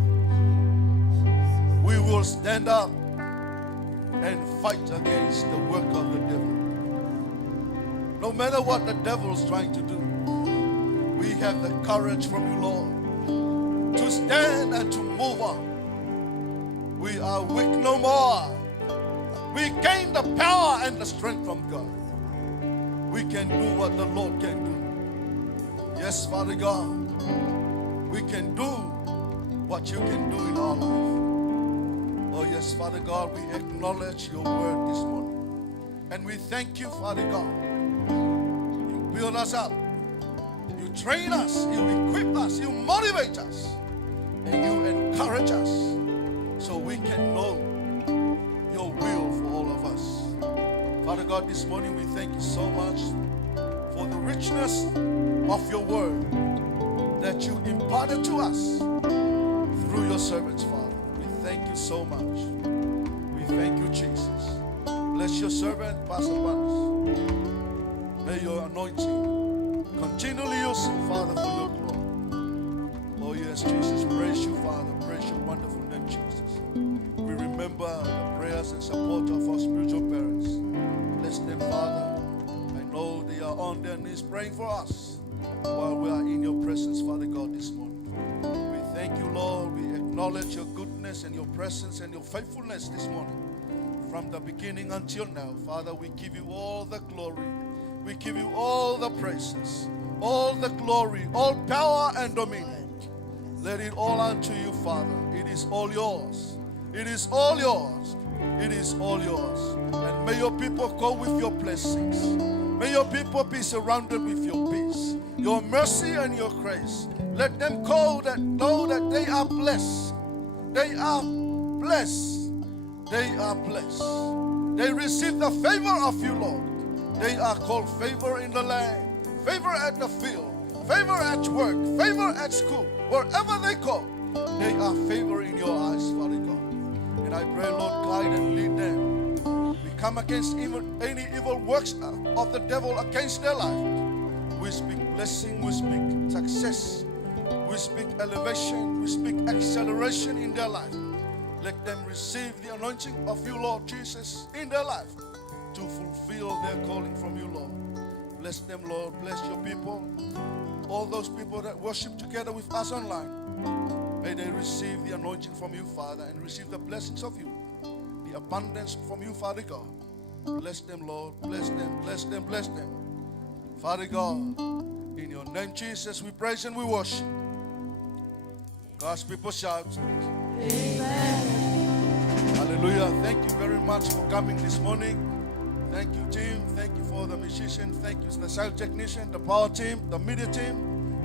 we will stand up and fight against the work of the devil. No matter what the devil is trying to do, we have the courage from you, Lord, to stand and to move on. We are weak no more. We gain the power and the strength from God. We can do what the Lord can do. Yes, Father God, we can do what you can do in our life. Oh yes, Father God, we acknowledge your word this morning. And we thank you, Father God. You build us up. You train us. You equip us. You motivate us. And you encourage us so we can know your will for all of us. Father God, this morning we thank you so much for the richness of your word that you imparted to us through your servants, Father. We thank you so much. We thank you, Jesus. Bless your servant, Pastor Barnes. May your anointing continually use him, Father, for your glory. Oh yes, Jesus, praise you, Father. Praise your wonderful name, Jesus. We remember the prayers and support of our spiritual parents. Bless them, Father. I know they are on their knees praying for us while we are in your presence, Father God, this morning. We thank you, Lord. We acknowledge your goodness and your presence and your faithfulness this morning. From the beginning until now, Father, we give you all the glory. We give you all the praises, all the glory, all power and dominion. Let it all unto you, Father. It is all yours. It is all yours. It is all yours. And may your people go with your blessings. May your people be surrounded with your peace, your mercy and your grace. Let them know that they are blessed. They are blessed. They are blessed. They receive the favor of you, Lord. They are called favor in the land, favor at the field, favor at work, favor at school. Wherever they go, they are favor in your eyes, Father God. And I pray, Lord, guide and lead them. We come against any evil works of the devil against their life. We speak blessing, we speak success, we speak elevation, we speak acceleration in their life. Let them receive the anointing of you, Lord Jesus, in their life to fulfill their calling from you, Lord. Bless them, Lord. Bless your people. All those people that worship together with us online, may they receive the anointing from you, Father, and receive the blessings of you, the abundance from you, Father God. Bless them, Lord. Bless them, bless them, bless them. Father God, in your name, Jesus, we praise and we worship. God's people shout. Amen. Hallelujah. Thank you very much for coming this morning. Thank you, team. Thank you for the musician. Thank you, the sound technician, the power team, the media team.